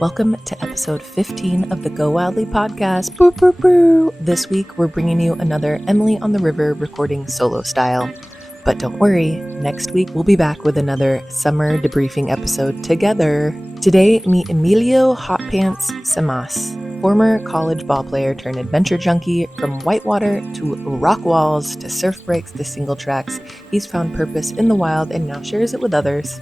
Welcome to episode 15 of the Go Wildly podcast. Boo, boo, boo. This week, we're bringing you another Emily on the River recording solo style. But don't worry, next week we'll be back with another summer debriefing episode together. Today, meet Emilio Hot Pants Semas, former college ball player turned adventure junkie. From whitewater to rock walls to surf breaks to single tracks, he's found purpose in the wild and now shares it with others.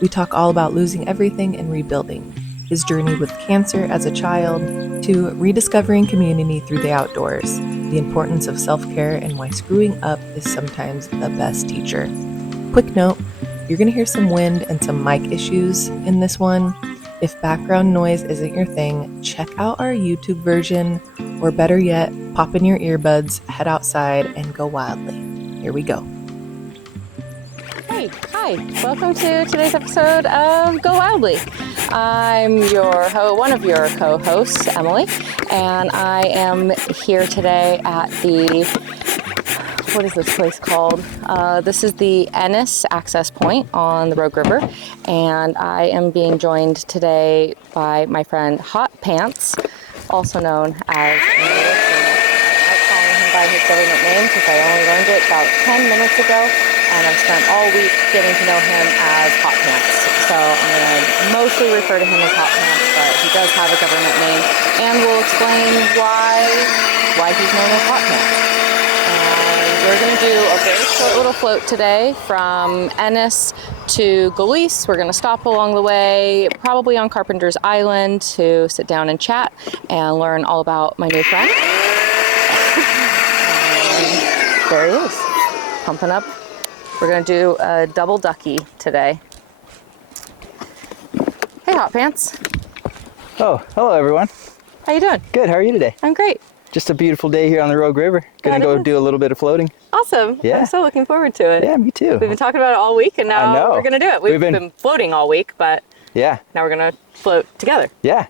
We talk all about losing everything and rebuilding, his journey with cancer as a child, to rediscovering community through the outdoors, the importance of self-care, and why screwing up is sometimes the best teacher. Quick note, you're going to hear some wind and some mic issues in this one. If background noise isn't your thing, check out our YouTube version, or better yet, pop in your earbuds, head outside, and go wildly. Here we go. Hi, welcome to today's episode of Go Wildly. I'm one of your co-hosts, Emily, and I am here today at what is this place called? This is the Ennis access point on the Rogue River, and I am being joined today by my friend Hot Pants, also known as I'm calling him by his government name because I only learned it about 10 minutes ago. And I've spent all week getting to know him as Hot Pants. So I'm going to mostly refer to him as Hot Pants, but he does have a government name, and we'll explain why he's known as Hot Pants. And we're going to do a very short little float today from Ennis to Galice. We're going to stop along the way, probably on Carpenter's Island, to sit down and chat and learn all about my new friend. And there he is, pumping up. We're going to do a double ducky today. Hey, Hot Pants. Oh, hello everyone. How you doing? Good, how are you today? I'm great. Just a beautiful day here on the Rogue River. Gonna go do a little bit of floating. Awesome. Yeah. I'm so looking forward to it. Yeah, me too. We've been talking about it all week, and now we're going to do it. We've been floating all week, but yeah, now we're going to float together. Yeah,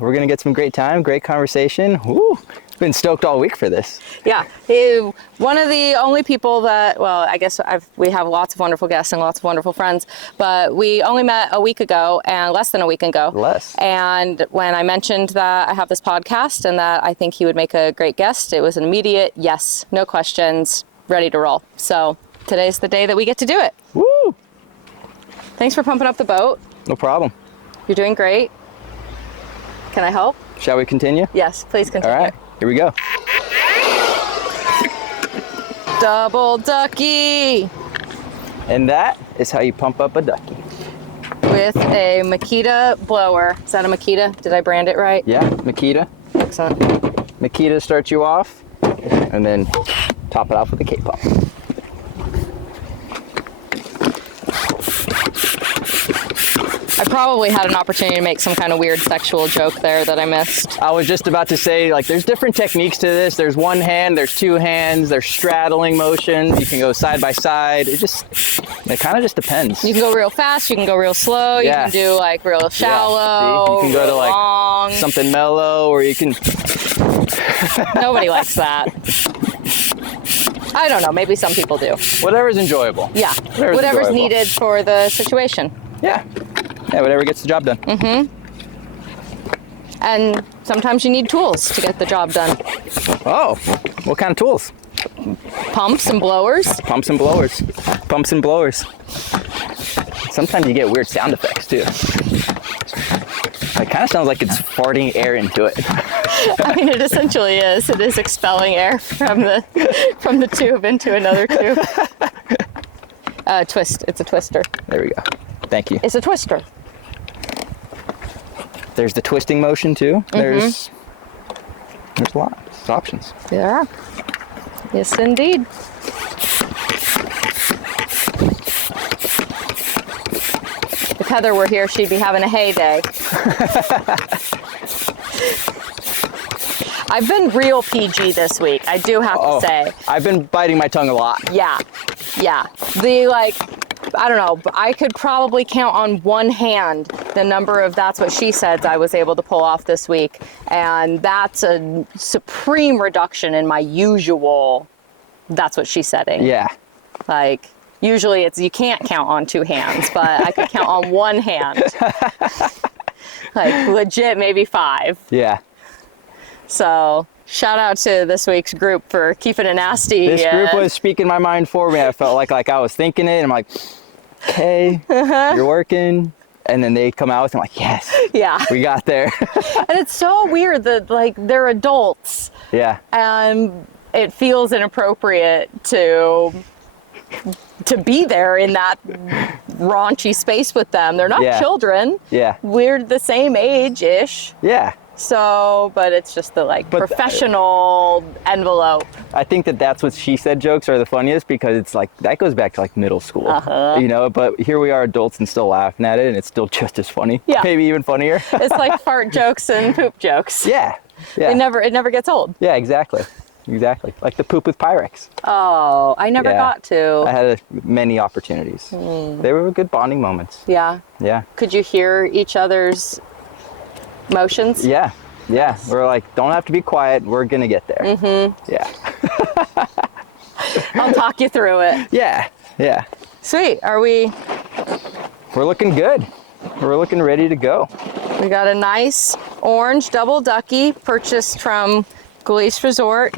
we're gonna get some great time, great conversation. Woo! Been stoked all week for this. Yeah, one of the only people that, well, I guess we have lots of wonderful guests and lots of wonderful friends, but we only met a week ago, and less than a week ago. Less. And when I mentioned that I have this podcast and that I think he would make a great guest, it was an immediate yes, no questions, ready to roll. So today's the day that we get to do it. Woo! Thanks for pumping up the boat. No problem. You're doing great. Can I help? Shall we continue? Yes, please continue. All right, here we go. Double ducky. And that is how you pump up a ducky. With a mosquito blower. Is that a mosquito? Did I brand it right? Yeah, mosquito. Excellent. Mosquito starts you off, and then top it off with a K-pop. I probably had an opportunity to make some kind of weird sexual joke there that I missed. I was just about to say, like, there's different techniques to this. There's one hand, there's two hands, there's straddling motions. You can go side by side. It kind of just depends. You can go real fast, you can go real slow, you can do like real shallow, you can go to like long. something mellow, or you can... Nobody likes that. I don't know, maybe some people do. Whatever's enjoyable. Yeah, whatever's needed for the situation. Yeah, whatever gets the job done. Mm-hmm. And sometimes you need tools to get the job done. Oh, what kind of tools? Pumps and blowers. Pumps and blowers. Pumps and blowers. Sometimes you get weird sound effects too. It kind of sounds like it's farting air into it. I mean, it essentially is. It is expelling air from the tube into another tube. Twist. It's a twister. There we go. Thank you. It's a twister. There's the twisting motion too. Mm-hmm. There's a lot of options. There are. Yes, indeed. If Heather were here, she'd be having a heyday. I've been real PG this week, I do have to say. I've been biting my tongue a lot. Yeah. I don't know, I could probably count on one hand the number of that's what she said I was able to pull off this week. And that's a supreme reduction in my usual that's what she setting. Yeah. Like, usually it's you can't count on two hands, but I could count on one hand. Like legit, maybe 5. Yeah. So shout out to this week's group for keeping it nasty. This group was speaking my mind for me. I felt like I was thinking it. And I'm like, okay, you're working. And then they come out with, I'm like, yes, yeah. we got there. And it's so weird that like they're adults. Yeah. And it feels inappropriate to be there in that raunchy space with them. They're not children. Yeah. We're the same age-ish. Yeah. So, but it's just the like professional envelope. I think that's what she said jokes are the funniest, because it's like, that goes back to like middle school, you know, but here we are adults and still laughing at it, and it's still just as funny. Yeah. Maybe even funnier. It's like fart jokes and poop jokes. Yeah. Yeah. It never gets old. Yeah, exactly. Exactly. Like the poop with Pyrex. Oh, I never got to. I had many opportunities. They were good bonding moments. Yeah. Yeah. Could you hear each other's motions? Yeah. Yeah. We're like, don't have to be quiet. We're going to get there. Mm-hmm. Yeah. I'll talk you through it. Yeah. Yeah. Sweet. We're looking good. We're looking ready to go. We got a nice orange double ducky purchased from Gleese Resort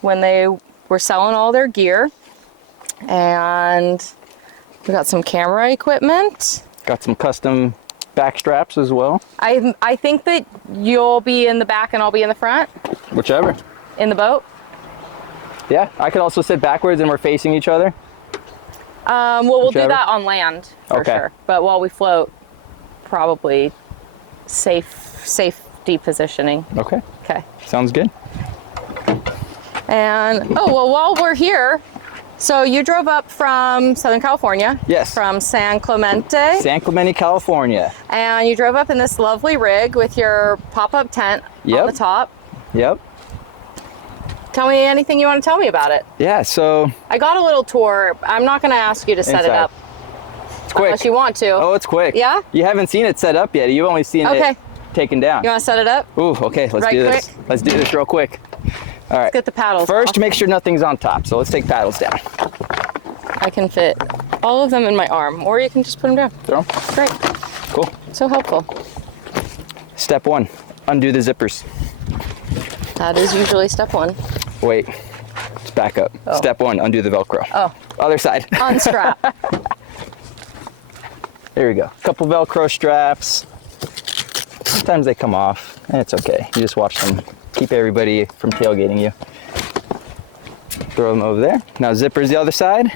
when they were selling all their gear. And we got some camera equipment. Got some custom back straps as well. I think that you'll be in the back and I'll be in the front. Whichever. In the boat. Yeah, I could also sit backwards and we're facing each other. Well, we'll do that on land for sure. But while we float, probably safety positioning. Okay. Okay. Sounds good. And, oh, well, while we're here, so you drove up from Southern California. Yes. From San Clemente. San Clemente, California. And you drove up in this lovely rig with your pop-up tent on the top. Yep. Tell me anything you want to tell me about it. Yeah, so... I got a little tour. I'm not going to ask you to set it up. It's quick. Unless you want to. Oh, it's quick. Yeah? You haven't seen it set up yet. You've only seen it taken down. You want to set it up? Ooh, okay, let's do this. Quick? Let's do this real quick. All right. Let's get the paddles First, off. make sure nothing's on top. So let's take paddles down. I can fit all of them in my arm, or you can just put them down. Throw them. Great. Cool. So helpful. Step 1, undo the zippers. That is usually step 1. Wait, let's back up. Oh. Step 1, undo the Velcro. Oh. Other side. Unstrap. There we go. Couple Velcro straps. Sometimes they come off, and it's okay. You just watch them. Keep everybody from tailgating you. Throw them over there. Now zippers the other side.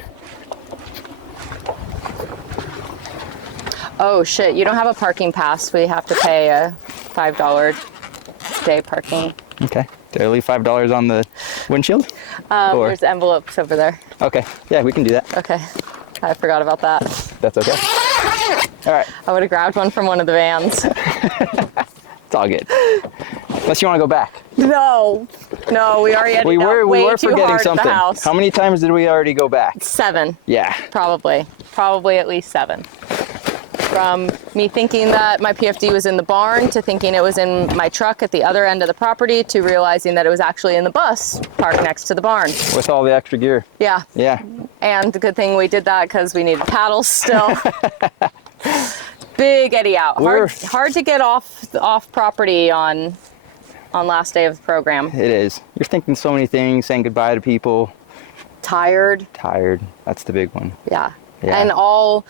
Oh shit, you don't have a parking pass. We have to pay a $5 day parking. Okay. Did I leave $5 on the windshield? There's envelopes over there. Okay. Yeah, we can do that. Okay. I forgot about that. That's okay. All right. I would have grabbed one from one of the vans. It's all good. Unless you want to go back. No, we already had We were forgetting something. How many times did we already go back? 7. Yeah. Probably at least 7. From me thinking that my PFD was in the barn, to thinking it was in my truck at the other end of the property, to realizing that it was actually in the bus parked next to the barn. With all the extra gear. Yeah. Yeah. And the good thing we did that because we needed paddles still. Big eddy out. Hard to get off property on last day of the program. It is. You're thinking so many things, saying goodbye to people. Tired. That's the big one. Yeah. And all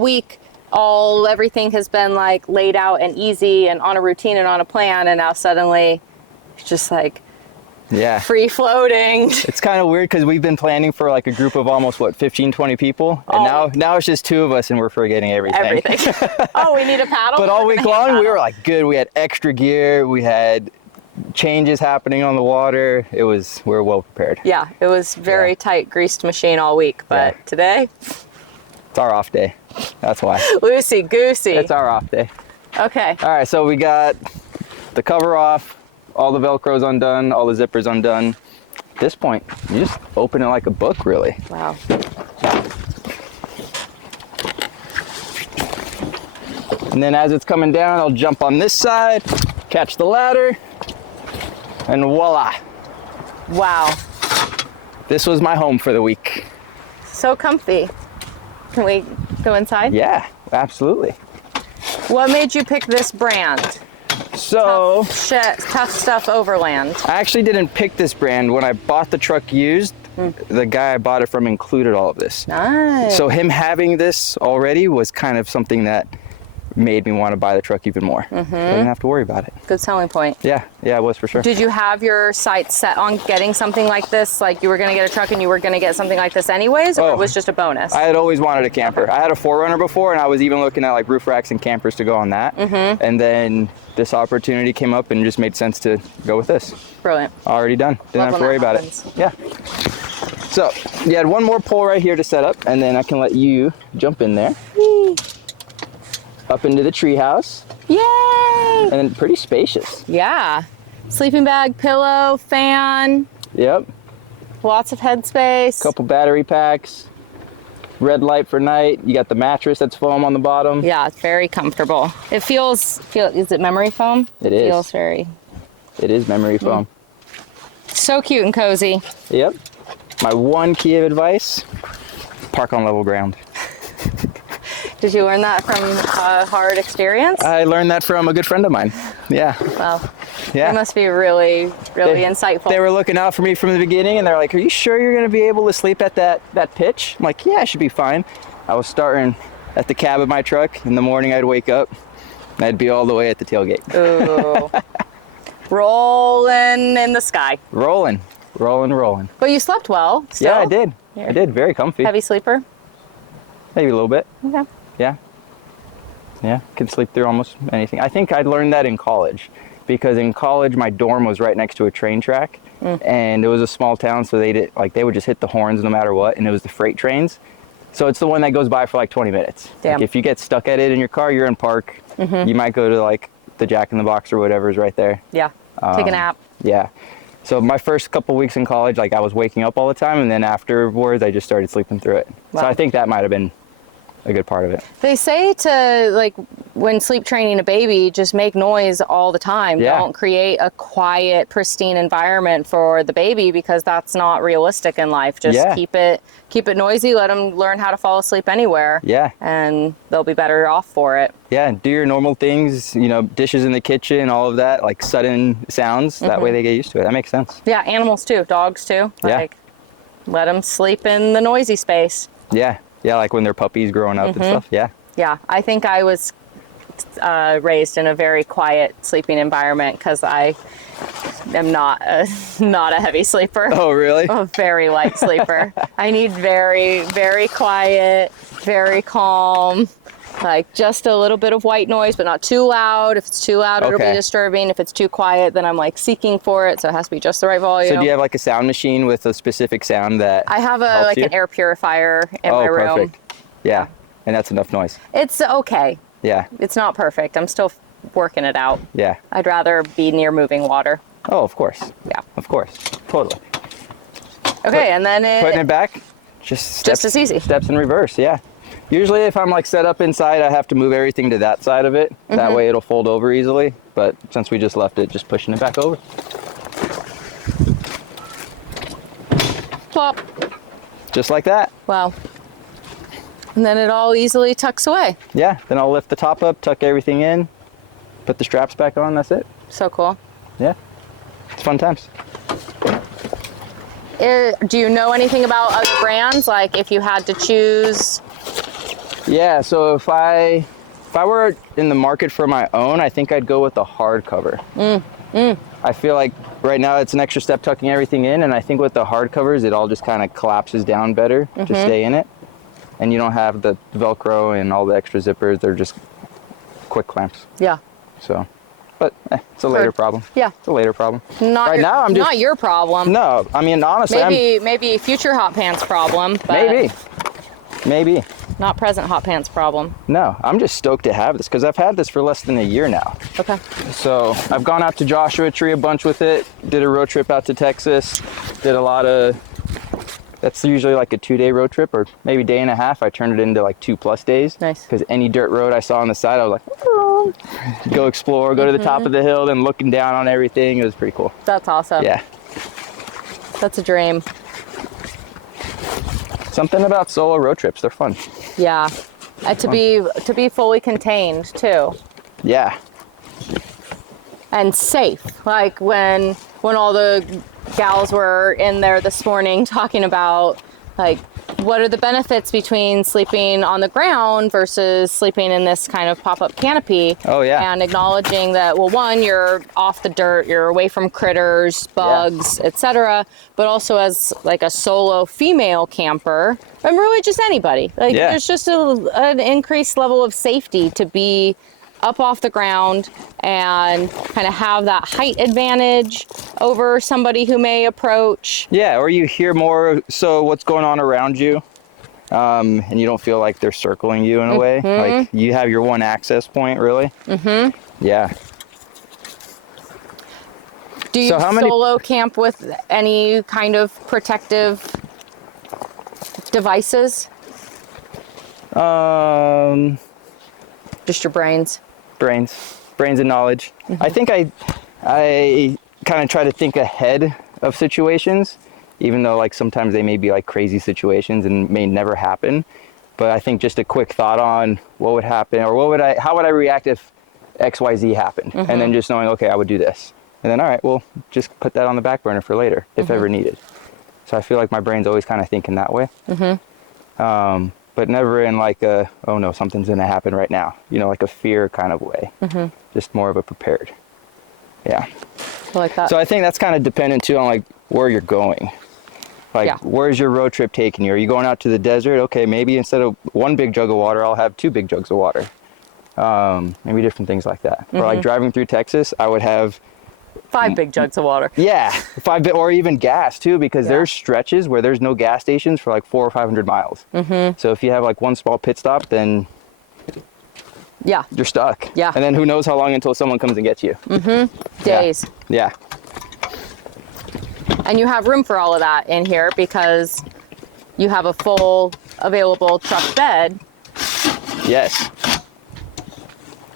week, everything has been like laid out and easy and on a routine and on a plan, and now suddenly it's just like free floating. It's kind of weird because we've been planning for like a group of almost 15, 20 people, and now it's just 2 of us and we're forgetting everything. Oh, we need a paddle. But all week long we were like good. We had extra gear. We had changes happening on the water. We were well prepared. Yeah, it was very tight, greased machine all week, but today it's our off day. That's why. Loosey goosey. It's our off day. Okay. All right, so we got the cover off, all the Velcro's undone, all the zippers undone. At this point, you just open it like a book, really. Wow. And then as it's coming down, I'll jump on this side, catch the ladder, and voila. Wow. This was my home for the week. So comfy. Can we go inside? Yeah, absolutely. What made you pick this brand? So Tough Stuff Overland. I actually didn't pick this brand. When I bought the truck used, the guy I bought it from included all of this. Nice. So him having this already was kind of something that made me want to buy the truck even more. I didn't have to worry about it. Good selling point. Yeah, it was for sure. Did you have your sights set on getting something like this? Like you were going to get a truck and you were going to get something like this anyways, or it was just a bonus? I had always wanted a camper. I had a 4Runner before, and I was even looking at like roof racks and campers to go on that. And then this opportunity came up and just made sense to go with this. Brilliant. Already done. Didn't have to worry about it. Yeah. So you had one more pole right here to set up, and then I can let you jump in there. Whee. Up into the treehouse. Yay! And then pretty spacious. Yeah. Sleeping bag, pillow, fan. Yep. Lots of headspace. Couple battery packs. Red light for night. You got the mattress that's foam on the bottom. Yeah, it's very comfortable. It feels, is it memory foam? It is. Feels very. It is memory foam. So cute and cozy. Yep. My one key of advice, park on level ground. Did you learn that from a hard experience? I learned that from a good friend of mine. Yeah. Well, Yeah. it must be really, really insightful. They were looking out for me from the beginning, and they're like, "Are you sure you're going to be able to sleep at that pitch?" I'm like, "Yeah, I should be fine." I was starting at the cab of my truck. In the morning, I'd wake up, and I'd be all the way at the tailgate. Ooh. Rolling in the sky. Rolling. But you slept well still? Yeah, I did. I did. Very comfy. Heavy sleeper? Maybe a little bit. Okay. Yeah. Could sleep through almost anything. I think I learned that in college, because in college my dorm was right next to a train track, and it was a small town, so they would just hit the horns no matter what, and it was the freight trains. So it's the one that goes by for like 20 minutes. Damn. Like if you get stuck at it in your car, you're in park. You might go to like the Jack in the Box or whatever is right there. Yeah. Take a nap. Yeah. So my first couple weeks in college, like I was waking up all the time, and then afterwards I just started sleeping through it. Wow. So I think that might have been a good part of it. They say to, like, when sleep training a baby, just make noise all the time. Yeah. Don't create a quiet, pristine environment for the baby, because that's not realistic in life. Just keep it noisy. Let them learn how to fall asleep anywhere. Yeah. And they'll be better off for it. Yeah, and do your normal things, dishes in the kitchen, all of that, like sudden sounds. That way they get used to it. That makes sense. Yeah, animals too, dogs too. Like, let them sleep in the noisy space. Yeah, like when they're puppies growing up and stuff. Yeah. Yeah, I think I was raised in a very quiet sleeping environment, because I am not a heavy sleeper. Oh, really? A very light sleeper. I need very, very quiet, very calm, like just a little bit of white noise, but not too loud. If it's too loud, it'll be disturbing. If it's too quiet, then I'm like seeking for it. So it has to be just the right volume. So do you have like a sound machine with a specific sound that I have an air purifier in my room. Perfect. Yeah, and that's enough noise. It's okay. Yeah. It's not perfect. I'm still working it out. Yeah. I'd rather be near moving water. Oh, of course. Yeah. Of course. Totally. Okay, and then putting it back, just as easy. Steps in reverse, yeah. Usually if I'm like set up inside, I have to move everything to that side of it. That way it'll fold over easily. But since we just left it, just pushing it back over. Plop. Just like that. Wow. And then it all easily tucks away. Yeah, then I'll lift the top up, tuck everything in, put the straps back on, that's it. So cool. Yeah, it's fun times. Do you know anything about other brands? Like if you had to choose? Yeah, so if I were in the market for my own, I think I'd go with the hardcover. I feel like right now it's an extra step tucking everything in, and I think with the hardcovers, it all just kind of collapses down better to stay in it. And you don't have the Velcro and all the extra zippers. They're just quick clamps. Yeah. So, but it's a later problem. Yeah. It's a later problem. Not not your problem. No, I mean, honestly, maybe future hot pants problem. But maybe. Not present hot pants problem. No, I'm just stoked to have this because I've had this for less than a year now. Okay. So I've gone out to Joshua Tree a bunch with it. Did a road trip out to Texas. Did a lot of. That's usually like a 2-day road trip, or maybe day and a half. I turned it into like 2+ days. Nice. Because any dirt road I saw on the side, I was like, oh. Go explore, go to the top of the hill, then looking down on everything. It was pretty cool. That's awesome. Yeah. That's a dream. Something about solo road trips, they're fun. Yeah. To be fully contained too. Yeah. And safe. Like when all the gals were in there this morning talking about like what are the benefits between sleeping on the ground versus sleeping in this kind of pop-up canopy. Oh yeah. And acknowledging that, well, one, you're off the dirt, you're away from critters, bugs, etc. But also as like a solo female camper, and really just anybody. Like there's just an increased level of safety to be up off the ground and kind of have that height advantage over somebody who may approach. Yeah, or you hear more so what's going on around you, and you don't feel like they're circling you in a way. Like you have your one access point, really. Yeah. Do you solo camp with any kind of protective devices? Just your brains. Brains and knowledge. I think I kind of try to think ahead of situations, even though like sometimes they may be like crazy situations and may never happen. But I think just a quick thought on what would happen, or how would I react if XYZ happened, and then just knowing, okay, I would do this, and then all right, well, just put that on the back burner for later if ever needed. So I feel like my brain's always kind of thinking that way. But never in like a, oh no, something's gonna happen right now, like a fear kind of way. Just more of a prepared. Yeah. I like that. So I think that's kind of dependent too on like where you're going. Like where's your road trip taking you? Are you going out to the desert? Okay, maybe instead of one big jug of water, I'll have 2 big jugs of water. Maybe different things like that. Or like driving through Texas, I would have 5 big jugs of water. Yeah, 5 or even gas too, because there's stretches where there's no gas stations for like 400 or 500 miles. So if you have like one small pit stop, then you're stuck. Yeah. And then who knows how long until someone comes and gets you. Days. Yeah. And you have room for all of that in here because you have a full available truck bed. Yes.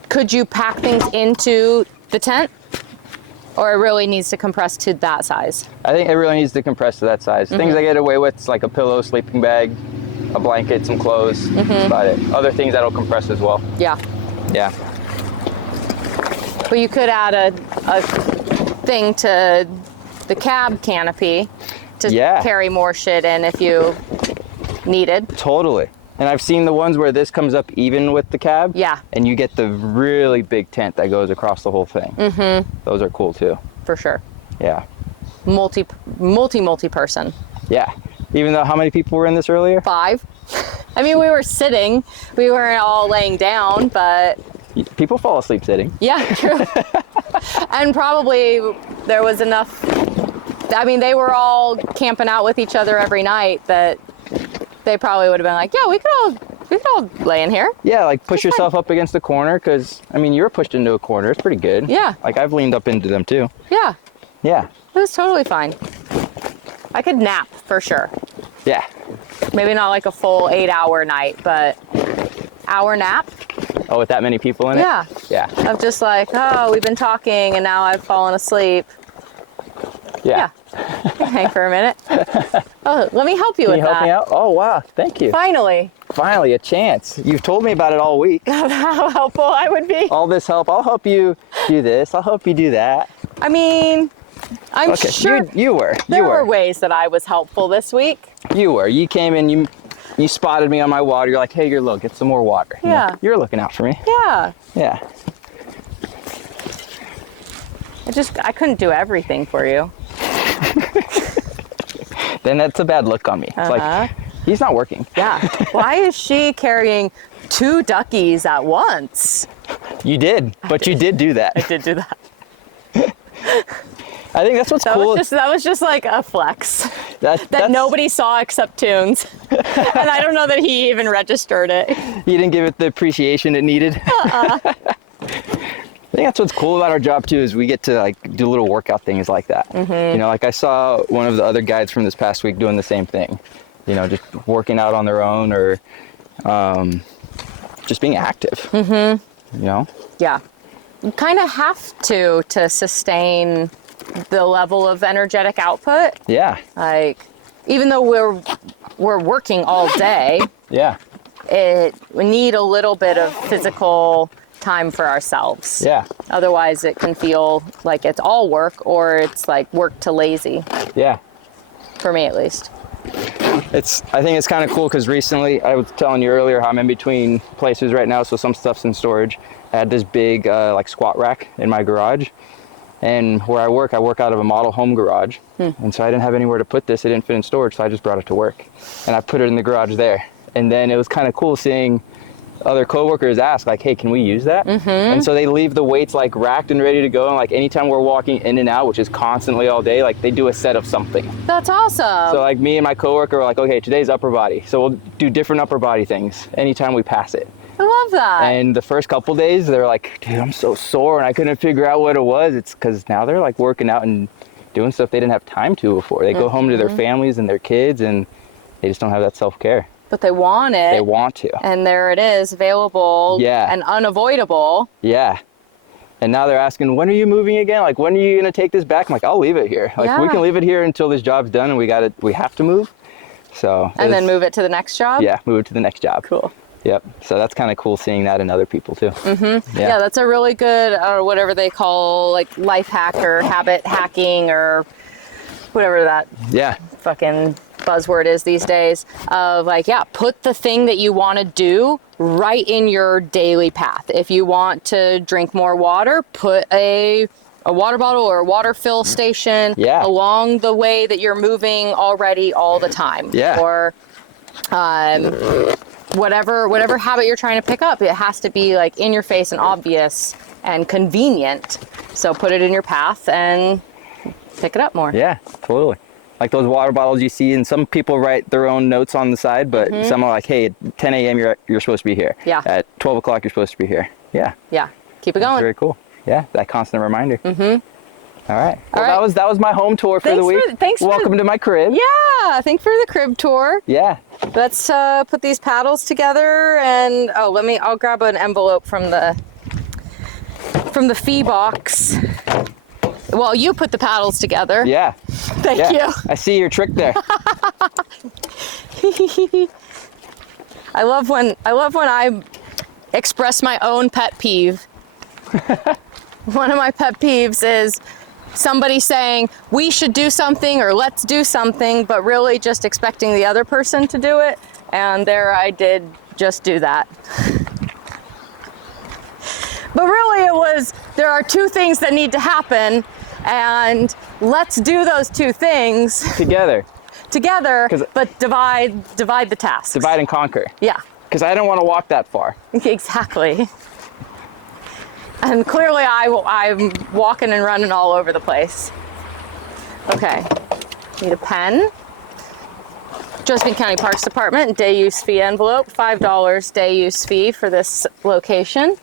Could you pack things into the tent? Or it really needs to compress to that size? I think it really needs to compress to that size. Things I get away with, it's like a pillow, sleeping bag, a blanket, some clothes. That's about it. Other things that'll compress as well. Yeah. Yeah. But you could add a thing to the cab canopy to carry more shit in if you needed. Totally. And I've seen the ones where this comes up even with the cab. Yeah. And you get the really big tent that goes across the whole thing. Those are cool too. For sure. Yeah. Multi-person. Yeah. Even though, how many people were in this earlier? 5. I mean, we were sitting. We weren't all laying down, but... People fall asleep sitting. Yeah, true. And probably there was enough... I mean, they were all camping out with each other every night that... They probably would have been like, yeah, we could all lay in here. Yeah, like push yourself up against the corner, because, I mean, you're pushed into a corner. It's pretty good. Yeah. Like, I've leaned up into them, too. Yeah. Yeah. It was totally fine. I could nap, for sure. Yeah. Maybe not like a full 8-hour night, but hour nap. Oh, with that many people in it? Yeah. Yeah. Of just like, oh, we've been talking, and now I've fallen asleep. Yeah. Hang for a minute. Oh, let me help you with that. Can you help me out? Oh, wow. Thank you. Finally. Finally, a chance. You've told me about it all week. How helpful I would be. All this help. I'll help you do this. I'll help you do that. I mean, I'm sure you were. There were ways that I was helpful this week. You were. You came in, you spotted me on my water. You're like, hey, here, look, get some more water. Yeah. You're looking out for me. Yeah. Yeah. I couldn't do everything for you. Then that's a bad look on me. It's like, he's not working. Yeah. Why is she carrying 2 duckies at once? You did, but you did do that. I did do that. I think that's what's cool. That was just like a flex that nobody saw except Tunes. And I don't know that he even registered it. You didn't give it the appreciation it needed. I think that's what's cool about our job too, is we get to like do little workout things like that. You know, like I saw one of the other guides from this past week doing the same thing. You know, just working out on their own, or just being active. You know? Yeah. You kind of have to sustain the level of energetic output. Yeah. Like, even though we're working all day. Yeah. we need a little bit of physical time for ourselves. Yeah. Otherwise it can feel like it's all work, or it's like work to lazy. Yeah. For me at least. I think it's kind of cool because recently, I was telling you earlier how I'm in between places right now, so some stuff's in storage. I had this big like squat rack in my garage, and where I work out of a model home garage, and so I didn't have anywhere to put this. It didn't fit in storage, so I just brought it to work, and I put it in the garage there. And then it was kind of cool seeing other coworkers ask like, hey, can we use that? And so they leave the weights like racked and ready to go, and like anytime we're walking in and out, which is constantly all day, like they do a set of something. That's awesome. So like me and my coworker were like, okay, today's upper body, so we'll do different upper body things anytime we pass it. I love that. And the first couple days they're like, dude, I'm so sore, and I couldn't figure out what it was. It's because now they're like working out and doing stuff they didn't have time to before. They go home to their families and their kids, and they just don't have that self-care. But they want it. They want to. And there it is, available and unavoidable. Yeah. And now they're asking, when are you moving again? Like, when are you going to take this back? I'm like, I'll leave it here. Like, we can leave it here until this job's done and we have to move. So. And then move it to the next job? Yeah, move it to the next job. Cool. Yep. So that's kind of cool seeing that in other people too. Yeah, that's a really good, or whatever they call, like life hack or habit hacking or whatever that fucking buzzword is these days, of like, put the thing that you want to do right in your daily path. If you want to drink more water, put a water bottle or a water fill station along the way that you're moving already all the time. Or whatever habit you're trying to pick up, it has to be like in your face and obvious and convenient. So put it in your path and pick it up more. Yeah, totally. Like those water bottles you see, and some people write their own notes on the side, but some are like, hey, at 10 a.m. you're supposed to be here. Yeah. At 12 o'clock you're supposed to be here. Yeah. Yeah. Keep it going. That's very cool. Yeah, that constant reminder. All right. Well, All right. that was my home tour for the week. Welcome to my crib. Yeah. Thanks for the crib tour. Yeah. Let's put these paddles together, and I'll grab an envelope from the fee box. Well, you put the paddles together. Yeah. Thank you. I see your trick there. I love when I express my own pet peeve. One of my pet peeves is somebody saying we should do something or let's do something, but really just expecting the other person to do it. And there I did just do that. But really it was, there are two things that need to happen, and let's do those two things Together, but divide the tasks. divide and conquer. Yeah. Because I don't want to walk that far. Exactly. And clearly I'm walking and running all over the place. Okay, need a pen. Josephine County Parks Department, day use fee envelope, $5 day use fee for this location.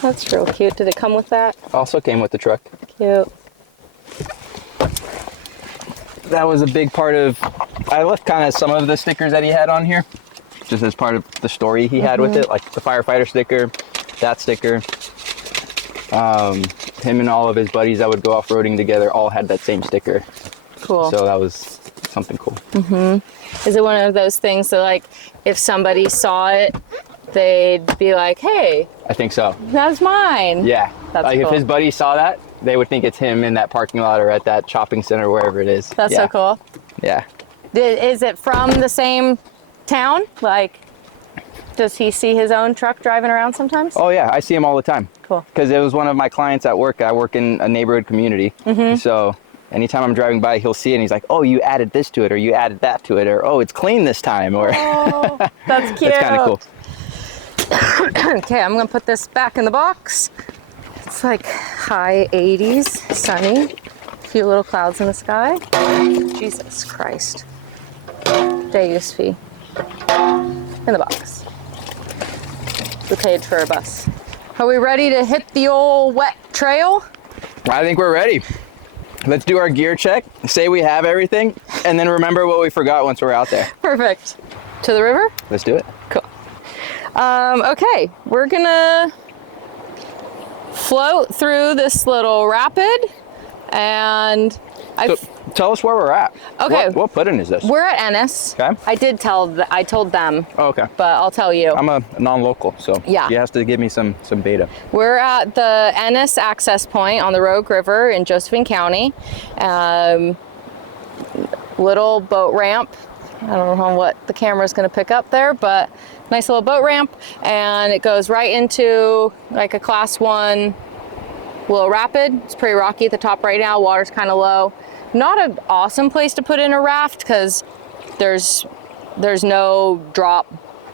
That's real cute. Did it come with that? Also came with the truck. Cute. That was a big part of, I left kind of some of the stickers that he had on here, just as part of the story he had with it, like the firefighter sticker, that sticker. Him and all of his buddies that would go off-roading together all had that same sticker. Cool. So that was something cool. Is it one of those things that, like, if somebody saw it, they'd be like, hey, I think so. that's mine? Yeah. That's like cool. if his buddies saw that, they would think it's him in that parking lot or at that shopping center, wherever it is. That's so cool. Yeah. Is it from the same town? Like, does he see his own truck driving around sometimes? Oh yeah, I see him all the time. Cool. Because it was one of my clients at work. I work in a neighborhood community. So anytime I'm driving by, he'll see it and he's like, oh, you added this to it, or you added that to it, or oh, it's clean this time, or Oh, that's cute. It's kind of cool. Okay, I'm gonna put this back in the box. It's like high 80s, sunny, a few little clouds in the sky. Jesus Christ. Day use fee. In the box. We paid for a bus. Are we ready to hit the old wet trail? I think we're ready. Let's do our gear check, say we have everything, and then remember what we forgot once we're out there. Perfect. To the river? Let's do it. Cool. Okay, we're gonna float through this little rapid, and So tell us where we're at. Okay. What pudding is this? We're at Ennis. Okay. I told them. Oh, okay. But I'll tell you. I'm a non-local, so Yeah. you have to give me some beta. We're at the Ennis access point on the Rogue River in Josephine County. Little boat ramp. I don't know what the camera's going to pick up there, but nice little boat ramp, and it goes right into like a class 1 little rapid. It's pretty rocky at the top right now. Water's kind of low. Not an awesome place to put in a raft because there's no drop.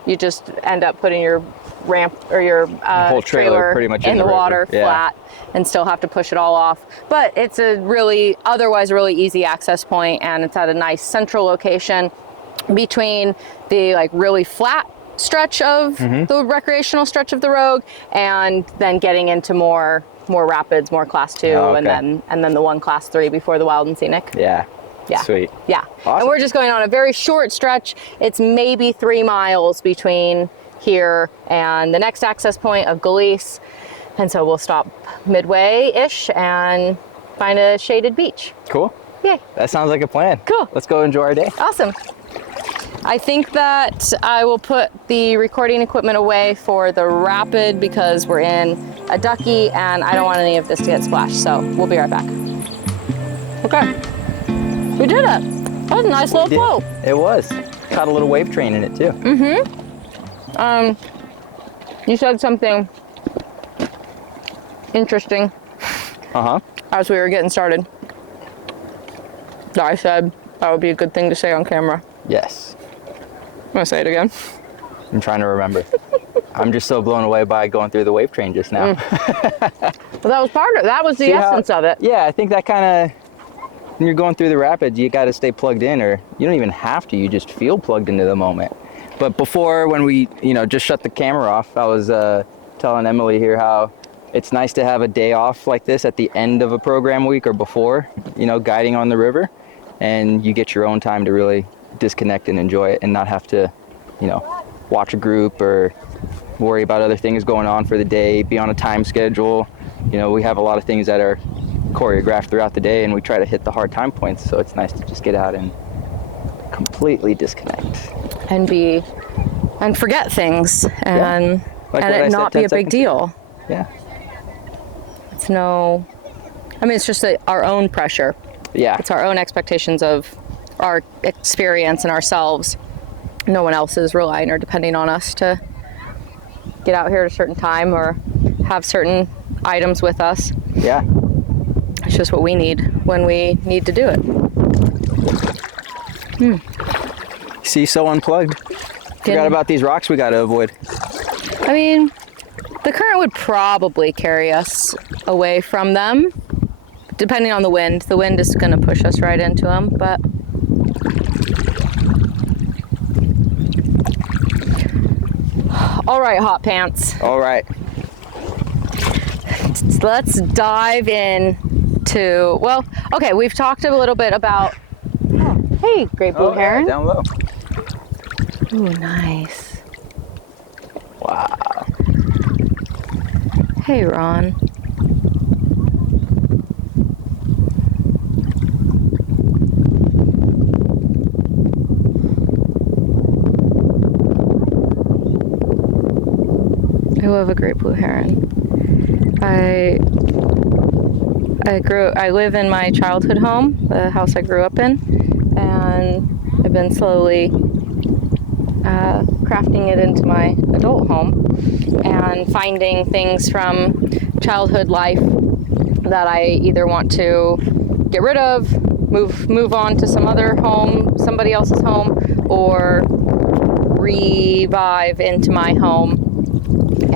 You just end up putting your ramp or your whole trailer pretty much in the water yeah. flat and still have to push it all off. But it's a otherwise really easy access point, and it's at a nice central location between the like really flat stretch of the recreational stretch of the Rogue, and then getting into more rapids, more class 2, and then the one class 3 before the wild and scenic. Yeah. Yeah. Sweet. Yeah. Awesome. And we're just going on a very short stretch. It's maybe 3 miles between here and the next access point of Galice. And so we'll stop midway-ish and find a shaded beach. Cool. Yay. That sounds like a plan. Cool. Let's go enjoy our day. Awesome. I think that I will put the recording equipment away for the rapid because we're in a ducky and I don't want any of this to get splashed. So we'll be right back. Okay. We did it. That was a nice little float. It was. Caught a little wave train in it too. You said something interesting as we were getting started. I said that would be a good thing to say on camera. Yes. I'm gonna say it again. I'm trying to remember. I'm just so blown away by going through the wave train just now. Well, that was that was the essence of it. Yeah, I think that kind of, when you're going through the rapids, you got to stay plugged in, or you don't even have to, you just feel plugged into the moment. But before, when we, just shut the camera off, I was telling Emily here how it's nice to have a day off like this at the end of a program week or before, guiding on the river, and you get your own time to really disconnect and enjoy it and not have to, watch a group or worry about other things going on for the day, be on a time schedule. We have a lot of things that are choreographed throughout the day, and we try to hit the hard time points, so it's nice to just get out and completely disconnect and forget things and it not be a big deal. Yeah. It's just our own pressure. Yeah. It's our own expectations of our experience and ourselves. No one else is relying or depending on us to get out here at a certain time or have certain items with us. Yeah. It's just what we need when we need to do it. See, so unplugged. Forgot about these rocks we got to avoid. The current would probably carry us away from them, depending on the wind. The wind is going to push us right into them, but all right, hot pants. All right. Let's dive in to, we've talked a little bit about, hey, great blue heron. Yeah, down low. Ooh, nice. Wow. Hey, Ron. I love a great blue heron. I live in my childhood home, the house I grew up in, and I've been slowly crafting it into my adult home and finding things from childhood life that I either want to get rid of, move on to some other home, somebody else's home, or revive into my home.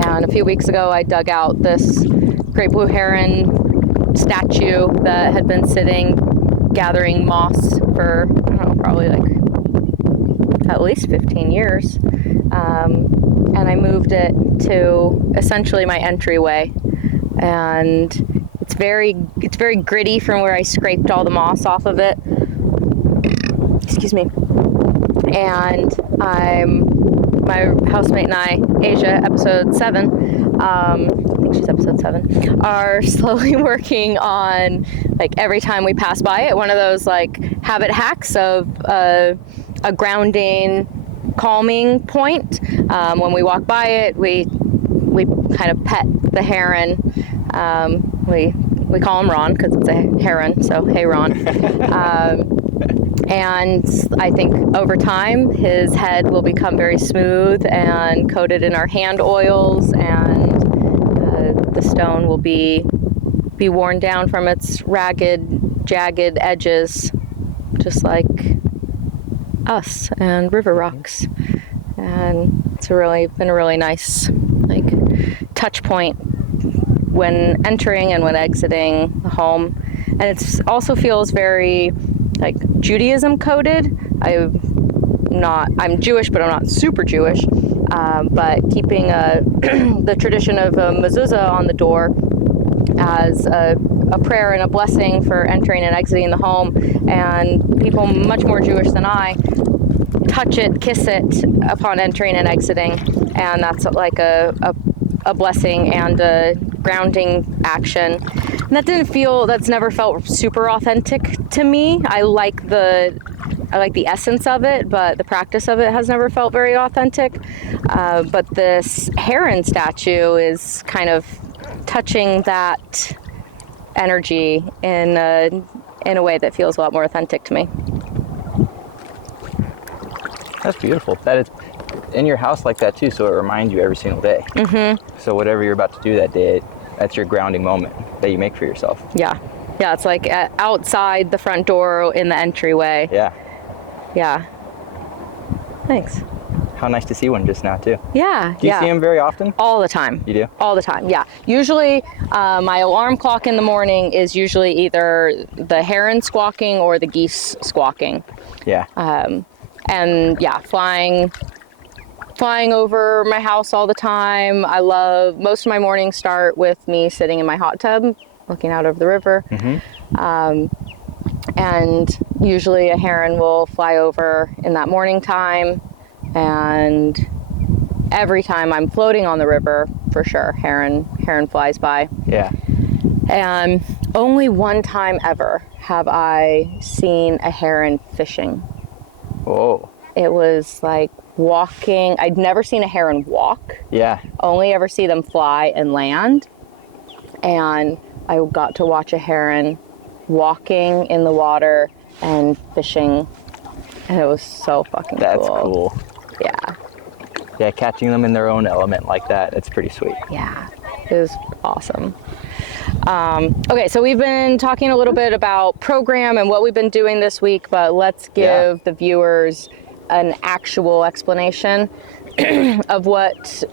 And a few weeks ago I dug out this great blue heron statue that had been sitting gathering moss for, I don't know, probably like at least 15 years. And I moved it to essentially my entryway. And it's very gritty from where I scraped all the moss off of it. Excuse me. and my housemate and I, Asia, episode 7, I think she's episode 7, are slowly working on, like, every time we pass by it, one of those, like, habit hacks of a grounding, calming point. When we walk by it, we kind of pet the heron. We call him Ron because it's a heron, so hey Ron. And I think over time his head will become very smooth and coated in our hand oils, and the stone will be worn down from its ragged, jagged edges, just like us and river rocks. And it's been a really nice, like, touch point when entering and when exiting the home. And it also feels very, like, Judaism coded. I'm Jewish, but I'm not super Jewish. But keeping the tradition of a mezuzah on the door as a prayer and a blessing for entering and exiting the home. And people much more Jewish than I touch it, kiss it upon entering and exiting. And that's like a blessing and a grounding action. And that's never felt super authentic to me. I like the essence of it, but the practice of it has never felt very authentic. But this heron statue is kind of touching that energy in a way that feels a lot more authentic to me. That's beautiful. That is in your house like that too, so it reminds you every single day. Mm-hmm. So whatever you're about to do that day, that's your grounding moment that you make for yourself. Yeah, it's like outside the front door in the entryway. Yeah. Thanks. How nice to see one just now too. Yeah. Do you see them very often? All the time. You do? All the time, yeah. Usually my alarm clock in the morning is usually either the heron squawking or the geese squawking. Yeah. And yeah, flying over my house all the time. Most of my mornings start with me sitting in my hot tub, looking out over the river. Mm-hmm. And usually a heron will fly over in that morning time. And every time I'm floating on the river, for sure, heron flies by. Yeah. And only one time ever have I seen a heron fishing. Whoa. It was like walking. I'd never seen a heron walk. Yeah. Only ever see them fly and land. And I got to watch a heron walking in the water and fishing. And it was so fucking cool. That's cool. Yeah. Yeah, catching them in their own element like that, it's pretty sweet. Yeah, it was awesome. Okay, so we've been talking a little bit about program and what we've been doing this week, but let's give the viewers an actual explanation of what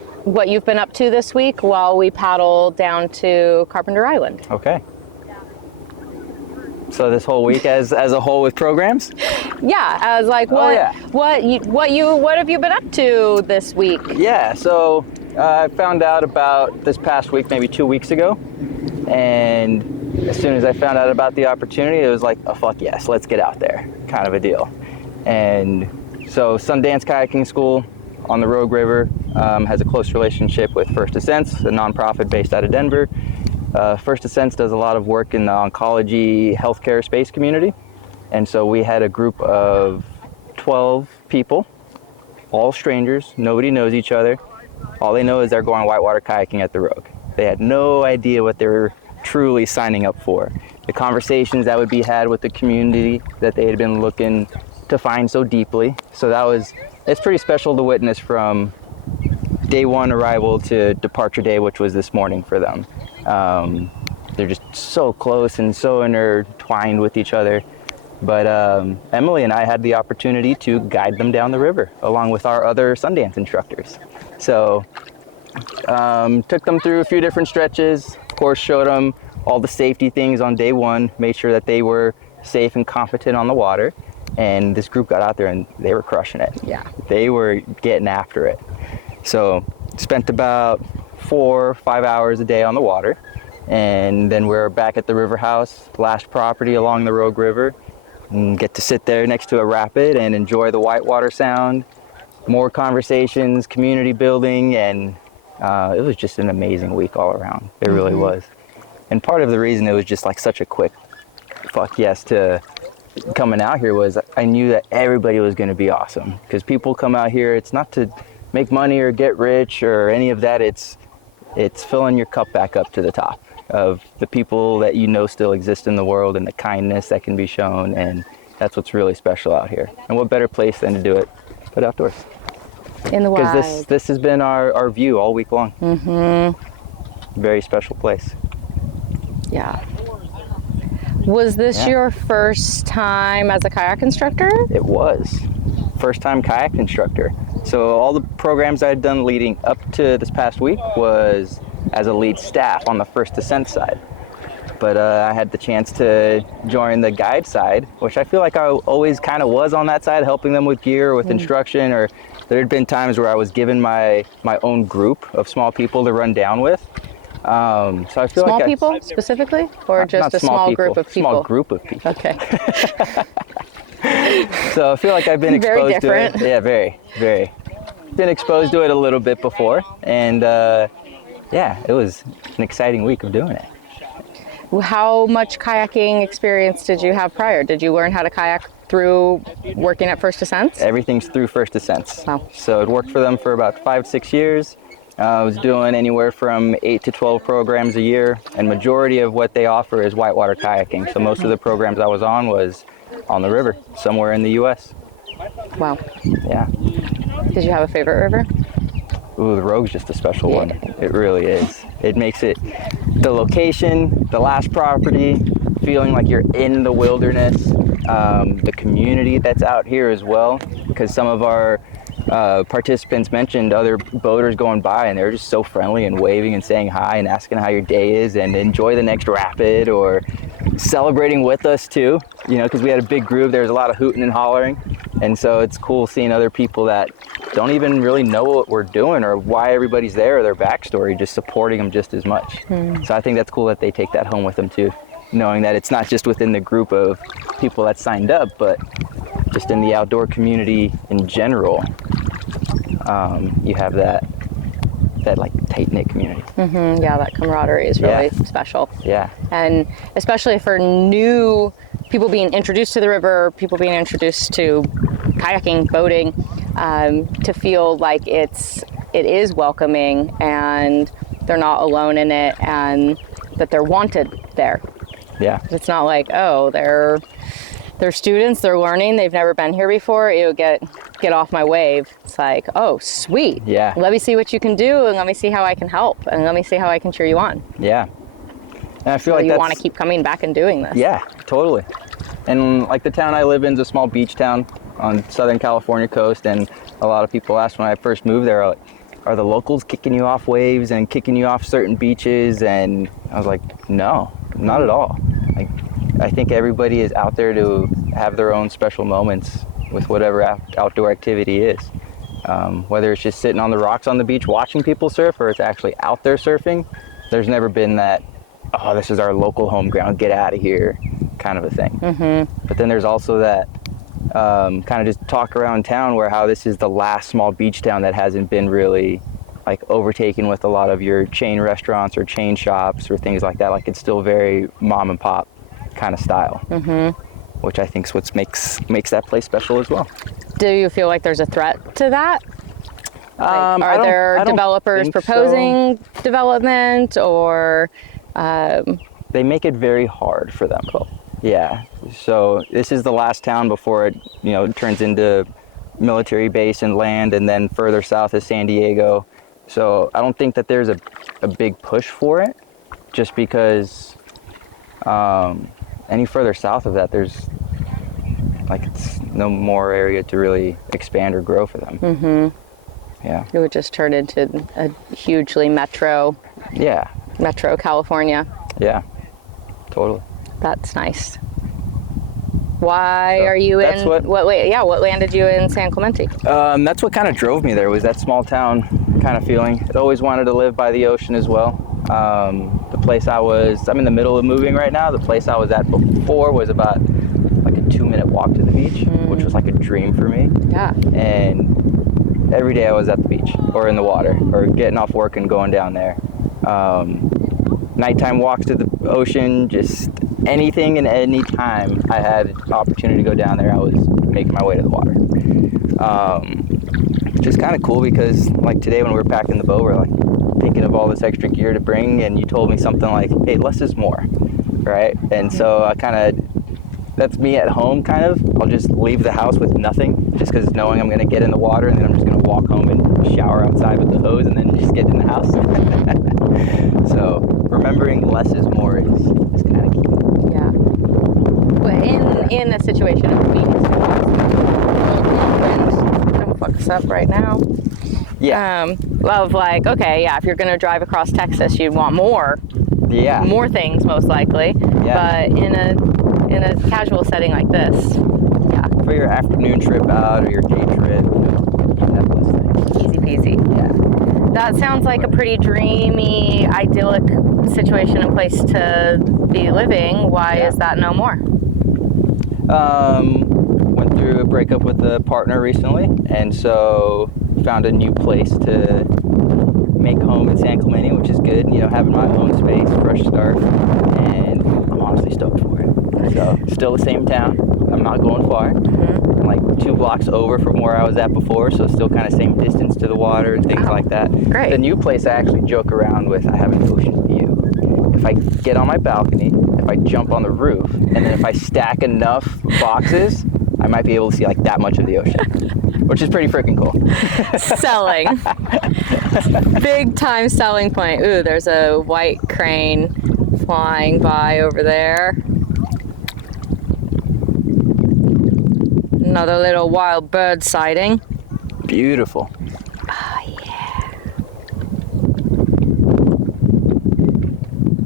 you've been up to this week while we paddle down to Carpenter Island. Okay. So this whole week as a whole with programs? Yeah, I was like, what have you been up to this week? Yeah, so I found out about this past week, maybe 2 weeks ago, and as soon as I found out about the opportunity, it was like, oh fuck yes, let's get out there, kind of a deal. And so Sundance Kayaking School on the Rogue River has a close relationship with First Ascents, a nonprofit based out of Denver. First Ascents does a lot of work in the oncology healthcare space community. And so we had a group of 12 people, all strangers, nobody knows each other. All they know is they're going whitewater kayaking at the Rogue. They had no idea what they were truly signing up for. The conversations that would be had with the community that they had been looking to find so deeply. So it's pretty special to witness from day one arrival to departure day, which was this morning for them. They're just so close and so intertwined with each other. But Emily and I had the opportunity to guide them down the river along with our other Sundance instructors. So took them through a few different stretches, of course showed them all the safety things on day one, made sure that they were safe and competent on the water. And this group got out there and they were crushing it. Yeah. They were getting after it. So spent about 4 or 5 hours a day on the water. And then we're back at the river house, last property along the Rogue River. and get to sit there next to a rapid and enjoy the whitewater sound, more conversations, community building, and it was just an amazing week all around. It really was. And part of the reason it was just like such a quick fuck yes to coming out here was I knew that everybody was going to be awesome, because people come out here, it's not to make money or get rich or any of that. It's filling your cup back up to the top of the people that you know still exist in the world and the kindness that can be shown, and that's what's really special out here. And what better place than to do it but outdoors? In the wild. Because this has been our view all week long. Very special place. Yeah. Was this your first time as a kayak instructor? It was. First time kayak instructor. So all the programs I had done leading up to this past week was as a lead staff on the first descent side. But I had the chance to join the guide side, which I feel like I always kind of was on that side, helping them with gear, with instruction, or there had been times where I was given my own group of small people to run down with. So I feel Small like people specifically, or just a small group of people? Small group of people. Okay. So I feel like I've been Very exposed to it. Yeah, very, very. Been exposed to it a little bit before, and yeah, it was an exciting week of doing it. How much kayaking experience did you have prior? Did you learn how to kayak through working at First Descents? Everything's through First Descents. Wow. So it worked for them for about 5-6 years. I was doing anywhere from 8 to 12 programs a year, and majority of what they offer is whitewater kayaking. So most of the programs I was on was on the river, somewhere in the U.S. Wow. Yeah. Did you have a favorite river? Ooh, the Rogue's just a special one. It really is. It makes it, the location, the last property, feeling like you're in the wilderness, the community that's out here as well, because some of our participants mentioned other boaters going by and they're just so friendly and waving and saying hi and asking how your day is and enjoy the next rapid or celebrating with us too, you know, because we had a big group. There's a lot of hooting and hollering, and so it's cool seeing other people that don't even really know what we're doing or why everybody's there or their backstory, just supporting them just as much. So I think that's cool that they take that home with them too, knowing that it's not just within the group of people that signed up, but just in the outdoor community in general. You have that like tight-knit community. Yeah, that camaraderie is really special. Yeah. And especially for new people being introduced to the river, people being introduced to kayaking, boating, to feel like it is welcoming and they're not alone in it and that they're wanted there. Yeah. It's not like, oh, they're students, they're learning, they've never been here before, get off my wave. It's like, oh, sweet. Yeah. Let me see what you can do, and let me see how I can help, and let me see how I can cheer you on. Yeah. And I feel So like you want to keep coming back and doing this. Yeah, totally. And like the town I live in is a small beach town on Southern California coast, and a lot of people asked when I first moved there, are the locals kicking you off waves and kicking you off certain beaches? And I was like, no, not at all. Like, I think everybody is out there to have their own special moments with whatever outdoor activity is. Whether it's just sitting on the rocks on the beach watching people surf or it's actually out there surfing, there's never been that, oh, this is our local home ground, get out of here kind of a thing. But then there's also that kind of just talk around town where how this is the last small beach town that hasn't been really like overtaken with a lot of your chain restaurants or chain shops or things like that. Like it's still very mom and pop kind of style, which I think is what makes that place special as well. Do you feel like there's a threat to that? Like, I are there don't developers think proposing development, or they make it very hard for them? Cool. Yeah. So this is the last town before it, you know, turns into military base and land, and then further south is San Diego. So I don't think that there's a big push for it, just because any further south of that, there's like it's no more area to really expand or grow for them. Yeah. it would just turn into a hugely metro California? Yeah, totally. That's nice. Why are you in what landed you in San Clemente? That's what kind of drove me there, was that small town kind of feeling. I'd always wanted to live by the ocean as well. The place I'm in the middle of moving right now. The place I was at before was about like a 2-minute walk to the beach, which was like a dream for me. Yeah. And every day I was at the beach or in the water or getting off work and going down there. Nighttime walks to the ocean, just anything and any time I had an opportunity to go down there, I was making my way to the water. Which is kind of cool because like today when we were packing the boat, we're like thinking of all this extra gear to bring, and you told me something like, hey, less is more, right? And so I kind of, that's me at home kind of. I'll just leave the house with nothing just because knowing I'm going to get in the water and then I'm just going to walk home and shower outside with the hose and then just get in the house. So remembering less is more is kind of key. Yeah. But in a situation of convenience, don't fuck us up right now. Yeah. Of like, okay, yeah, if you're going to drive across Texas, you'd want more things most likely. Yeah. But in a casual setting like this, yeah. For your afternoon trip out or your day trip, that was things. Easy peasy. Yeah. That sounds like a pretty dreamy, idyllic situation and place to be living. Why is that no more? Went through a breakup with a partner recently, and so found a new place to make home in San Clemente, which is good. You know, having my own space, fresh start, and I'm honestly stoked for it. So, still the same town. I'm not going far. I'm like 2 blocks over from where I was at before, so still kind of same distance to the water and things like that. Great. The new place I actually joke around with, I have an ocean view. If I get on my balcony, if I jump on the roof, and then if I stack enough boxes, I might be able to see like that much of the ocean, which is pretty freaking cool. Selling. Big time selling point. Ooh, there's a white crane flying by over there. Another little wild bird sighting. Beautiful. Oh, yeah.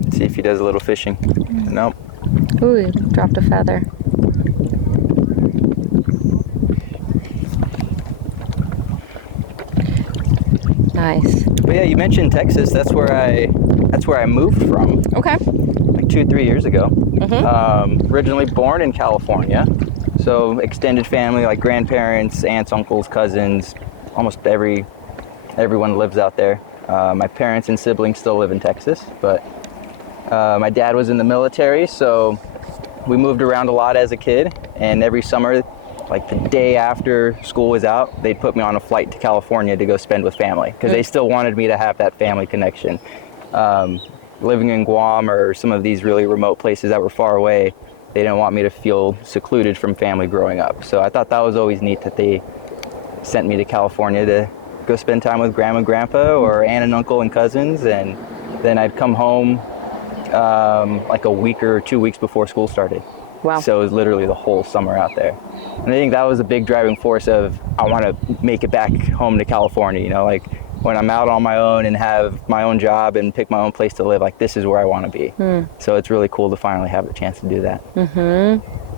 Let's see if he does a little fishing. Nope. Ooh, dropped a feather. Nice. But yeah, you mentioned Texas. That's where I moved from. Okay. Like 2-3 years ago. Originally born in California, so extended family, like grandparents, aunts, uncles, cousins, almost everyone lives out there. My parents and siblings still live in Texas, but my dad was in the military, so we moved around a lot as a kid, and every summer, like the day after school was out, they'd put me on a flight to California to go spend with family because they still wanted me to have that family connection. Living in Guam or some of these really remote places that were far away, they didn't want me to feel secluded from family growing up. So I thought that was always neat that they sent me to California to go spend time with grandma and grandpa or aunt and uncle and cousins, and then I'd come home like a week or 2 weeks before school started. Wow. So it was literally the whole summer out there. And I think that was a big driving force of, I want to make it back home to California, you know, like when I'm out on my own and have my own job and pick my own place to live, like this is where I want to be. So it's really cool to finally have the chance to do that.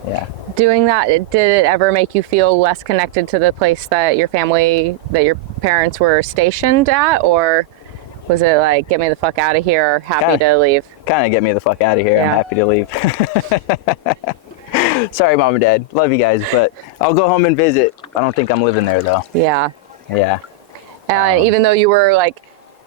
Yeah. Doing that, did it ever make you feel less connected to the place that your parents were stationed at, or was it like, get me the fuck out of here, happy to leave? Kind of get me the fuck out of here. Yeah. I'm happy to leave. Sorry, Mom and Dad. Love you guys, but I'll go home and visit. I don't think I'm living there, though. Yeah. Yeah. And even though you were like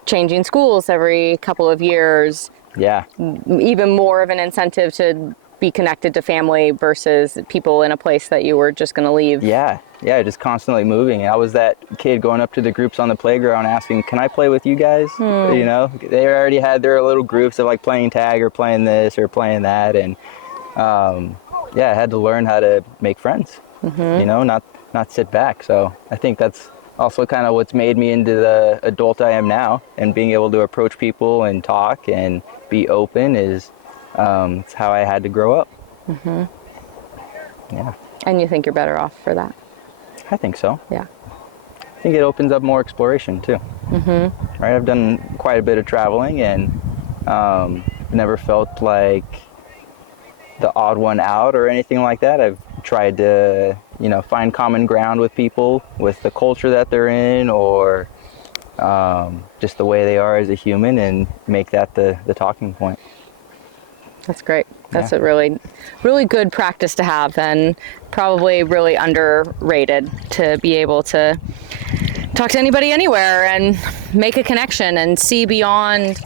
changing schools every couple of years, yeah, even more of an incentive to be connected to family versus people in a place that you were just going to leave. Yeah, just constantly moving. I was that kid going up to the groups on the playground asking, can I play with you guys? You know, they already had their little groups of like playing tag or playing this or playing that. And I had to learn how to make friends, you know, not sit back. So I think that's also kind of what's made me into the adult I am now, and being able to approach people and talk and be open is it's how I had to grow up. Yeah. And you think you're better off for that? I think so. Yeah. I think it opens up more exploration too. Right. I've done quite a bit of traveling and never felt like the odd one out or anything like that. I've tried to, you know, find common ground with people, with the culture that they're in, or just the way they are as a human, and make that the talking point. That's great. That's Yeah. a really, really good practice to have, and probably really underrated, to be able to talk to anybody anywhere and make a connection and see beyond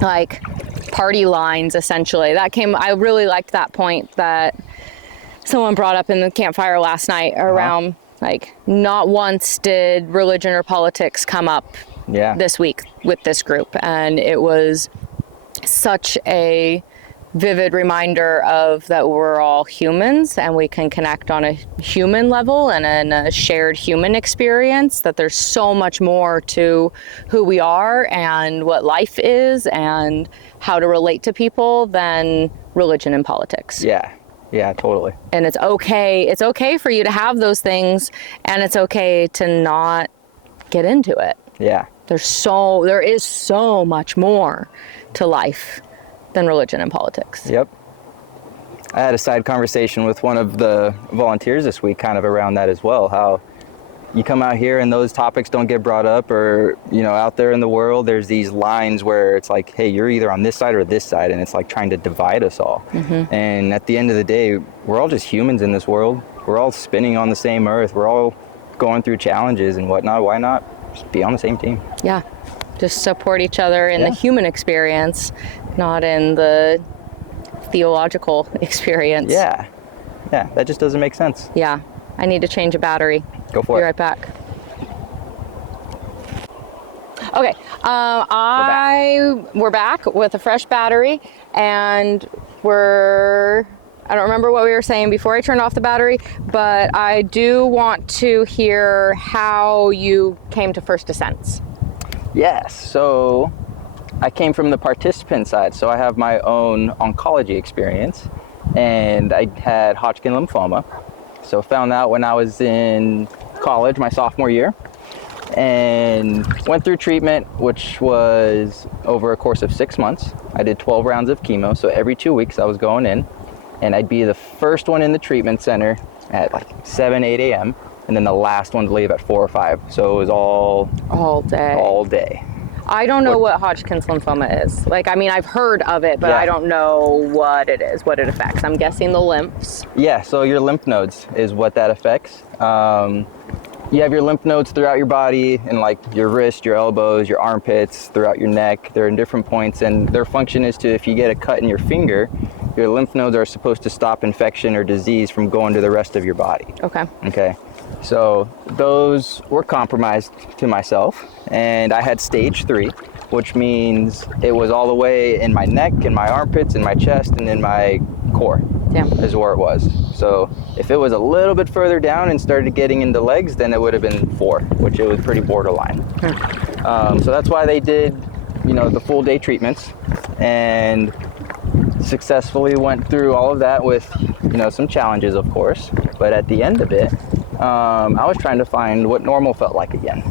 like party lines, essentially. I really liked that point that someone brought up in the campfire last night around like, not once did religion or politics come up this week with this group, and it was such a vivid reminder of that we're all humans and we can connect on a human level and in a shared human experience, that there's so much more to who we are and what life is and how to relate to people than religion and politics. Yeah, totally. And it's okay for you to have those things, and it's okay to not get into it. Yeah. There is so much more to life than religion and politics. Yep. I had a side conversation with one of the volunteers this week kind of around that as well, how you come out here and those topics don't get brought up, or, you know, out there in the world, there's these lines where it's like, hey, you're either on this side or this side, and it's like trying to divide us all. And at the end of the day, we're all just humans in this world. We're all spinning on the same earth. We're all going through challenges and whatnot. Why not just be on the same team? Yeah. Just support each other in the human experience, not in the theological experience. Yeah, that just doesn't make sense. Yeah, I need to change a battery. Go for it. Be right back. Okay, we're back with a fresh battery, and I don't remember what we were saying before I turned off the battery, but I do want to hear how you came to First Descents. Yes, so I came from the participant side, so I have my own oncology experience, and I had Hodgkin lymphoma. So found out when I was in college, my sophomore year, and went through treatment, which was over a course of 6 months. I did 12 rounds of chemo, so every 2 weeks I was going in, and I'd be the first one in the treatment center at like 7, 8 a.m., and then the last one to leave at 4 or 5. So it was all day. I don't know what Hodgkin's lymphoma is. Like, I mean, I've heard of it, but I don't know what it is, what it affects. I'm guessing the lymphs. Yeah, so your lymph nodes is what that affects. You have your lymph nodes throughout your body, and like your wrist, your elbows, your armpits, throughout your neck. They're in different points, and their function is to, if you get a cut in your finger, your lymph nodes are supposed to stop infection or disease from going to the rest of your body. Okay. So those were compromised to myself, and I had stage 3, which means it was all the way in my neck, in my armpits, in my chest, and in my core. Is where it was. So if it was a little bit further down and started getting into legs, then it would have been 4, which it was pretty borderline. So that's why they did, the full day treatments, and successfully went through all of that with, some challenges, of course. But at the end of it, I was trying to find what normal felt like again.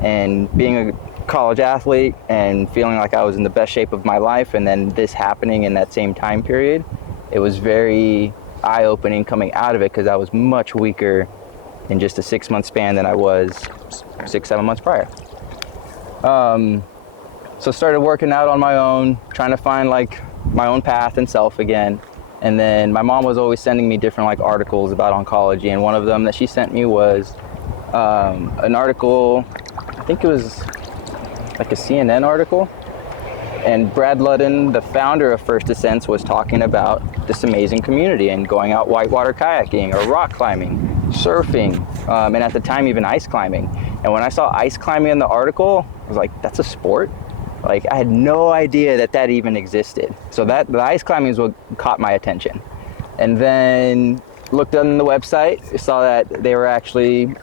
And being a college athlete and feeling like I was in the best shape of my life, and then this happening in that same time period, it was very eye-opening coming out of it, because I was much weaker in just a 6-month span than I was 6-7 months prior. So started working out on my own, trying to find like my own path and self again. And then my mom was always sending me different like articles about oncology, and one of them that she sent me was an article, I think it was like a CNN article, and Brad Ludden, the founder of First Descents, was talking about this amazing community and going out whitewater kayaking or rock climbing, surfing, and at the time even ice climbing. And when I saw ice climbing in the article, I was like, that's a sport? Like, I had no idea that even existed. So the ice climbing is what caught my attention. And then looked on the website, saw that they were actually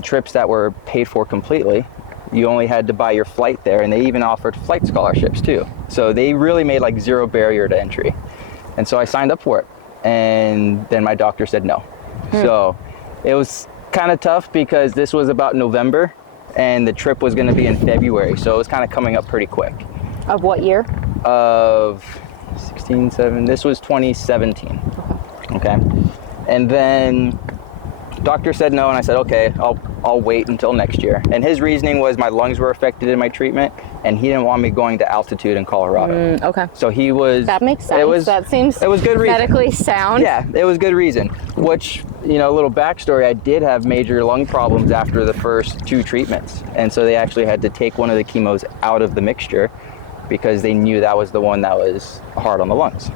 trips that were paid for completely. You only had to buy your flight there, and they even offered flight scholarships too. So they really made like zero barrier to entry. And so I signed up for it, and then my doctor said no. So it was kind of tough, because this was about November and the trip was going to be in February. So it was kind of coming up pretty quick. Of what year? Of 16, 7, this was 2017. Okay. And then Doctor said no, and I said, okay, I'll wait until next year. And his reasoning was my lungs were affected in my treatment, and he didn't want me going to altitude in Colorado. Okay. So he was... That makes sense. That seems it was good reason. medically sound. Yeah, it was good reason. Which, you know, a little backstory, I did have major lung problems after the first 2 treatments. And so they actually had to take one of the chemos out of the mixture because they knew that was the one that was hard on the lungs.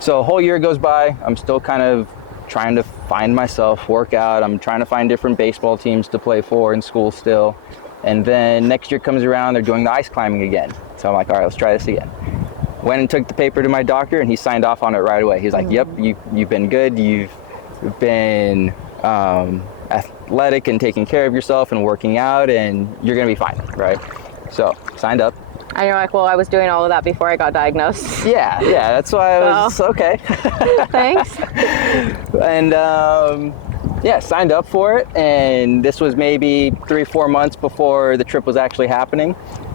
So a whole year goes by. I'm still kind of trying to find myself, work out. I'm trying to find different baseball teams to play for in school still. And then next year comes around, they're doing the ice climbing again. So I'm like, all right, let's try this again. Went and took the paper to my doctor, and he signed off on it right away. He's like, yep, you've been good. You've been athletic and taking care of yourself and working out, and you're going to be fine, right? So signed up. And you're like, well, I was doing all of that before I got diagnosed. Yeah, that's why I was, okay. Thanks. And yeah, signed up for it, and this was maybe 3-4 months before the trip was actually happening,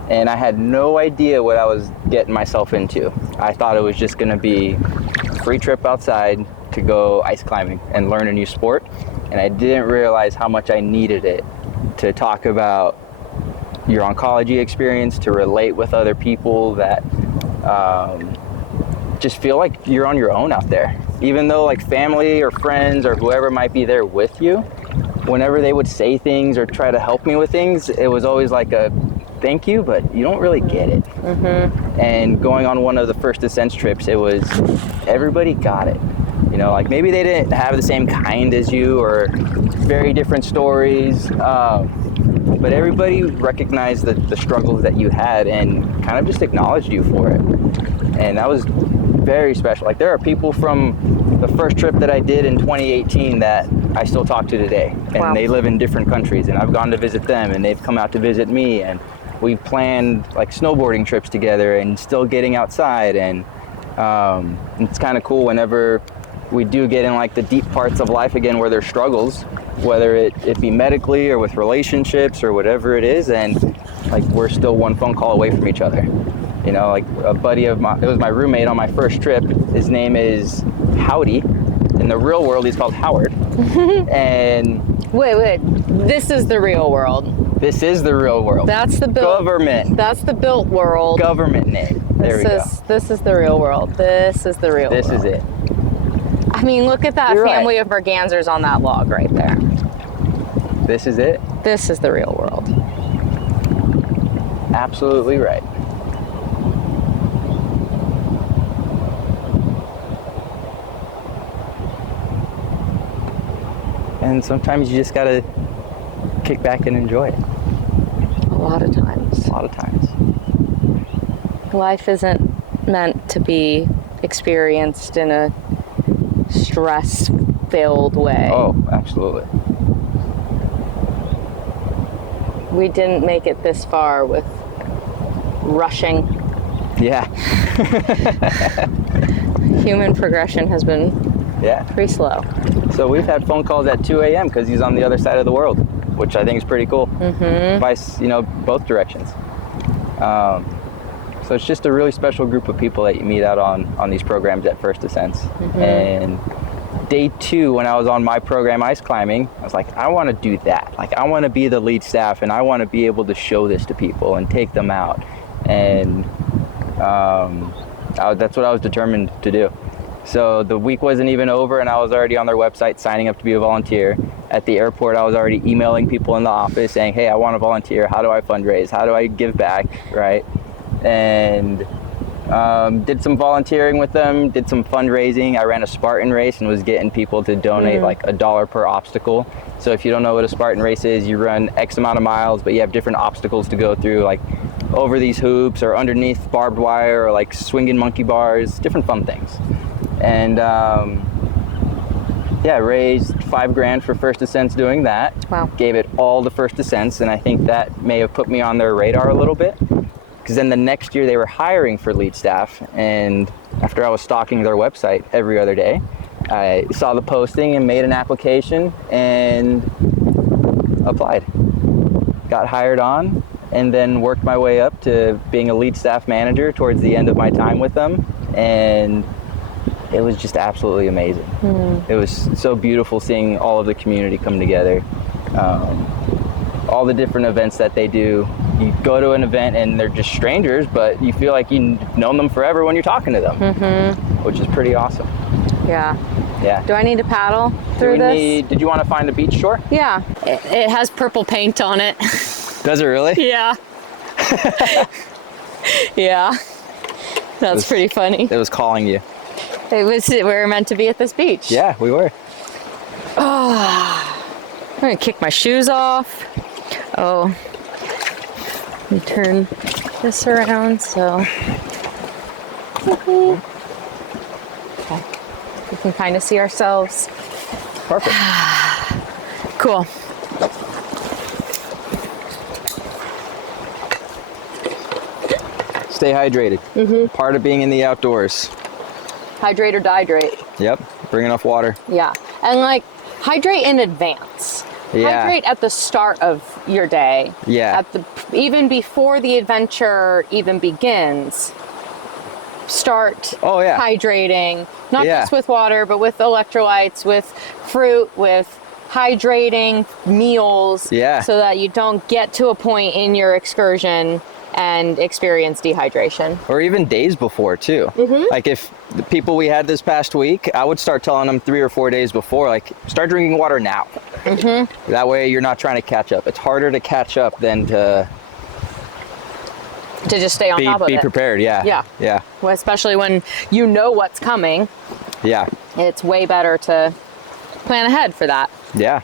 and I had no idea what I was getting myself into. I thought it was just going to be a free trip outside to go ice climbing and learn a new sport, and I didn't realize how much I needed it to talk about your oncology experience, to relate with other people that just feel like you're on your own out there. Even though like family or friends or whoever might be there with you, whenever they would say things or try to help me with things, it was always like a thank you, but you don't really get it. And going on one of the first Ascents trips, it was everybody got it. You know, like maybe they didn't have the same kind as you or very different stories, but everybody recognized the struggles that you had and kind of just acknowledged you for it. And that was very special. Like there are people from the first trip that I did in 2018 that I still talk to today, and they live in different countries, and I've gone to visit them and they've come out to visit me, and we've planned like snowboarding trips together and still getting outside. And it's kind of cool whenever we do get in like the deep parts of life again where there's struggles, whether it be medically or with relationships or whatever it is, and like we're still one phone call away from each other. You know, like a buddy of mine, it was my roommate on my first trip. His name is Howdy. In the real world, he's called Howard. And wait, this is the real world. This is the real world. That's the built government. That's the built world. Government name. There we go. This is the real world. This is the real world. This is it. I mean, look at that You're family right. of mergansers on that log right there. This is it. This is the real world. Absolutely right. And sometimes you just gotta kick back and enjoy it. A lot of times. A lot of times. Life isn't meant to be experienced in a stress-filled way. Oh, absolutely. We didn't make it this far with rushing. Yeah. Human progression has been pretty slow. So we've had phone calls at 2 a.m. because he's on the other side of the world, which I think is pretty cool. Vice, you know, both directions. So it's just a really special group of people that you meet out on these programs at First Ascents. And day 2, when I was on my program ice climbing, I was like, I want to do that. Like, I want to be the lead staff, and I want to be able to show this to people and take them out. And that's what I was determined to do. So the week wasn't even over, and I was already on their website signing up to be a volunteer. At the airport, I was already emailing people in the office saying, hey, I want to volunteer. How do I fundraise? How do I give back, right? And did some volunteering with them, did some fundraising. I ran a Spartan race and was getting people to donate like $1 per obstacle. So if you don't know what a Spartan race is, you run X amount of miles, but you have different obstacles to go through, like over these hoops or underneath barbed wire or like swinging monkey bars, different fun things. And raised $5,000 for First Ascents doing that. Wow. Gave it all to First Ascents, and I think that may have put me on their radar a little bit. Because then the next year they were hiring for lead staff, and after I was stalking their website every other day, I saw the posting and made an application and applied. Got hired on, and then worked my way up to being a lead staff manager towards the end of my time with them. And it was just absolutely amazing. It was so beautiful seeing all of the community come together. All the different events that they do. You go to an event and they're just strangers, but you feel like you've known them forever when you're talking to them, which is pretty awesome. Yeah. Yeah. Do I need to paddle through this? Did you want to find a beach shore? Yeah. It has purple paint on it. Does it really? Yeah. Yeah. That's pretty funny. It was calling you. We were meant to be at this beach. Yeah, we were. I'm gonna kick my shoes off. Oh. Let me turn this around so. Okay. We can kind of see ourselves. Perfect. Cool. Stay hydrated. Part of being in the outdoors. Hydrate or dehydrate. Yep. Bring enough water. Yeah. And like, hydrate in advance. Yeah. Hydrate at the start of your day. Yeah. Even before the adventure even begins. Start hydrating, not just with water, but with electrolytes, with fruit, with hydrating meals, so that you don't get to a point in your excursion and experience dehydration. Or even days before too. Like if the people we had this past week, I would start telling them 3 or 4 days before, like, start drinking water now. That way you're not trying to catch up. It's harder to catch up than to just stay on top of it. Be prepared, yeah. Well, especially when you know what's coming. Yeah. It's way better to plan ahead for that. Yeah.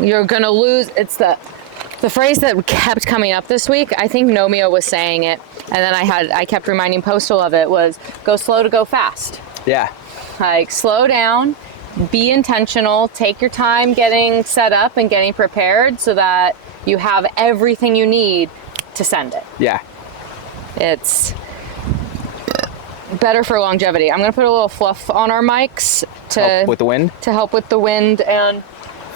You're gonna lose. It's the phrase that kept coming up this week. I think Nomia was saying it, and then I kept reminding Postal of it, was go slow to go fast. Yeah. Like, slow down, be intentional, take your time getting set up and getting prepared so that you have everything you need to send it. Yeah. It's better for longevity. I'm going to put a little fluff on our mics to help with the wind. To help with the wind, and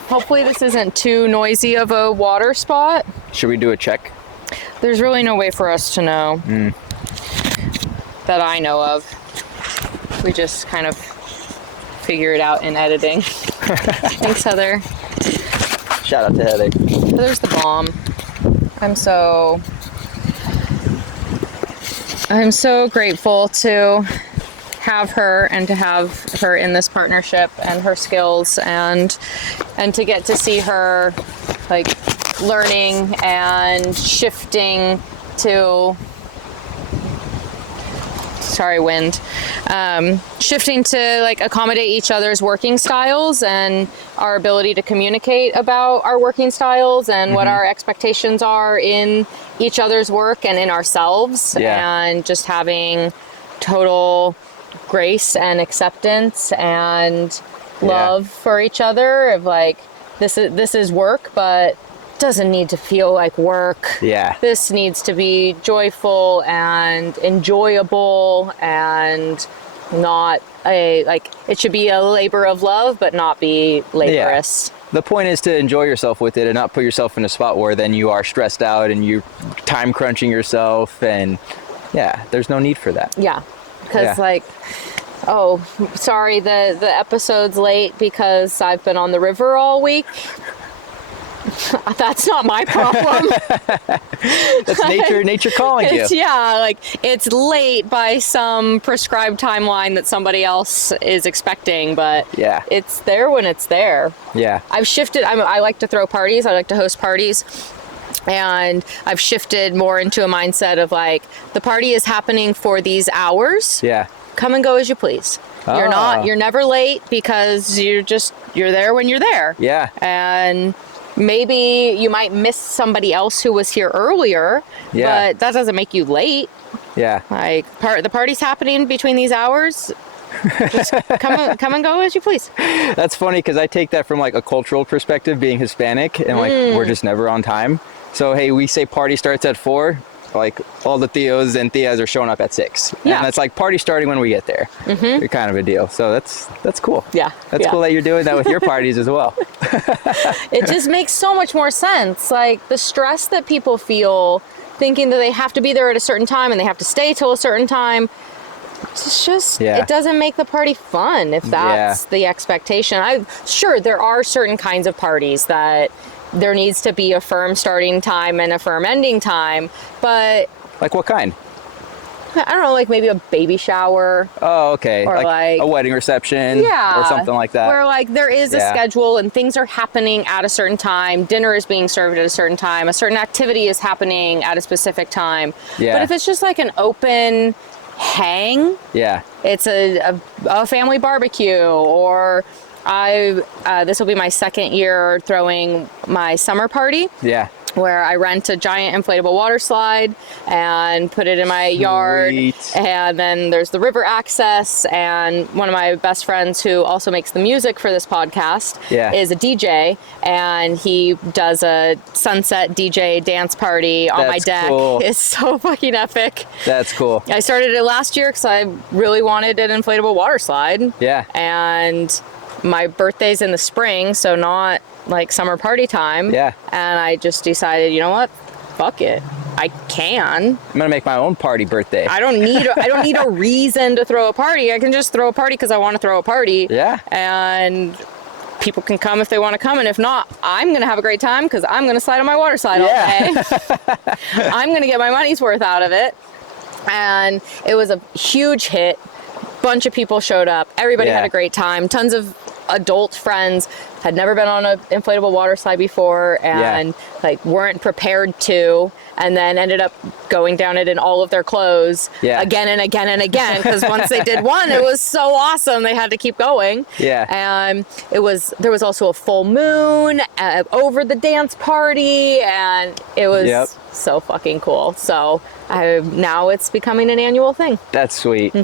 hopefully this isn't too noisy of a water spot. Should we do a check? There's really no way for us to know that I know of. We just kind of figure it out in editing. Thanks, Heather. Shout out to Heather. Heather's the bomb. I'm so grateful to have her and to have her in this partnership and her skills and to get to see her like learning and shifting to shifting to like accommodate each other's working styles and our ability to communicate about our working styles and what our expectations are in each other's work and in ourselves, and just having total grace and acceptance and love for each other of like, this is work, but doesn't need to feel like work. Yeah. This needs to be joyful and enjoyable and not it should be a labor of love, but not be laborious. Yeah. The point is to enjoy yourself with it and not put yourself in a spot where then you are stressed out and you're time crunching yourself, and there's no need for that. Yeah. Because oh, sorry, the episode's late because I've been on the river all week. That's not my problem. That's nature calling you. It's late by some prescribed timeline that somebody else is expecting, but it's there when it's there. Yeah. I've shifted. I like to throw parties. I like to host parties. And I've shifted more into a mindset of like, the party is happening for these hours. Yeah. Come and go as you please. You're never late because you're there when you're there. Yeah. And maybe you might miss somebody else who was here earlier, but that doesn't make you late. Yeah. Like the party's happening between these hours. Just come and go as you please. That's funny because I take that from like a cultural perspective, being Hispanic, and like we're just never on time. So hey, we say party starts at 4. Like all the tios and tias are showing up at 6. Yeah. And that's like party starting when we get there. Mm-hmm. Kind of a deal. So that's cool. Yeah. That's cool that you're doing that with your parties as well. It just makes so much more sense. Like the stress that people feel thinking that they have to be there at a certain time and they have to stay till a certain time. It's just, Yeah. it doesn't make the party fun if that's the expectation. Sure, there are certain kinds of parties that there needs to be a firm starting time and a firm ending time, but... Like what kind? I don't know, like maybe a baby shower. Oh, okay. Or like a wedding reception. Yeah. Or something like that. Where like there is a schedule and things are happening at a certain time. Dinner is being served at a certain time. A certain activity is happening at a specific time. Yeah. But if it's just like an open hang, it's a family barbecue, or this will be my second year throwing my summer party. Yeah. Where I rent a giant inflatable water slide and put it in my yard. And then there's the river access. And one of my best friends who also makes the music for this podcast is a DJ. And he does a sunset DJ dance party on my deck. Cool. It's so fucking epic. That's cool. I started it last year because I really wanted an inflatable water slide. Yeah. And my birthday's in the spring, so not like summer party time. Yeah. And I just decided, you know what? Fuck it. I can. I'm gonna make my own party birthday. I don't need a reason to throw a party. I can just throw a party because I want to throw a party. Yeah. And people can come if they want to come, and if not, I'm gonna have a great time because I'm gonna slide on my water slide all day. I'm gonna get my money's worth out of it. And it was a huge hit. Bunch of people showed up. Everybody had a great time. Tons of adult friends had never been on an inflatable water slide before and like weren't prepared to, and then ended up going down it in all of their clothes again and again and again, because once they did one, it was so awesome they had to keep going. And there was also a full moon over the dance party, and it was so fucking cool. So now it's becoming an annual thing. That's sweet.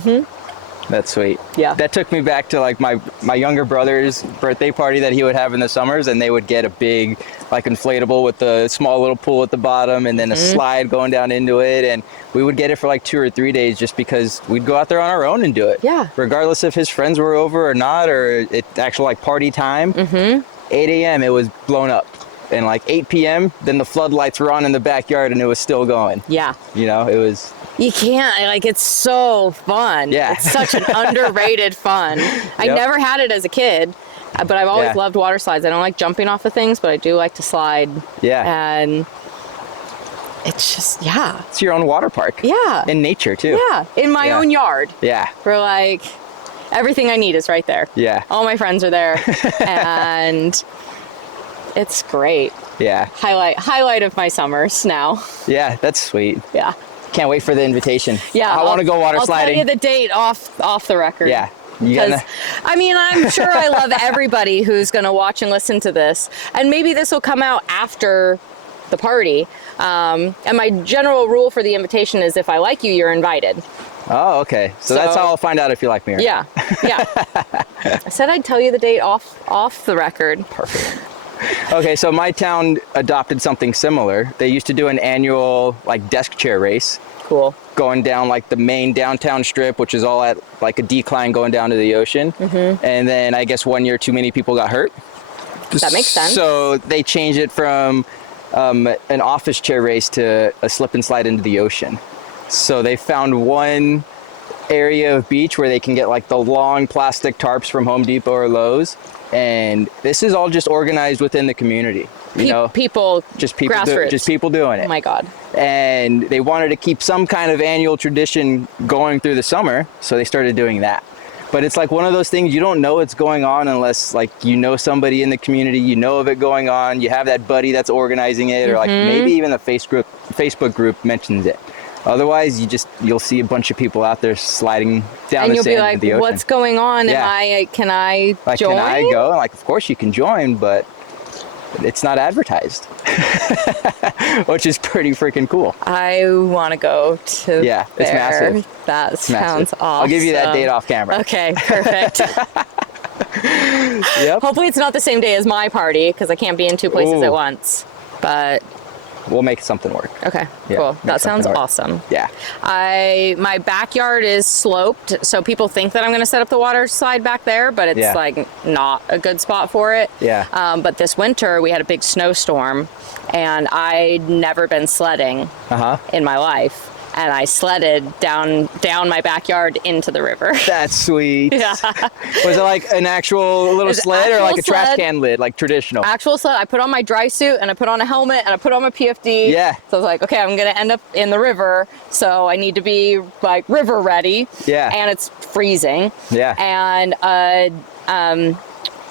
That's sweet. Yeah. That took me back to like my younger brother's birthday party that he would have in the summers, and they would get a big like inflatable with a small little pool at the bottom and then a slide going down into it, and we would get it for like 2 or 3 days just because we'd go out there on our own and do it. Yeah. Regardless if his friends were over or not, or it's actual like party time. 8 a.m. it was blown up. And like 8 p.m. then the floodlights were on in the backyard and it was still going. Yeah. You know, it was... You can't, like, it's so fun. Yeah. It's such an underrated fun. I never had it as a kid, but I've always loved water slides. I don't like jumping off of things, but I do like to slide. Yeah. And it's just, it's your own water park. Yeah. In nature, too. Yeah. In my own yard. Yeah. We're like, everything I need is right there. Yeah. All my friends are there. And it's great. Yeah. Highlight of my summers now. Yeah, that's sweet. Yeah. Can't wait for the invitation. Yeah, I want to go water sliding. I'll tell you the date off the record. Yeah. Because, I mean, I'm sure I love everybody who's going to watch and listen to this. And maybe this will come out after the party. And my general rule for the invitation is if I like you, you're invited. Oh, okay. So that's how I'll find out if you like me or not. Yeah. Yeah. I said I'd tell you the date off the record. Perfect. Okay, so my town adopted something similar. They used to do an annual like desk chair race. Cool. Going down like the main downtown strip, which is all at like a decline going down to the ocean. And then I guess one year too many people got hurt. That makes sense. So they changed it from an office chair race to a slip and slide into the ocean. So they found one area of beach where they can get like the long plastic tarps from Home Depot or Lowe's. And this is all just organized within the community. You know, just people doing it. Oh my God. And they wanted to keep some kind of annual tradition going through the summer, so they started doing that. But it's like one of those things you don't know what's going on unless like you know somebody in the community, you know of it going on, you have that buddy that's organizing it, or like maybe even the Facebook group mentions it. Otherwise, you'll see a bunch of people out there sliding down the sand into the ocean. And you'll be like, what's going on? Yeah. Can I join? Can I go? Like, of course you can join, but it's not advertised, which is pretty freaking cool. I want to go to there. It's massive. That sounds awesome. I'll give you that date off camera. Okay, perfect. Hopefully it's not the same day as my party, because I can't be in two places at once. But... we'll make something work. Okay, cool. That sounds awesome. Yeah. My backyard is sloped, so people think that I'm going to set up the water slide back there, but it's like not a good spot for it. Yeah. But this winter we had a big snowstorm, and I'd never been sledding in my life. and I sledded down my backyard into the river. That's sweet. Yeah. Was it like an actual little sled or like a trash sled. can lid, like traditional? Actual sled. I put on my dry suit and I put on a helmet and I put on my PFD. Yeah. So I was like, okay, I'm going to end up in the river. So I need to be like river ready. Yeah. And it's freezing. Yeah. And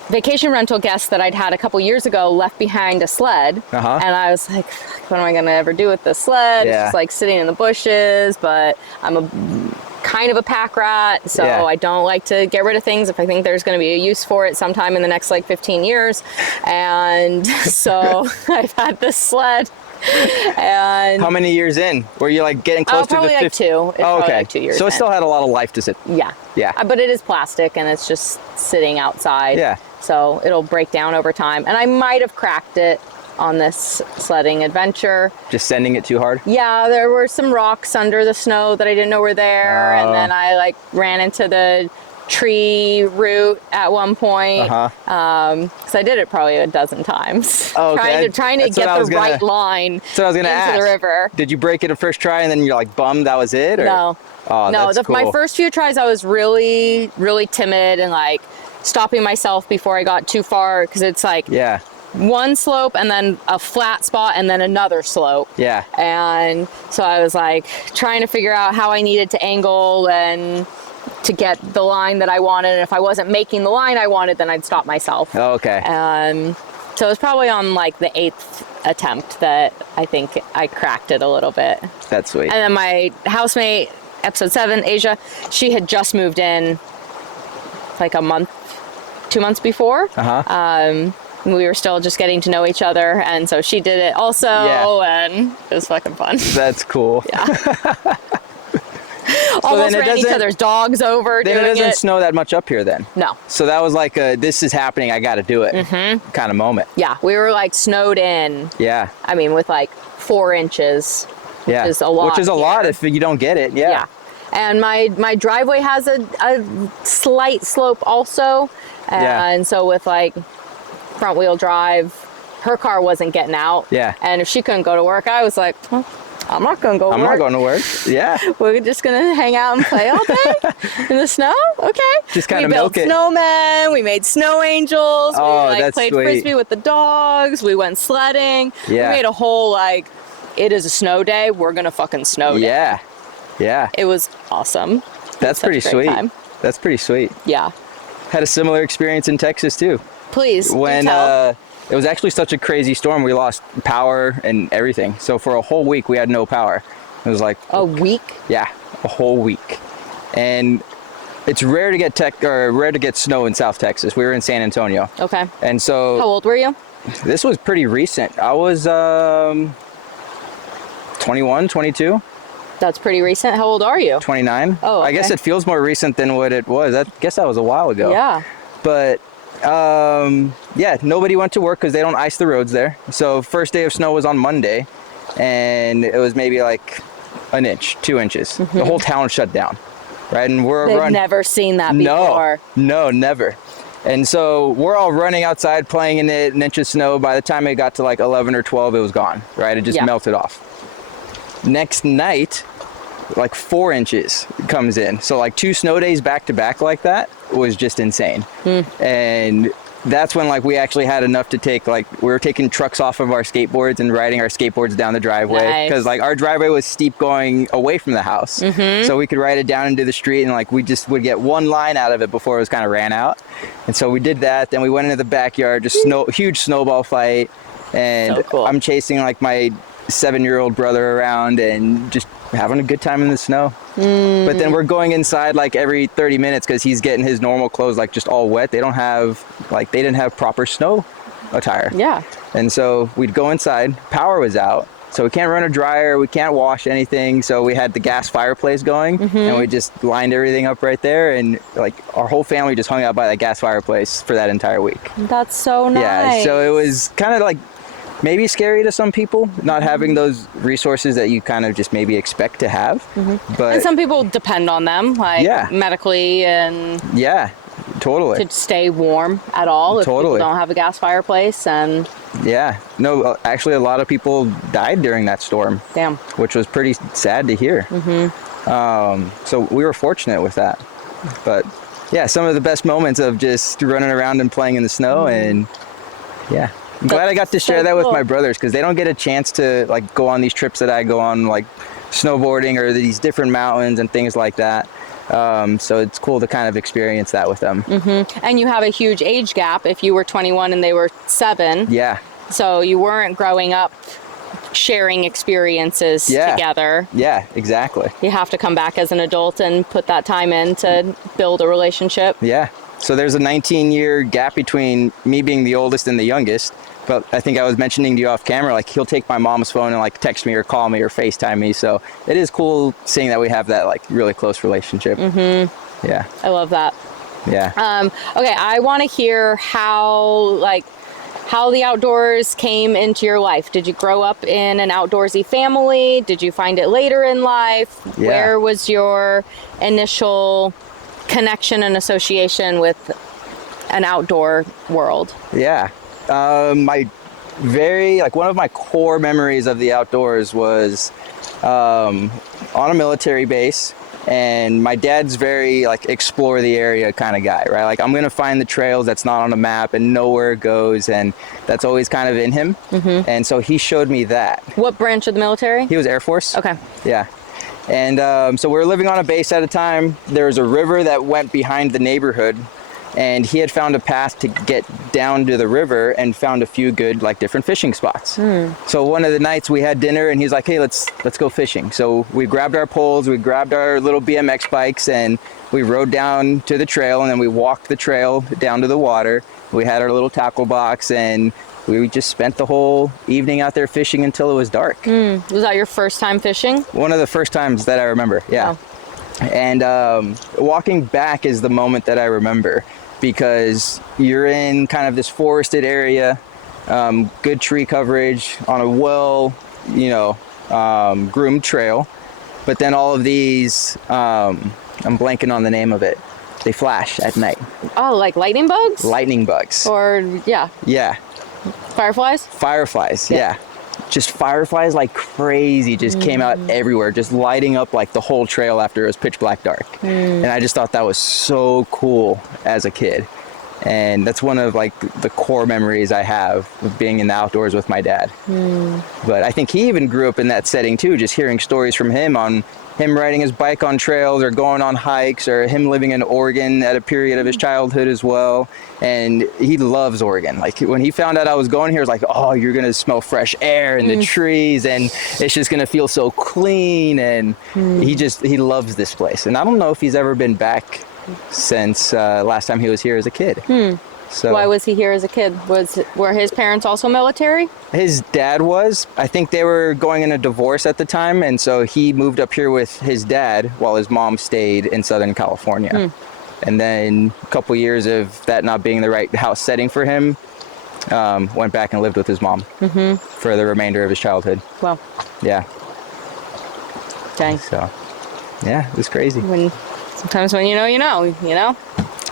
vacation rental guest that I'd had a couple years ago left behind a sled. Uh-huh. And I was like, what am I going to ever do with this sled? Yeah. It's just like sitting in the bushes, but I'm a kind of a pack rat, so Yeah. I don't like to get rid of things if I think there's going to be a use for it sometime in the next like 15 years. And so I've had this sled. And how many years in? Were you like getting close to the probably like 50? two. It's probably like 2 years So it in. still had a lot of life to sit. Yeah. Yeah. But it is plastic and it's just sitting outside. Yeah. So it'll break down over time. And I might have cracked it on this sledding adventure. Just sending it too hard? Yeah, there were some rocks under the snow that I didn't know were there. Oh. And then I like ran into the tree root at one point. Uh-huh. Because I did it probably a dozen times. Oh, okay. Trying to That's what get I the was gonna- right line So I was gonna into ask. the river. Did you break it at first try and then you're like bummed that was it? Or? No. Oh, No, that's cool. my first few tries I was really, really timid and like stopping myself before I got too far because it's like Yeah. one slope and then a flat spot and then another slope. Yeah. And so I was like trying to figure out how I needed to angle and to get the line that I wanted. And if I wasn't making the line I wanted, then I'd stop myself. Oh, okay. So it was probably on like the 8th attempt that I think I cracked it a little bit. That's sweet. And then my housemate, episode 7, Asia, she had just moved in like a month, 2 months before. Uh-huh. We were still just getting to know each other, and so she did it also, and it was fucking fun. That's cool. Yeah. Almost then it ran each doesn't- other's dogs over Then it doing doesn't it. snow that much up here then. No. So that was like a, this is happening, I gotta do it kind of moment. Yeah, we were like snowed in. Yeah. I mean, with like 4 inches, which Yeah. is a lot. Which is a lot here. if you don't get it. Yeah. Yeah. And my driveway has a slight slope also. Yeah. And so with like front wheel drive, her car wasn't getting out. Yeah. And if she couldn't go to work, I was like, well, I'm not going to go to I'm work. not going to work. Yeah. We're just going to hang out and play all day in the snow? Okay. Just kinda We built milk it. snowmen. We made snow angels. Oh, we like that's played sweet. frisbee with the dogs. We went sledding. Yeah. We made a whole like, it is a snow day. We're going to fucking snow day. Yeah. Yeah. It was awesome. That's Such a pretty great sweet. time. That's pretty sweet. Yeah. Had a similar experience in Texas too. Please. do When tell. it was actually such a crazy storm, we lost power and everything. So for a whole week we had no power. It was like A week? yeah, a whole week. And it's rare to get snow in South Texas. We were in San Antonio. Okay. And so How old were you? this was pretty recent. I was 21, 22, That's pretty recent. How old are you? 29. Oh, I guess okay. it feels more recent than what it was. I guess that was a while ago. Yeah. But yeah, nobody went to work because they don't ice the roads there. So first day of snow was on Monday, and it was maybe like an inch, 2 inches. The whole town shut down, right? And we're They've running. never seen that before. No, never. And so we're all running outside playing in it, an inch of snow. By the time it got to like 11 or 12, it was gone, right? It just Yeah. melted off. Next night, like 4 inches comes in. So like 2 snow days back to back like that was just insane. And that's when like we actually had enough to take, like we were taking trucks off of our skateboards and riding our skateboards down the driveway. Nice. Because like our driveway was steep going away from the house. So we could ride it down into the street and like we just would get one line out of it before it was kind of ran out. And so we did that. Then we went into the backyard, just huge snowball fight. And So cool. I'm chasing like my 7-year-old brother around and just having a good time in the snow. But then we're going inside like every 30 minutes because he's getting his normal clothes like just all wet. They didn't have proper snow attire. Yeah. And so we'd go inside, power was out. So we can't run a dryer, we can't wash anything. So we had the gas fireplace going and we just lined everything up right there. And like our whole family just hung out by that gas fireplace for that entire week. That's so nice. Yeah, so it was kind of like maybe scary to some people, not having those resources that you kind of just maybe expect to have. But And some people depend on them, like Yeah. medically and yeah, totally. to stay warm at all if Totally. people don't have a gas fireplace. And Yeah. No, actually, a lot of people died during that storm. Damn. Which was pretty sad to hear. So we were fortunate with that. But yeah, some of the best moments of just running around and playing in the snow, and yeah. I'm glad I got to share that with my brothers, because they don't get a chance to like go on these trips that I go on, like snowboarding or these different mountains and things like that. So it's cool to kind of experience that with them. And you have a huge age gap if you were 21 and they were 7. Yeah. So you weren't growing up sharing experiences together. Yeah, exactly. You have to come back as an adult and put that time in to build a relationship. Yeah. So there's a 19-year gap between me being the oldest and the youngest. But I think I was mentioning to you off camera, like he'll take my mom's phone and like text me or call me or FaceTime me. So it is cool seeing that we have that like really close relationship. Yeah. I love that. Yeah. Okay, I want to hear how the outdoors came into your life. Did you grow up in an outdoorsy family? Did you find it later in life? Yeah. Where was your initial connection and association with an outdoor world? Yeah. My one of my core memories of the outdoors was on a military base, and my dad's very like explore the area kind of guy, right? Like I'm gonna find the trails that's not on the map and know where it goes, and that's always kind of in him. And so he showed me that. What branch of the military? He was Air Force. Okay. Yeah. And so we were living on a base at a time. There was a river that went behind the neighborhood, and he had found a path to get down to the river and found a few good like different fishing spots. So one of the nights we had dinner, and he's like, hey, let's go fishing. So we grabbed our poles, we grabbed our little BMX bikes, and we rode down to the trail, and then we walked the trail down to the water. We had our little tackle box, and we just spent the whole evening out there fishing until it was dark. Was that your first time fishing? One of the first times that I remember, yeah. Wow. And walking back is the moment that I remember, because you're in kind of this forested area, good tree coverage on a groomed trail, but then all of these, I'm blanking on the name of it, they flash at night. Oh, like lightning bugs? Lightning bugs. Or, yeah. Yeah. Fireflies? Fireflies, yeah. Just fireflies like crazy just came out everywhere, just lighting up like the whole trail after it was pitch black dark. And I just thought that was so cool as a kid. And that's one of like the core memories I have of being in the outdoors with my dad. But I think he even grew up in that setting too, just hearing stories from him on him riding his bike on trails or going on hikes, or him living in Oregon at a period of his childhood as well. And he loves Oregon. Like when he found out I was going here, he was like, oh, you're going to smell fresh air in the trees, and it's just going to feel so clean. And he loves this place. And I don't know if he's ever been back since last time he was here as a kid. So why was he here as a kid? Were his parents also military? His dad was. I think they were going in a divorce at the time, and so he moved up here with his dad while his mom stayed in Southern California. And then a couple years of that not being the right house setting for him, went back and lived with his mom for the remainder of his childhood. Wow. Yeah. Dang. So, yeah, it was crazy. Sometimes when you know.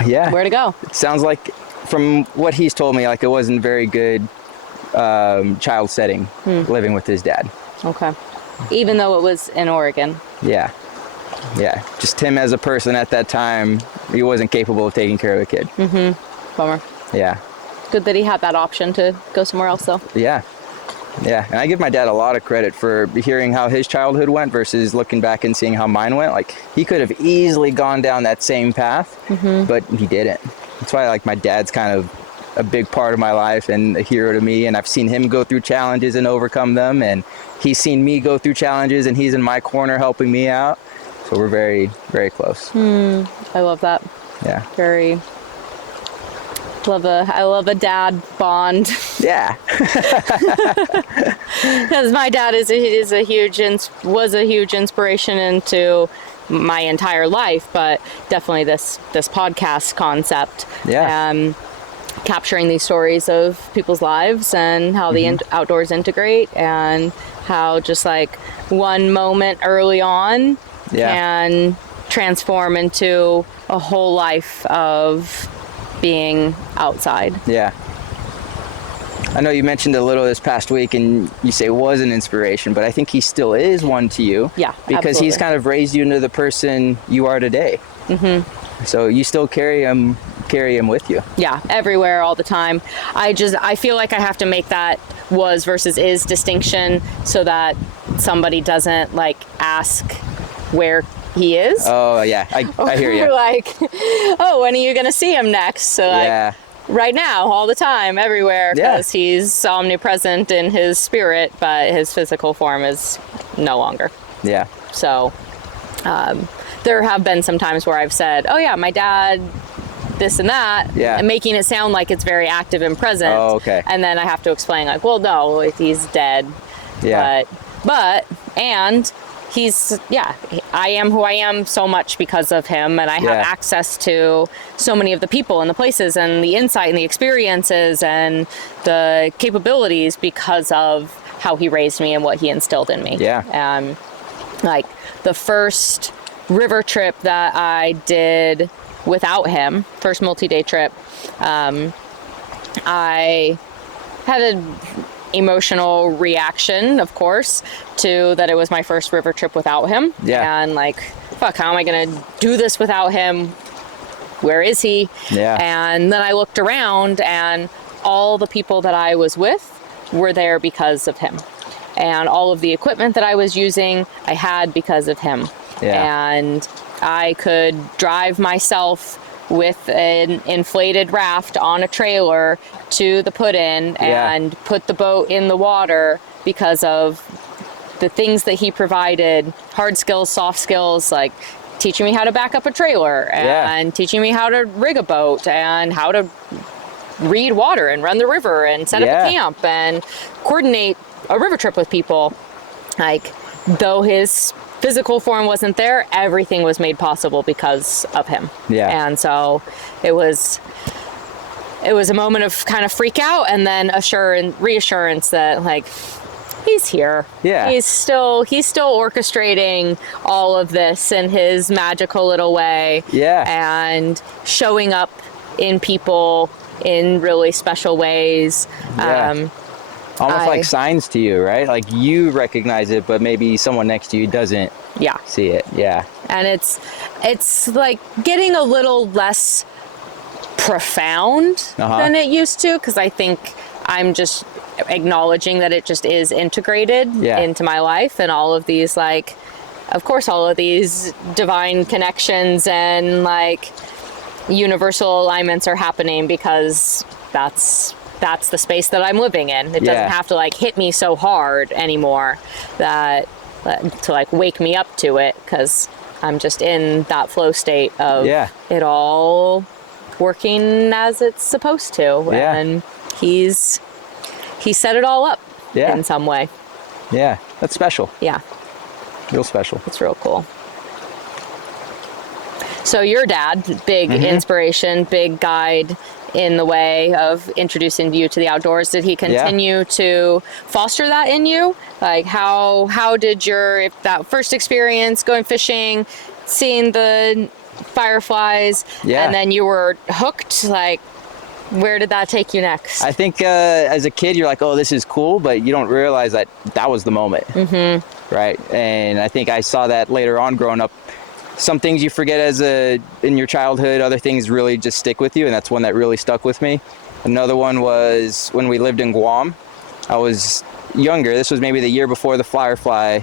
Yeah. Where to go. It sounds like, from what he's told me, like it wasn't very good child setting living with his dad. Okay. Even though it was in Oregon. Yeah. Just him as a person at that time, he wasn't capable of taking care of a kid. Bummer. Yeah. Good that he had that option to go somewhere else though. Yeah. And I give my dad a lot of credit for hearing how his childhood went versus looking back and seeing how mine went. Like he could have easily gone down that same path, but he didn't. That's why like my dad's kind of a big part of my life and a hero to me, and I've seen him go through challenges and overcome them, and he's seen me go through challenges, and he's in my corner helping me out. So we're very, very close. I love that. Yeah. I love a dad bond. Yeah. Because my dad was a huge inspiration into my entire life, but definitely this podcast concept. Yeah. Capturing these stories of people's lives and how the outdoors integrate, and how just like one moment early on can transform into a whole life of being outside. Yeah. I know you mentioned a little this past week, and you say was an inspiration, but I think he still is one to you. Yeah, because he's absolutely. kind of raised you into the person you are today. So you still carry him with you. Yeah, everywhere, all the time. I feel like I have to make that was versus is distinction so that somebody doesn't like ask where he is. Oh yeah, I hear you. Like, oh, when are you gonna see him next? So like, Yeah. right now, all the time, everywhere, because he's omnipresent in his spirit, but his physical form is no longer. Yeah. So there have been some times where I've said, oh yeah, my dad, this and that, and making it sound like it's very active and present. Oh, okay. And then I have to explain like, well, no, he's dead. Yeah. And he's, I am who I am so much because of him, and I have access to so many of the people and the places and the insight and the experiences and the capabilities because of how he raised me and what he instilled in me. Yeah. Like the first river trip that I did without him, first multi-day trip, I had an emotional reaction, of course, to that it was my first river trip without him. Yeah. And like, fuck, how am I going to do this without him? Where is he? Yeah. And then I looked around and all the people that I was with were there because of him. And all of the equipment that I was using, I had because of him. Yeah. And I could drive myself with an inflated raft on a trailer to the put-in and put the boat in the water because of the things that he provided, hard skills, soft skills, like teaching me how to back up a trailer and teaching me how to rig a boat and how to read water and run the river and set up a camp and coordinate a river trip with people. Like, though his physical form wasn't there, everything was made possible because of him. Yeah. And so it was a moment of kind of freak out and then reassurance that like he's here. Yeah. He's still orchestrating all of this in his magical little way. Yeah. And showing up in people in really special ways. Yeah. Almost like signs to you, right? Like you recognize it, but maybe someone next to you doesn't see it. Yeah. And it's like getting a little less profound than it used to, because I think I'm just acknowledging that it just is integrated into my life, and all of these, like, of course, all of these divine connections and like universal alignments are happening because that's the space that I'm living in. It doesn't have to like hit me so hard anymore that to like wake me up to it, because I'm just in that flow state of it all working as it's supposed to. And he set it all up in some way. Yeah, that's special. Yeah. Real special. It's real cool. So your dad, big inspiration, big guide in the way of introducing you to the outdoors. Did he continue to foster that in you? Like how did that first experience going fishing, seeing the fireflies, and then you were hooked, like where did that take you next? I think as a kid you're like, oh, this is cool, but you don't realize that was the moment. Right? And I think I saw that later on growing up. Some things you forget in your childhood, other things really just stick with you, and that's one that really stuck with me. Another one was when we lived in Guam. I was younger. This was maybe the year before the firefly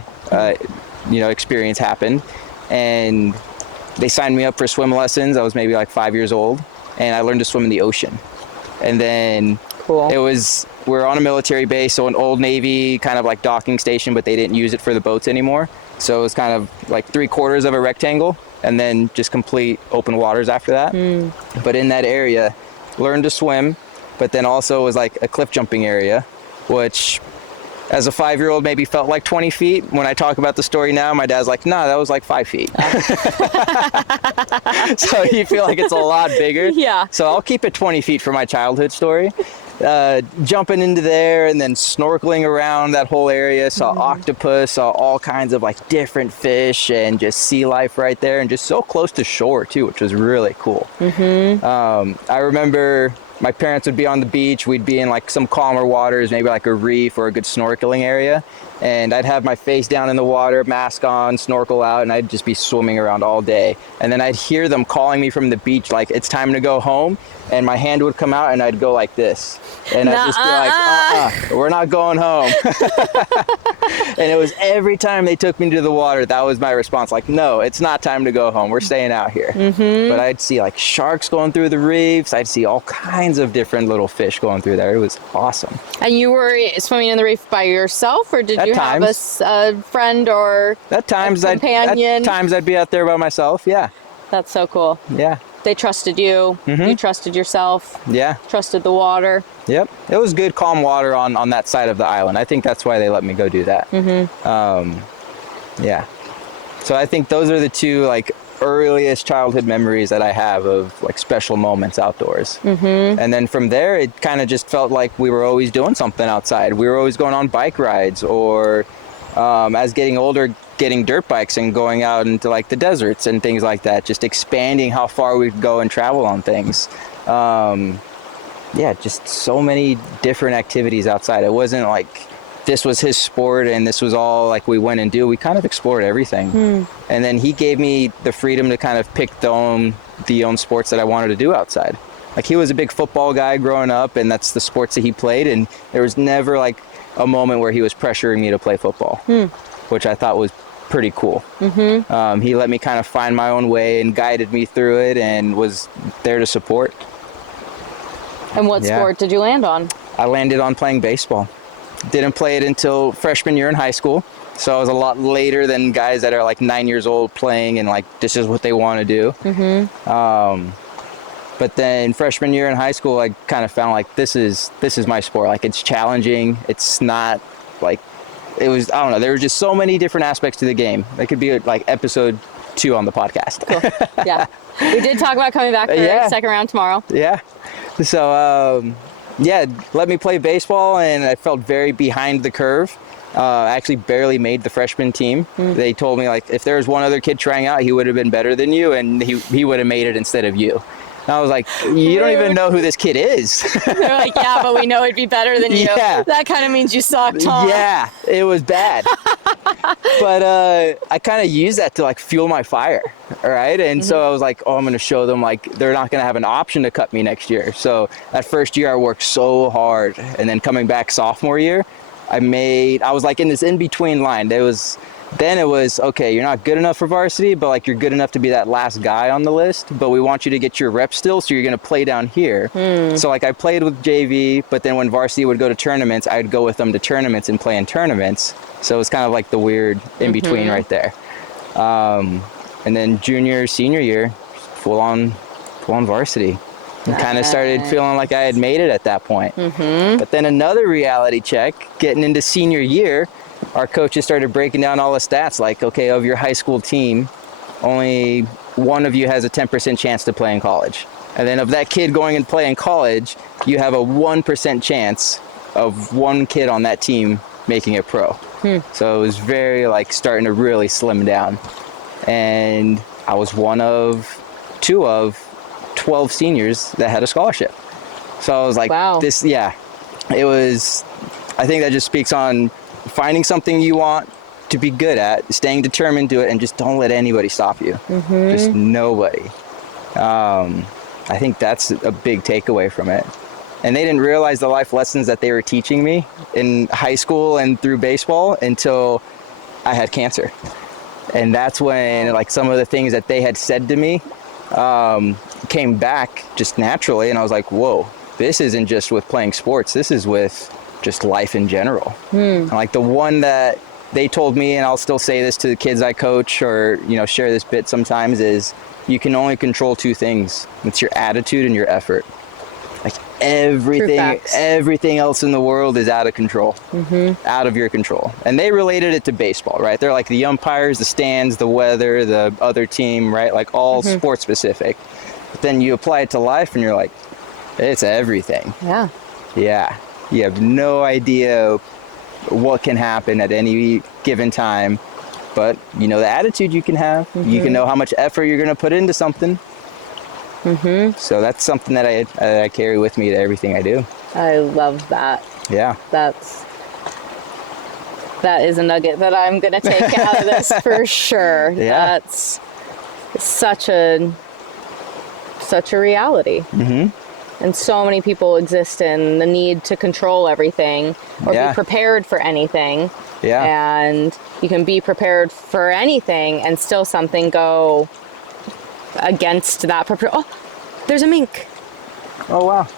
experience happened, and they signed me up for swim lessons. I was maybe like 5 years old, and I learned to swim in the ocean. And then we're on a military base, so an old Navy kind of like docking station, but they didn't use it for the boats anymore. So it was kind of like 3/4 of a rectangle and then just complete open waters after that. But in that area, learned to swim, but then also was like a cliff jumping area, which as a 5-year-old maybe felt like 20 feet. When I talk about the story now, my dad's like, nah, that was like 5 feet. So you feel like it's a lot bigger. Yeah. So I'll keep it 20 feet for my childhood story. Jumping into there and then snorkeling around that whole area, saw octopus, saw all kinds of like different fish and just sea life right there, and just so close to shore too, which was really cool. I remember my parents would be on the beach. We'd be in like some calmer waters, maybe like a reef or a good snorkeling area. And I'd have my face down in the water, mask on, snorkel out, and I'd just be swimming around all day. And then I'd hear them calling me from the beach, like, it's time to go home. And my hand would come out and I'd go like this. And I'd just be like, we're not going home. And it was every time they took me to the water, that was my response. Like, no, it's not time to go home. We're staying out here. But I'd see like sharks going through the reefs. I'd see all kinds of different little fish going through there. It was awesome. And you were swimming in the reef by yourself, or did you have a friend or a companion? At times I'd be out there by myself, yeah. That's so cool. Yeah. They trusted you. You trusted yourself. Yeah. Trusted the water. Yep. It was good, calm water on that side of the island. I think that's why they let me go do that. Yeah. So I think those are the two like earliest childhood memories that I have of like special moments outdoors. And then from there, it kind of just felt like we were always doing something outside. We were always going on bike rides, or as getting older, getting dirt bikes and going out into like the deserts and things like that, just expanding how far we could go and travel on things. Yeah, just so many different activities outside. It wasn't like this was his sport and this was all like we went and do. We kind of explored everything. And then he gave me the freedom to kind of pick the own sports that I wanted to do outside. Like, he was a big football guy growing up, and that's the sports that he played, and there was never like a moment where he was pressuring me to play football, which I thought was pretty cool. He let me kind of find my own way and guided me through it and was there to support. And what sport did you land on? I landed on playing baseball. Didn't play it until freshman year in high school. So I was a lot later than guys that are like 9 years old playing and like, this is what they want to do. But then freshman year in high school, I kind of found like, this is my sport. Like, it's challenging. It's not like, it was, I don't know. There were just so many different aspects to the game. That could be like episode 2 on the podcast. Cool. Yeah. We did talk about coming back for the second round tomorrow. Yeah. So, yeah, let me play baseball, and I felt very behind the curve. I actually barely made the freshman team. They told me, like, if there was one other kid trying out, he would have been better than you, and he would have made it instead of you. And I was like, you don't even know who this kid is. They're like, yeah, but we know he'd be better than you. Yeah. That kind of means you sucked, huh? Yeah, it was bad. But I kind of used that to like fuel my fire, all right? And so I was like, oh, I'm going to show them like they're not going to have an option to cut me next year. So that first year I worked so hard, and then coming back sophomore year, I was like in this in-between line. Then it was, okay, you're not good enough for varsity, but like you're good enough to be that last guy on the list, but we want you to get your reps still, so you're going to play down here. So like I played with JV, but then when varsity would go to tournaments, I'd go with them to tournaments and play in tournaments. So it was kind of like the weird in-between right there. And then junior, senior year, full on varsity. And kind of started feeling like I had made it at that point. But then another reality check, getting into senior year, our coaches started breaking down all the stats, like, okay, of your high school team, only one of you has a 10% chance to play in college. And then of that kid going and playing college, you have a 1% chance of one kid on that team making it pro. So it was very like starting to really slim down. And I was one of 2 of 12 seniors that had a scholarship. So I was like, wow. It was, I think that just speaks on finding something you want to be good at, staying determined to it, and just don't let anybody stop you. Just nobody. I think that's a big takeaway from it. And they didn't realize the life lessons that they were teaching me in high school and through baseball until I had cancer. And that's when like some of the things that they had said to me came back just naturally. And I was like, whoa, this isn't just with playing sports. This is with just life in general. And like the one that they told me, and I'll still say this to the kids I coach or, share this bit sometimes, is you can only control 2 things. It's your attitude and your effort. Like everything else in the world is out of control, out of your control. And they related it to baseball, right? They're like the umpires, the stands, the weather, the other team, right? Like all sports specific. But then you apply it to life and you're like, it's everything. Yeah. Yeah. You have no idea what can happen at any given time, but the attitude you can have. You can know how much effort you're going to put into something. Mm-hmm. So that's something that I carry with me to everything I do. I love that. Yeah. That is a nugget that I'm going to take out of this for sure. Yeah. That's such a reality. Mm-hmm. And so many people exist in the need to control everything or Yeah. be prepared for anything. Yeah. And you can be prepared for anything and still something go against that. Oh, there's a mink. Oh, wow.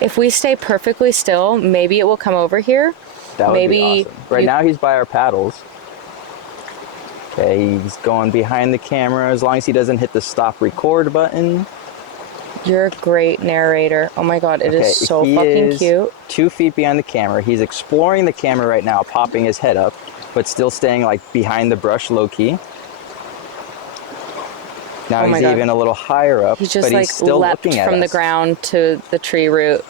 If we stay perfectly still, maybe it will come over here. That would Maybe be awesome. Right now he's by our paddles. Okay, he's going behind the camera as long as he doesn't hit the stop record button. You're a great narrator. Oh my God, it is so fucking cute. 2 feet behind the camera. He's exploring the camera right now, popping his head up, but still staying like behind the brush low key. Now he's even a little higher up, He just but he's still leapt looking at from the us. ground to the tree root.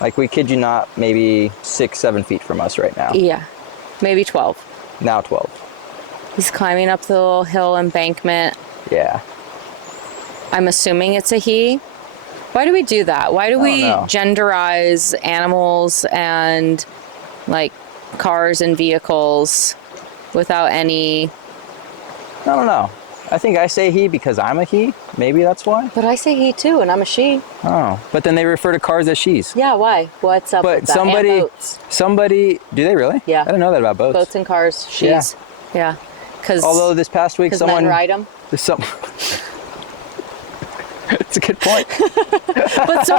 Like, we kid you not, maybe 6-7 feet from us right now. Yeah, maybe 12. Now 12. He's climbing up the little hill embankment. Yeah. I'm assuming it's a he. Why do we do that? Why do we know. genderize animals and like cars and vehicles without any... I don't know. I think I say he because I'm a he. Maybe that's why. But I say he too, and I'm a she. Oh, but then they refer to cars as she's. Yeah, why? What's up with But that? And boats. somebody, do they really? Yeah. I didn't know that about boats. Boats and cars, she's. Yeah. Because Although this past week someone men ride them. It's a good point. But so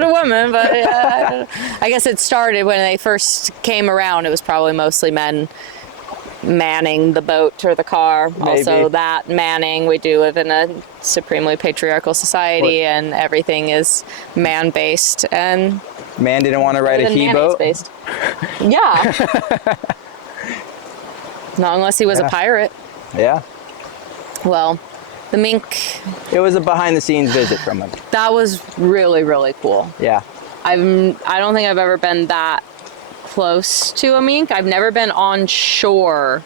do women. But I guess it started when they first came around. It was probably mostly men manning the boat or the car. Maybe. Also that manning. We do live in a supremely patriarchal society, and everything is man-based. And Man didn't want to ride a he boat. Based. Yeah. Not unless he was a pirate. Yeah. Well, the mink, It was a behind-the-scenes visit from him. that was really, really cool. Yeah. I don't think I've ever been that close to a mink. I've never been on shore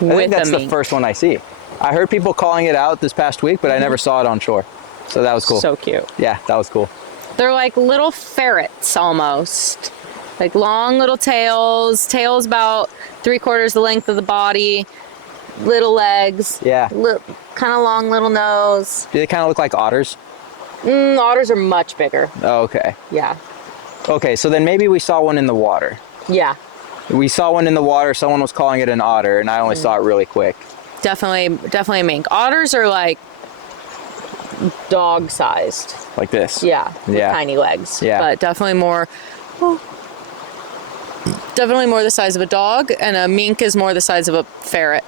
I with think that's a the mink. first one I see. I heard people calling it out this past week, but I never saw it on shore. So that was cool. So cute. Yeah, that was cool. They're like little ferrets almost. Like long little tails. Tails about 3/4 the length of the body. Little legs. Yeah. Kind of long little nose. Do they kind of look like otters? Otters are much bigger. Oh, okay. Yeah. Okay, so then maybe we saw one in the water. Yeah. We saw one in the water. Someone was calling it an otter, and I only saw it really quick. Definitely a mink. Otters are like dog sized. Like this. Yeah. With Yeah. tiny legs. Yeah. But definitely more the size of a dog, and a mink is more the size of a ferret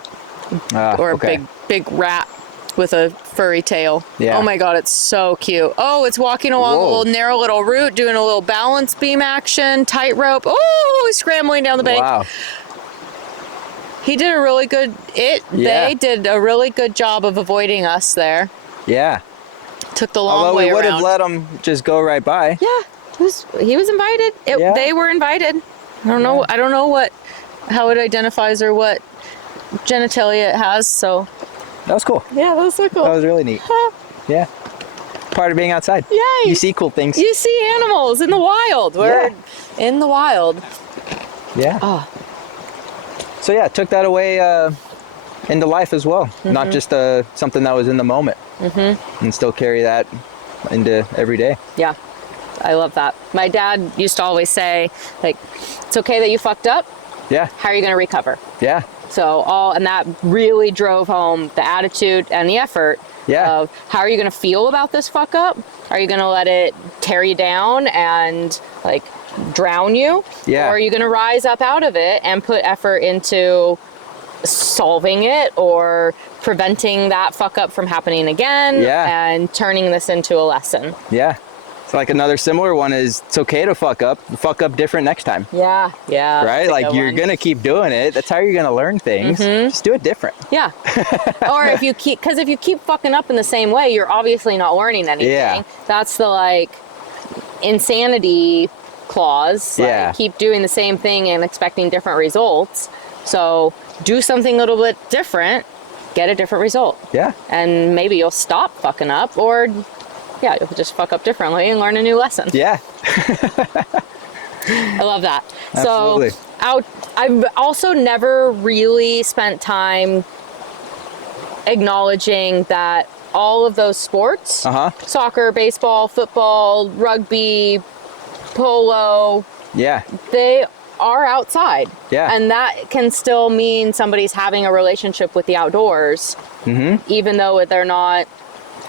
or okay. a big rat with a furry tail. Yeah. Oh my God, it's so cute. Oh, it's walking along Whoa. a little narrow little route, doing a little balance beam action, tightrope. Oh, he's scrambling down the bank. Wow. He did a really good, Yeah. they did a really good job of avoiding us there. Yeah. Took the long Although way we would around. have let them just go right by. Yeah, he was invited. Yeah. They were invited. I don't know. I don't know how it identifies or what genitalia it has. So That was cool. yeah, that was so cool. That was really neat. Yeah. Part of being outside. Yay. You see cool things. You see animals in the wild. We're in the wild. Yeah. Oh, So yeah, took that away into life as well. Not just something that was in the moment. And still carry that into every day. yeah. I love that. My dad used to always say, like, it's okay that you fucked up. Yeah. How are you going to recover? Yeah. So and that really drove home the attitude and the effort of how are you going to feel about this fuck up? Are you going to let it tear you down and like drown you? Yeah. Or are you going to rise up out of it and put effort into solving it or preventing that fuck up from happening again and turning this into a lesson? Yeah. So like another similar one is it's okay to fuck up different next time. Yeah. Yeah. Right? Like you're going to keep doing it. That's how you're going to learn things. Just do it different. Yeah. Or if you keep fucking up in the same way, you're obviously not learning anything. Yeah. That's the like insanity clause. Like, Yeah. keep doing the same thing and expecting different results. So do something a little bit different, get a different result. Yeah. And maybe you'll stop fucking up, or yeah, you'll just fuck up differently and learn a new lesson. Yeah. I love that. Absolutely. So I've also never really spent time acknowledging that all of those sports, soccer, baseball, football, rugby, polo, they are outside. Yeah. And that can still mean somebody's having a relationship with the outdoors, even though they're not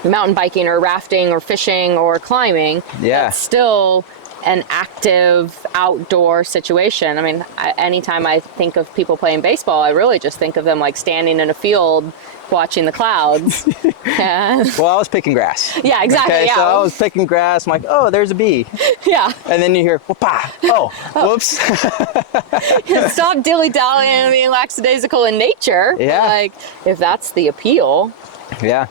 mountain biking or rafting or fishing or climbing. Yeah. It's still an active outdoor situation. I mean, anytime I think of people playing baseball, I really just think of them like standing in a field watching the clouds. Yeah. Well, I was picking grass. Yeah, exactly. Okay, yeah. so I was picking grass. I'm like, oh, there's a bee. Yeah. And then you hear, whoop-ah. Oh, whoops. Stop dilly-dallying and being lackadaisical in nature. Yeah. Like, if that's the appeal. Yeah.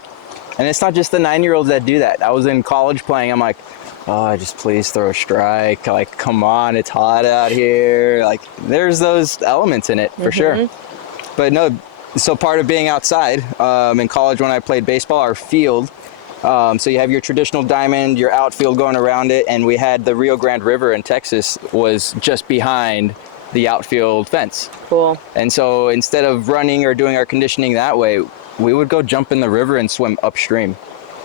And it's not just the 9-year-olds that do that. I was in college playing. I'm like, oh, just please throw a strike. Like, come on, it's hot out here. Like, there's those elements in it for sure. But no, so part of being outside, in college when I played baseball, our field, so you have your traditional diamond, your outfield going around it, and we had the Rio Grande River in Texas was just behind the outfield fence. Cool. And so instead of running or doing our conditioning that way, we would go jump in the river and swim upstream,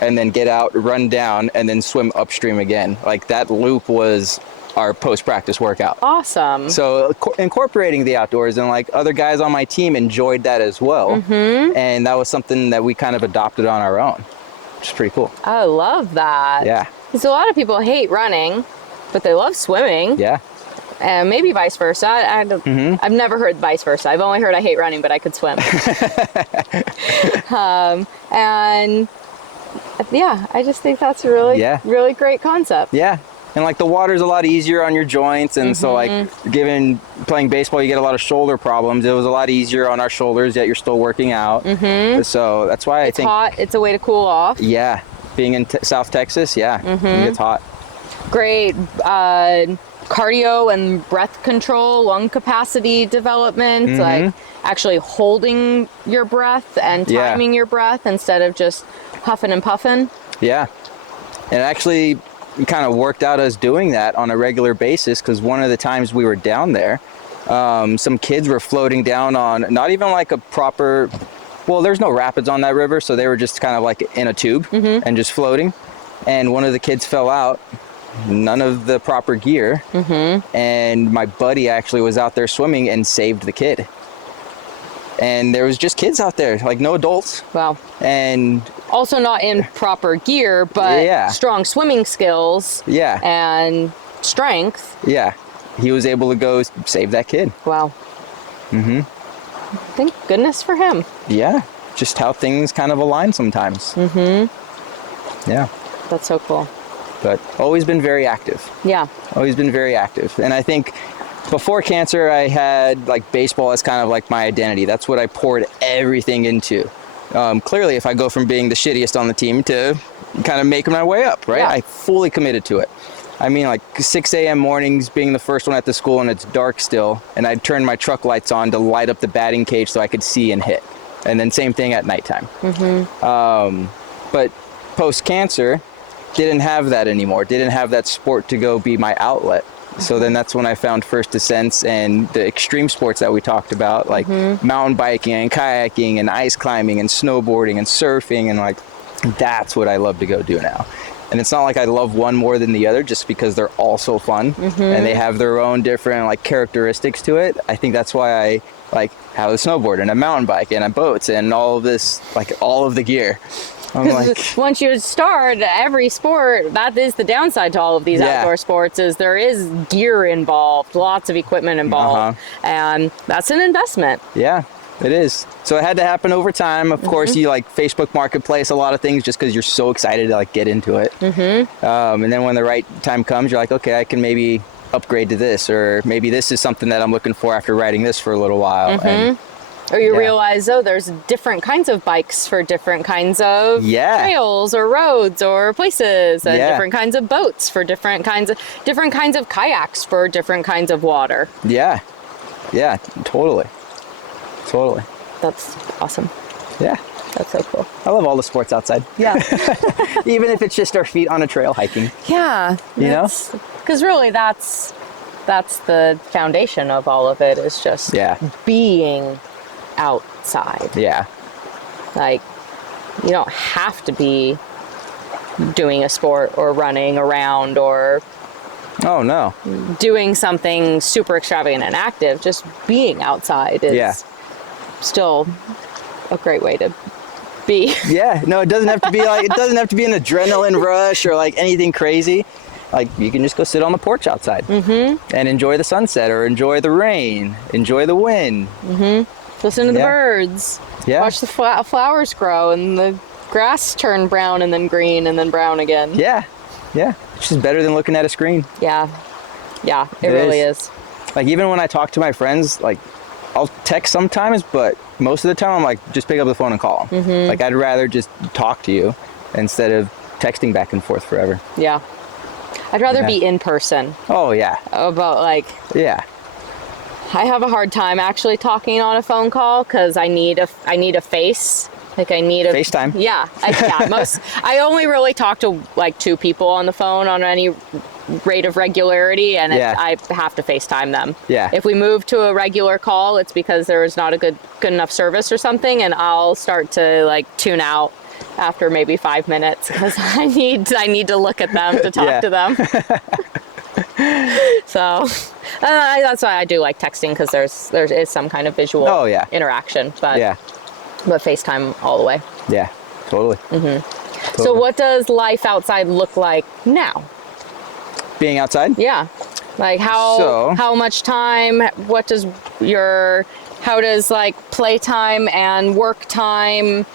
and then get out, run down, and then swim upstream again. Like, that loop was our post-practice workout. Awesome. So incorporating the outdoors, and like other guys on my team enjoyed that as well. And that was something that we kind of adopted on our own, which is pretty cool. I love that. Yeah. Because a lot of people hate running, but they love swimming. Yeah. And maybe vice versa. I've never heard vice versa. I've only heard I hate running, but I could swim. And yeah, I just think that's a really great concept. Yeah. And like the water's a lot easier on your joints, and so like playing baseball, you get a lot of shoulder problems. It was a lot easier on our shoulders, yet you're still working out. So that's why I think it's hot. It's a way to cool off. Yeah, being in South Texas, it's hot. Great cardio and breath control, lung capacity development, like actually holding your breath and timing your breath instead of just huffing and puffing. Yeah, and actually kind of worked out us doing that on a regular basis, because one of the times we were down there, some kids were floating down on not even like a proper, well, there's no rapids on that river, so they were just kind of like in a tube and just floating, and one of the kids fell out, none of the proper gear, and my buddy actually was out there swimming and saved the kid. And there was just kids out there, like no adults. Wow. And also not in proper gear, but strong swimming skills. Yeah. And strength. Yeah. He was able to go save that kid. Wow. Thank goodness for him. Yeah. Just how things kind of align sometimes. Yeah. That's so cool. But always been very active. Yeah. Always been very active. And I think before cancer, I had like baseball as kind of like my identity. That's what I poured everything into. Clearly, if I go from being the shittiest on the team to kind of making my way up, right? Yeah. I fully committed to it. I mean, like 6 a.m. mornings, being the first one at the school and it's dark still, and I'd turn my truck lights on to light up the batting cage so I could see and hit. And then same thing at nighttime. But post-cancer, didn't have that anymore. Didn't have that sport to go be my outlet. So then that's when I found First Descents and the extreme sports that we talked about, like mountain biking and kayaking and ice climbing and snowboarding and surfing, and like that's what I love to go do now. And it's not like I love one more than the other, just because they're all so fun and they have their own different like characteristics to it. I think that's why I like have a snowboard and a mountain bike and a boats and all of this, like all of the gear. I'm like, once you start every sport, that is the downside to all of these outdoor sports, is there is gear involved, lots of equipment involved, and that's an investment. Yeah, it is. So it had to happen over time. Of course, you like Facebook Marketplace a lot of things just because you're so excited to like get into it. And then when the right time comes, you're like, okay, I can maybe upgrade to this, or maybe this is something that I'm looking for after riding this for a little while. And or you realize, oh, there's different kinds of bikes for different kinds of trails or roads or places, and different kinds of boats for different kinds of kayaks for different kinds of water. Yeah, totally. That's awesome. Yeah. That's so cool. I love all the sports outside. Yeah. Even if it's just our feet on a trail hiking. Yeah. You know? Because really that's the foundation of all of it, is just being outside. Yeah. Like, you don't have to be doing a sport or running around or Oh, no. doing something super extravagant and active. Just being outside is still a great way to be. Yeah, no, it doesn't have to be like, it doesn't have to be an adrenaline rush or like anything crazy. Like, you can just go sit on the porch outside and enjoy the sunset or enjoy the rain, enjoy the wind. Listen to the birds. Yeah. Watch the flowers grow and the grass turn brown and then green and then brown again. Yeah, yeah. It's just better than looking at a screen. Yeah, it really is. Like, even when I talk to my friends, like, I'll text sometimes, but most of the time I'm like, just pick up the phone and call them. Like, I'd rather just talk to you instead of texting back and forth forever. Yeah. I'd rather be in person. Oh, yeah. About like... Yeah. I have a hard time actually talking on a phone call because I need a face. Like, I need a... FaceTime. Yeah. I only really talk to like 2 people on the phone on any rate of regularity, and I have to FaceTime them. Yeah. If we move to a regular call, it's because there is not a good enough service or something, and I'll start to like tune out after maybe 5 minutes because I need to look at them to talk to them. So that's why I do like texting, because there is some kind of visual interaction. But FaceTime all the way. Yeah, totally. Totally. So what does life outside look like now? Being outside? Yeah. Like how much time, how does like playtime and work time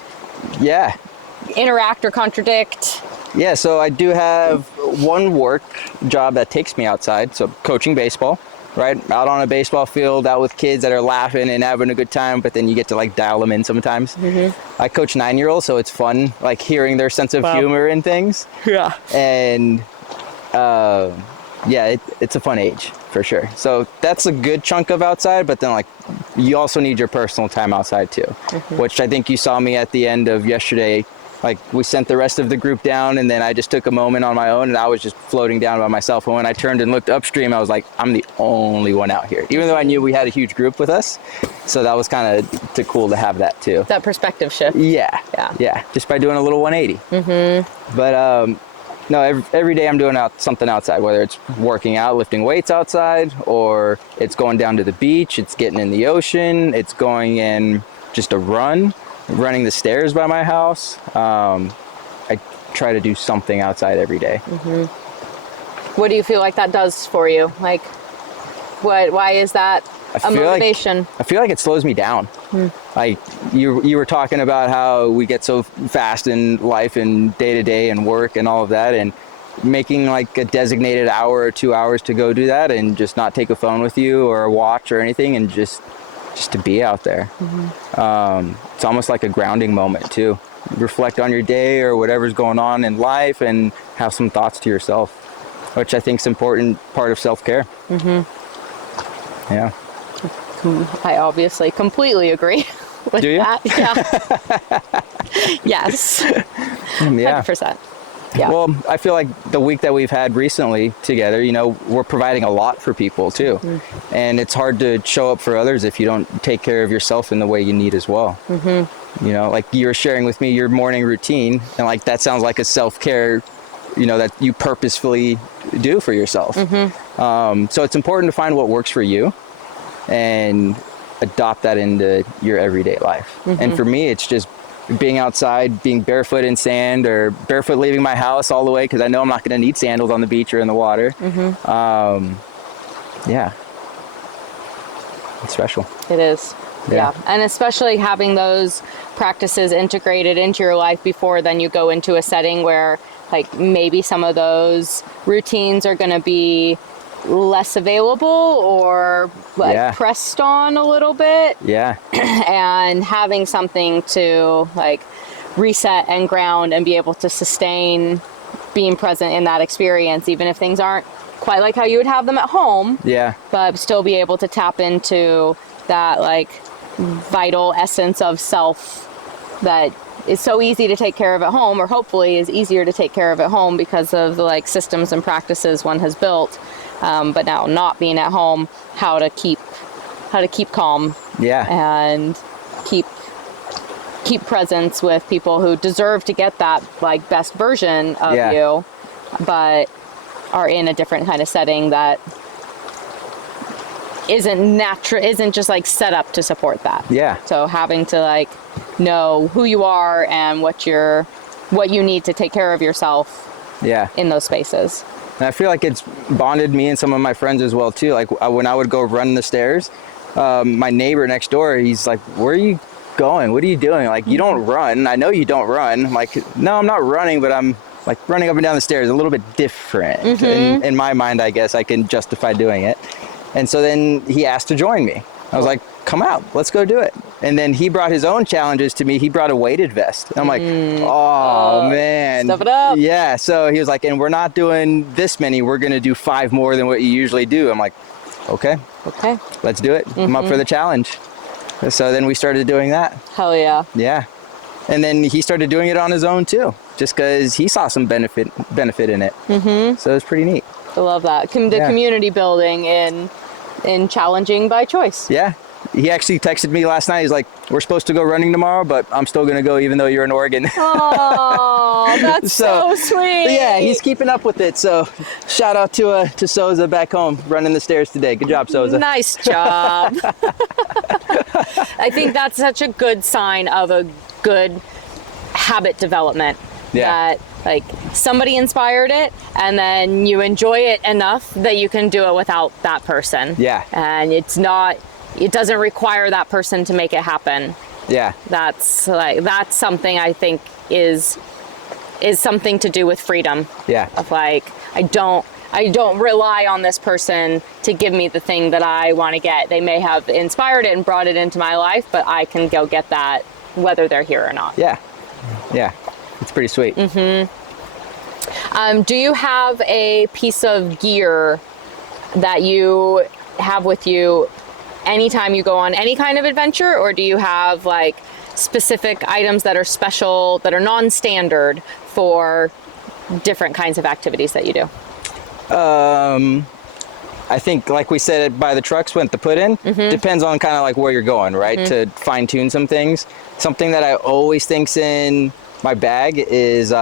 interact or contradict? Yeah, so I do have one work job that takes me outside, so coaching baseball, right? Out on a baseball field, out with kids that are laughing and having a good time, but then you get to like dial them in sometimes. I coach 9-year-olds, so it's fun, like hearing their sense of humor and things. Yeah. And it's a fun age for sure. So that's a good chunk of outside, but then like you also need your personal time outside too, which I think you saw me at the end of yesterday. Like, we sent the rest of the group down, and then I just took a moment on my own, and I was just floating down by myself. And when I turned and looked upstream, I was like, I'm the only one out here, even though I knew we had a huge group with us. So that was kind of cool to have that too. That perspective shift. Yeah. Just by doing a little 180. But no, every day I'm doing something outside, whether it's working out, lifting weights outside, or it's going down to the beach, it's getting in the ocean, it's going in just a running the stairs by my house. I try to do something outside every day. What do you feel like that does for you? Like, why is that a motivation? I feel like it slows me down. Like, you were talking about how we get so fast in life and day to day and work and all of that, and making like a designated hour or 2 hours to go do that and just not take a phone with you or a watch or anything, and just to be out there. It's almost like a grounding moment too. Reflect on your day or whatever's going on in life and have some thoughts to yourself, which I think is an important part of self-care. Yeah. I obviously completely agree with that. Yeah. Yes. 100%. Yeah. Well, I feel like the week that we've had recently together, we're providing a lot for people too. And it's hard to show up for others if you don't take care of yourself in the way you need as well. Like you were sharing with me your morning routine, and like that sounds like a self-care, that you purposefully do for yourself. So it's important to find what works for you and adopt that into your everyday life. And for me, it's just being outside, being barefoot in sand or barefoot leaving my house all the way, because I know I'm not going to need sandals on the beach or in the water. It's special. It is. Yeah. And especially having those practices integrated into your life before then you go into a setting where like maybe some of those routines are going to be less available or like pressed on a little bit. And having something to like reset and ground and be able to sustain being present in that experience, even if things aren't quite like how you would have them at home. But still be able to tap into that like vital essence of self that is so easy to take care of at home, or hopefully is easier to take care of at home because of the like systems and practices one has built. But now not being at home, how to keep calm. Yeah. And keep presence with people who deserve to get that like best version of you, but are in a different kind of setting that isn't just like set up to support that. Yeah. So having to like know who you are and what you need to take care of yourself. Yeah. In those spaces. And I feel like it's bonded me and some of my friends as well too. Like when I would go run the stairs, my neighbor next door, he's like, "Where are you going? What are you doing? Like, you don't run. I know you don't run." I'm like, "No, I'm not running, but I'm like running up and down the stairs a little bit different." In my mind, I guess I can justify doing it. And so then he asked to join me. I was like, "Come out, let's go do it." And then he brought his own challenges to me. He brought a weighted vest. I'm like, oh man. Step it up. Yeah, so he was like, "And we're not doing this many. We're gonna do 5 more than what you usually do." I'm like, okay, let's do it. I'm up for the challenge. So then we started doing that. Hell yeah. Yeah. And then he started doing it on his own too, just because he saw some benefit in it. So it was pretty neat. I love that. The community building in challenging by choice. Yeah. He actually texted me last night. He's like, "We're supposed to go running tomorrow, but I'm still going to go even though you're in Oregon." Oh, that's so sweet. Yeah, he's keeping up with it. So shout out to Souza back home running the stairs today. Good job, Souza. Nice job. I think that's such a good sign of a good habit development. Yeah. That like somebody inspired it and then you enjoy it enough that you can do it without that person. Yeah. And it doesn't require that person to make it happen. Yeah. That's something I think is something to do with freedom. Yeah. Of like, I don't rely on this person to give me the thing that I want to get. They may have inspired it and brought it into my life, but I can go get that whether they're here or not. Yeah. Yeah. It's pretty sweet. Do you have a piece of gear that you have with you anytime you go on any kind of adventure, or do you have like specific items that are special, that are non-standard for different kinds of activities that you do? I think, like we said, by the trucks went the put in. Depends on kind of like where you're going, right? To fine tune some things. Something that I always think's in my bag is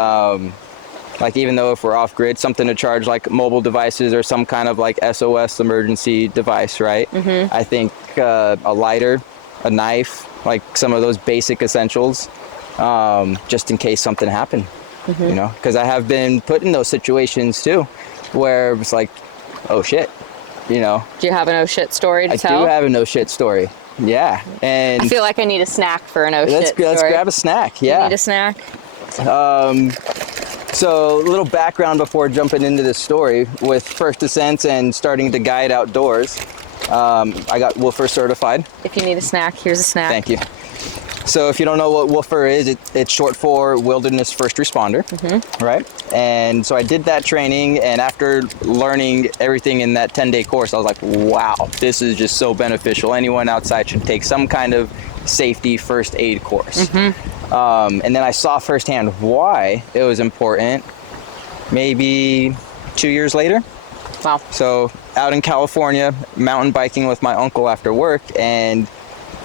like, even though if we're off grid, something to charge like mobile devices or some kind of like SOS emergency device, right? I think a lighter, a knife, like some of those basic essentials, just in case something happened, you know? Because I have been put in those situations too, where it's like, oh shit, you know? Do you have an oh shit story to tell? I do have an oh shit story. Yeah. And I feel like I need a snack for an oh shit story. Let's grab a snack. Yeah. You need a snack? So a little background before jumping into this story. With First Ascents and starting to guide outdoors, I got Woofer certified. If you need a snack, here's a snack. Thank you. So if you don't know what Woofer is, it's short for Wilderness First Responder, right? And so I did that training, and after learning everything in that 10-day course, I was like, wow, this is just so beneficial. Anyone outside should take some kind of safety first aid course. And then I saw firsthand why it was important maybe 2 years later. Wow. So out in California, mountain biking with my uncle after work, and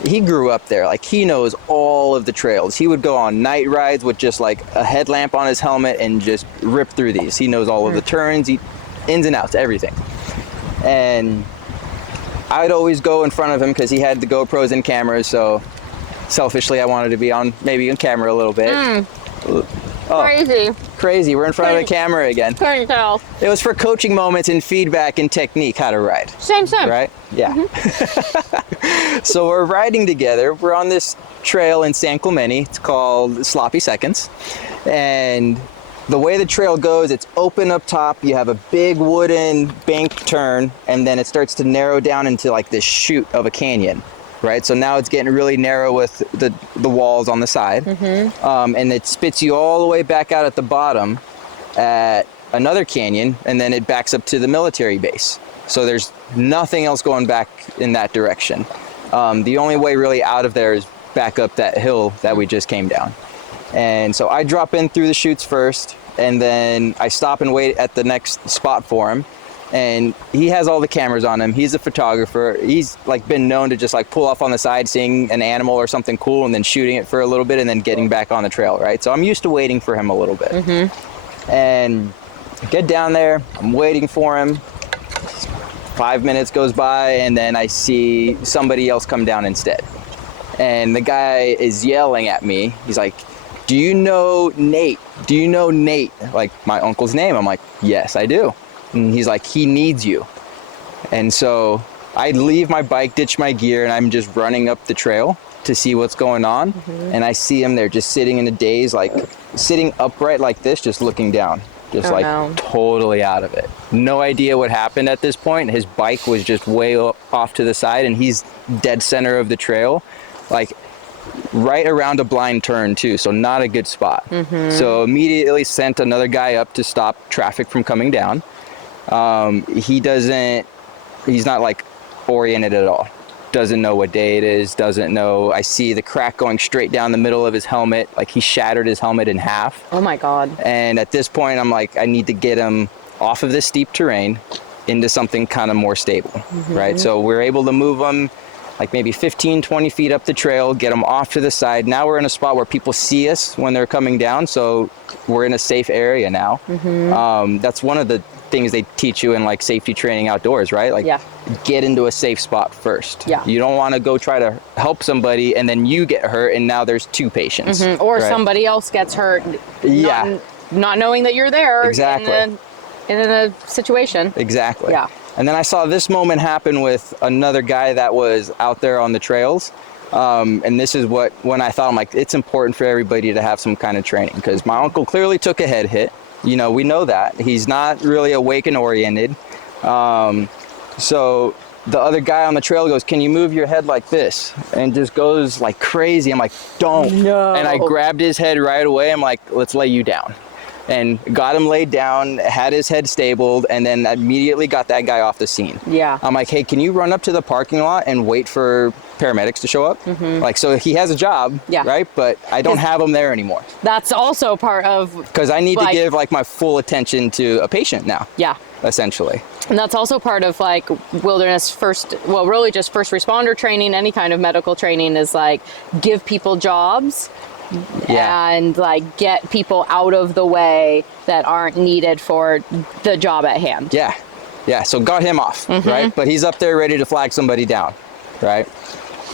he grew up there. Like, he knows all of the trails. He would go on night rides with just like a headlamp on his helmet and just rip through these. He knows all of the turns, ins and outs, everything. And I'd always go in front of him because he had the GoPros and cameras, so selfishly I wanted to be on camera a little bit. Crazy, we're in front of the camera again. Couldn't tell. It was for coaching moments and feedback and technique, how to ride. Same. Right? Yeah. So we're riding together. We're on this trail in San Clemente. It's called Sloppy Seconds. And the way the trail goes, it's open up top. You have a big wooden bank turn, and then it starts to narrow down into like this chute of a canyon. Right, so now it's getting really narrow with the walls on the side, and it spits you all the way back out at the bottom at another canyon, and then it backs up to the military base. So there's nothing else going back in that direction. The only way really out of there is back up that hill that we just came down. And so I drop in through the chutes first, and then I stop and wait at the next spot for him. And he has all the cameras on him. He's a photographer. He's like been known to just like pull off on the side, seeing an animal or something cool, and then shooting it for a little bit, and then getting back on the trail, right? So I'm used to waiting for him a little bit. And get down there, I'm waiting for him. 5 minutes goes by, and then I see somebody else come down instead. And the guy is yelling at me. He's like, "Do you know Nate? Do you know Nate?" Like my uncle's name. I'm like, "Yes, I do." And he's like, "He needs you." And so I leave my bike, ditch my gear, and I'm just running up the trail to see what's going on. And I see him there just sitting in a daze, like sitting upright like this, just looking down, just totally out of it. No idea what happened at this point. His bike was just way off to the side, and he's dead center of the trail, like right around a blind turn too, so not a good spot. So immediately sent another guy up to stop traffic from coming down. He's not like oriented at all. Doesn't know what day it is, doesn't know. I see the crack going straight down the middle of his helmet, like he shattered his helmet in half. Oh my God. And at this point, I'm like, I need to get him off of this steep terrain into something kind of more stable, right? So we're able to move him like maybe 15, 20 feet up the trail, get them off to the side. Now we're in a spot where people see us when they're coming down, so we're in a safe area now. That's one of the things they teach you in like safety training outdoors, right? Like get into a safe spot first. You don't want to go try to help somebody and then you get hurt and now there's two patients. Or somebody else gets hurt not knowing that you're there in a situation. And then I saw this moment happen with another guy that was out there on the trails. And this is when I thought, I'm like, it's important for everybody to have some kind of training, because my uncle clearly took a head hit. You know, we know that. He's not really awake and oriented. So the other guy on the trail goes, "Can you move your head like this?" And just goes like crazy. I'm like, "Don't." No. And I grabbed his head right away. I'm like, "Let's lay you down." And got him laid down, had his head stabled, and then immediately got that guy off the scene. I'm like, "Hey, can you run up to the parking lot and wait for paramedics to show up?" Like, so he has a job, right? But I don't have him there anymore. That's also part of... Because I need to give like my full attention to a patient now. Essentially. And that's also part of like wilderness first, well, really just first responder training, any kind of medical training is like give people jobs. And like get people out of the way that aren't needed for the job at hand. So got him off, right? But he's up there ready to flag somebody down, right?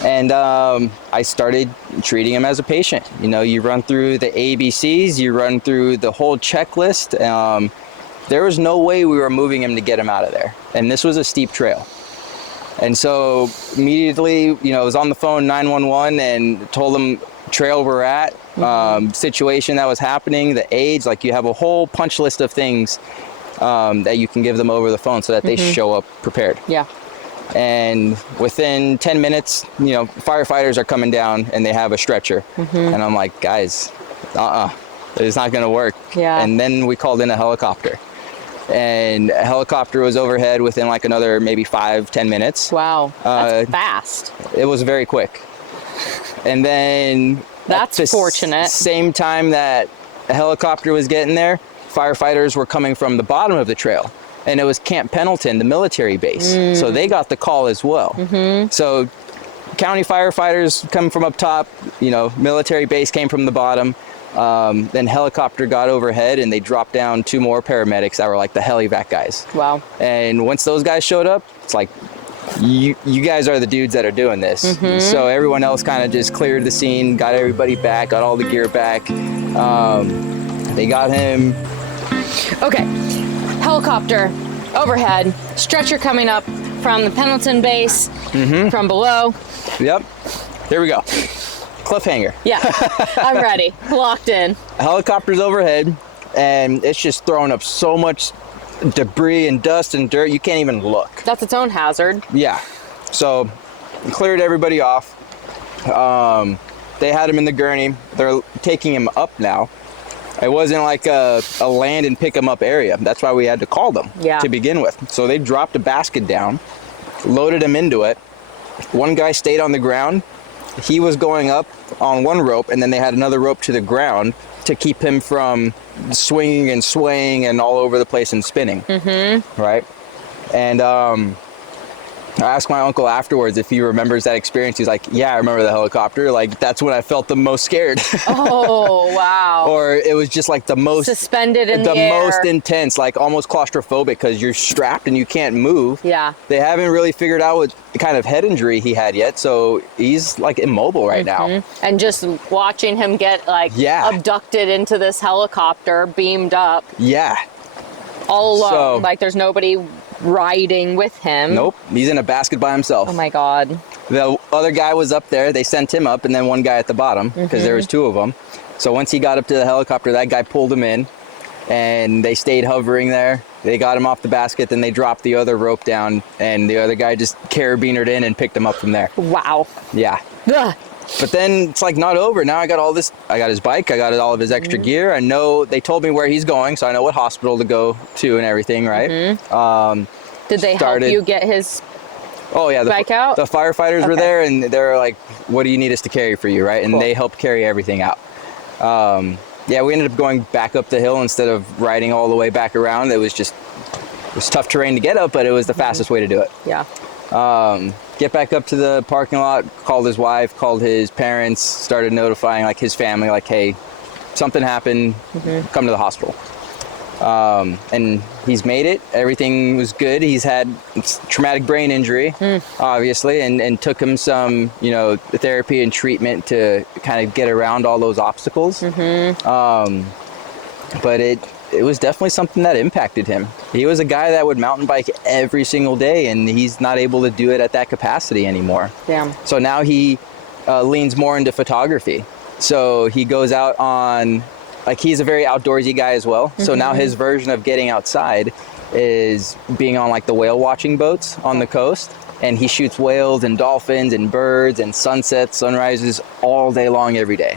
And I started treating him as a patient. You know, you run through the ABCs, you run through the whole checklist. There was no way we were moving him to get him out of there. And this was a steep trail. And so immediately, you know, I was on the phone 911 and told them trail we're at, situation that was happening, the age, like you have a whole punch list of things that you can give them over the phone so that they show up prepared. And within 10 minutes, you know, firefighters are coming down and they have a stretcher. And I'm like, "Guys, it's not gonna work." And then we called in a helicopter. And a helicopter was overhead within like another maybe 5-10 minutes. Wow, that's fast. It was very quick. And then that's fortunate. Same time that a helicopter was getting there, firefighters were coming from the bottom of the trail, and it was Camp Pendleton, the military base. So they got the call as well. So county firefighters come from up top, you know, military base came from the bottom. Then helicopter got overhead and they dropped down 2 more paramedics that were like the helivac guys. Wow. And once those guys showed up, it's like, you guys are the dudes that are doing this. So everyone else kind of just cleared the scene, got everybody back, got all the gear back. They got him. Okay, helicopter overhead, stretcher coming up from the Pendleton base, from below. Yep, here we go. Cliffhanger. I'm ready, locked in. Helicopter's overhead, and it's just throwing up so much debris and dust and dirt, you can't even look. That's its own hazard. So cleared everybody off. They had him in the gurney. They're taking him up now. It wasn't like a land and pick him up area. That's why we had to call them to begin with. So they dropped a basket down, loaded him into it. One guy stayed on the ground, he was going up on one rope, and then they had another rope to the ground to keep him from swinging and swaying and all over the place and spinning. Right? And I asked my uncle afterwards if he remembers that experience. He's like, yeah, I remember the helicopter. Like, that's when I felt the most scared. Oh, wow. Or it was just like the most suspended in the air. most intense, like almost claustrophobic, because you're strapped and you can't move. Yeah. They haven't really figured out what kind of head injury he had yet, so he's like immobile right now. And just watching him get like abducted into this helicopter, beamed up. Yeah. All alone. So, like there's nobody riding with him. Nope. He's in a basket by himself. Oh my God. The other guy was up there. They sent him up, and then one guy at the bottom, because there was two of them. So once he got up to the helicopter, that guy pulled him in, and they stayed hovering there. They got him off the basket, then they dropped the other rope down, and the other guy just carabinered in and picked him up from there. Wow. Yeah. Ugh. But then it's like not over. Now I got all this. I got his bike. I got all of his extra gear. I know they told me where he's going, so I know what hospital to go to and everything, right? Did they help you get his bike out? The firefighters were there, and they're like, what do you need us to carry for you, right? And they helped carry everything out. Yeah, we ended up going back up the hill instead of riding all the way back around. It was tough terrain to get up, but it was the fastest way to do it. Yeah. Get back up to the parking lot, called his wife, called his parents, started notifying like his family, like, hey, something happened, come to the hospital. And he's made it. Everything was good. He's had traumatic brain injury, obviously, and took him some, therapy and treatment to kind of get around all those obstacles. But it was definitely something that impacted him. He was a guy that would mountain bike every single day, and he's not able to do it at that capacity anymore. Damn. So now he leans more into photography. So he goes out on, like, he's a very outdoorsy guy as well. So now his version of getting outside is being on like the whale watching boats on the coast. And he shoots whales and dolphins and birds and sunsets, sunrises all day long every day.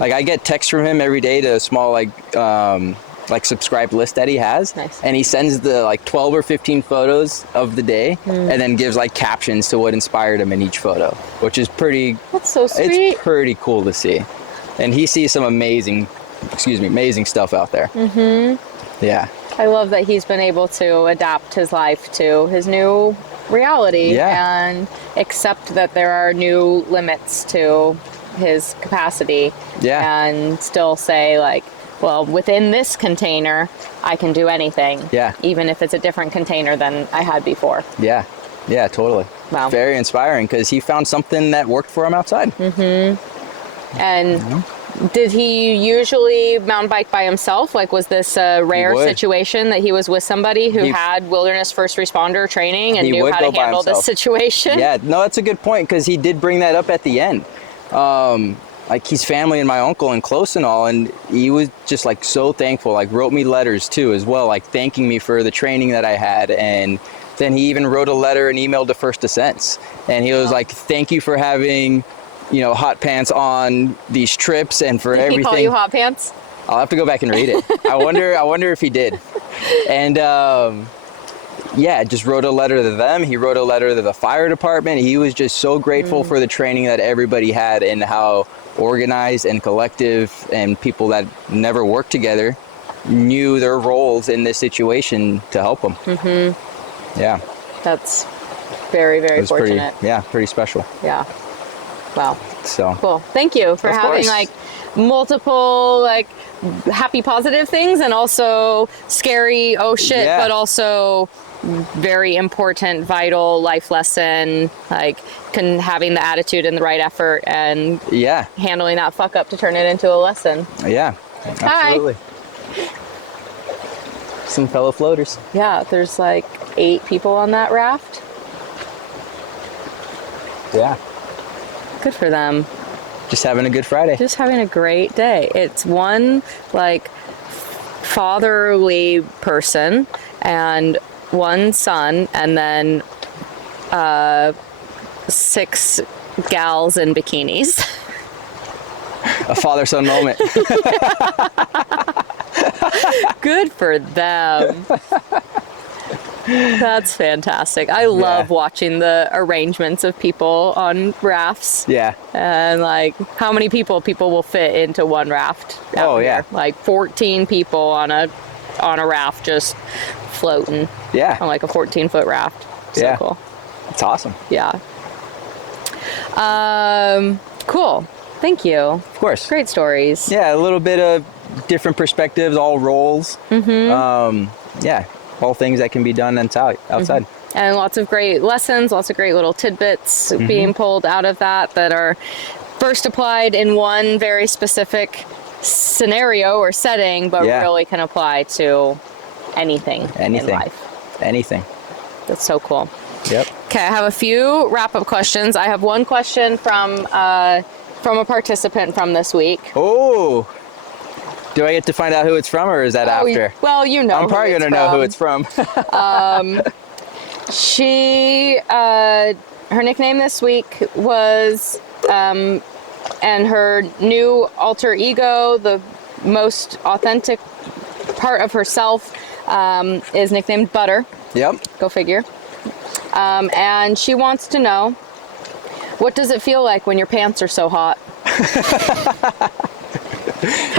Like, I get texts from him every day to a small like subscribed list that he has. Nice. And he sends the like 12 or 15 photos of the day and then gives like captions to what inspired him in each photo, which is that's so sweet. It's pretty cool to see. And he sees some amazing stuff out there. Yeah. I love that he's been able to adapt his life to his new reality and accept that there are new limits to his capacity and still say like, well, within this container, I can do anything. Yeah. Even if it's a different container than I had before. Yeah. Yeah, totally. Wow. Very inspiring, because he found something that worked for him outside. And did he usually mountain bike by himself? Like, was this a rare situation that he was with somebody who had wilderness first responder training and knew how to handle this situation? Yeah, no, that's a good point, because he did bring that up at the end. Like, he's family and my uncle and close and all, and he was just like so thankful, like wrote me letters too as well, like thanking me for the training that I had. And then he even wrote a letter and emailed to First Descents, and he was like, thank you for having, hot pants on these trips and for everything. Did he call you hot pants? I'll have to go back and read it. I wonder if he did. And just wrote a letter to them. He wrote a letter to the fire department. He was just so grateful for the training that everybody had, and how organized and collective and people that never worked together knew their roles in this situation to help them. Yeah. That's very, very fortunate. Pretty special. Yeah. Wow. So cool. Thank you for having like multiple like happy positive things and also scary but also very important vital life lesson, like having the attitude and the right effort and handling that fuck up to turn it into a lesson. Yeah, absolutely. Hi. Some fellow floaters. Yeah, there's like 8 people on that raft. Yeah. Good for them. Just having a good Friday. Just having a great day. It's one like fatherly person and one son, and then 6 gals in bikinis. A father-son moment. Good for them. That's fantastic. I love watching the arrangements of people on rafts. Yeah. And like how many people will fit into one raft out here. Like 14 people on a raft just floating. Yeah. On like a 14-foot raft. So cool. It's awesome. Yeah. Cool. Thank you. Of course. Great stories. Yeah, a little bit of different perspectives, all roles. Yeah, all things that can be done outside. And lots of great lessons, lots of great little tidbits being pulled out of that are first applied in one very specific scenario or setting, but really can apply to anything in life. Anything. That's so cool. Yep. Okay, I have a few wrap-up questions. I have one question from a participant from this week. Oh. Do I get to find out who it's from, or is that after? Well, you know. I'm probably going to know who it's from. She, her nickname this week was, and her new alter ego, the most authentic part of herself, is nicknamed Butter. Yep. Go figure. And she wants to know, what does it feel like when your pants are so hot?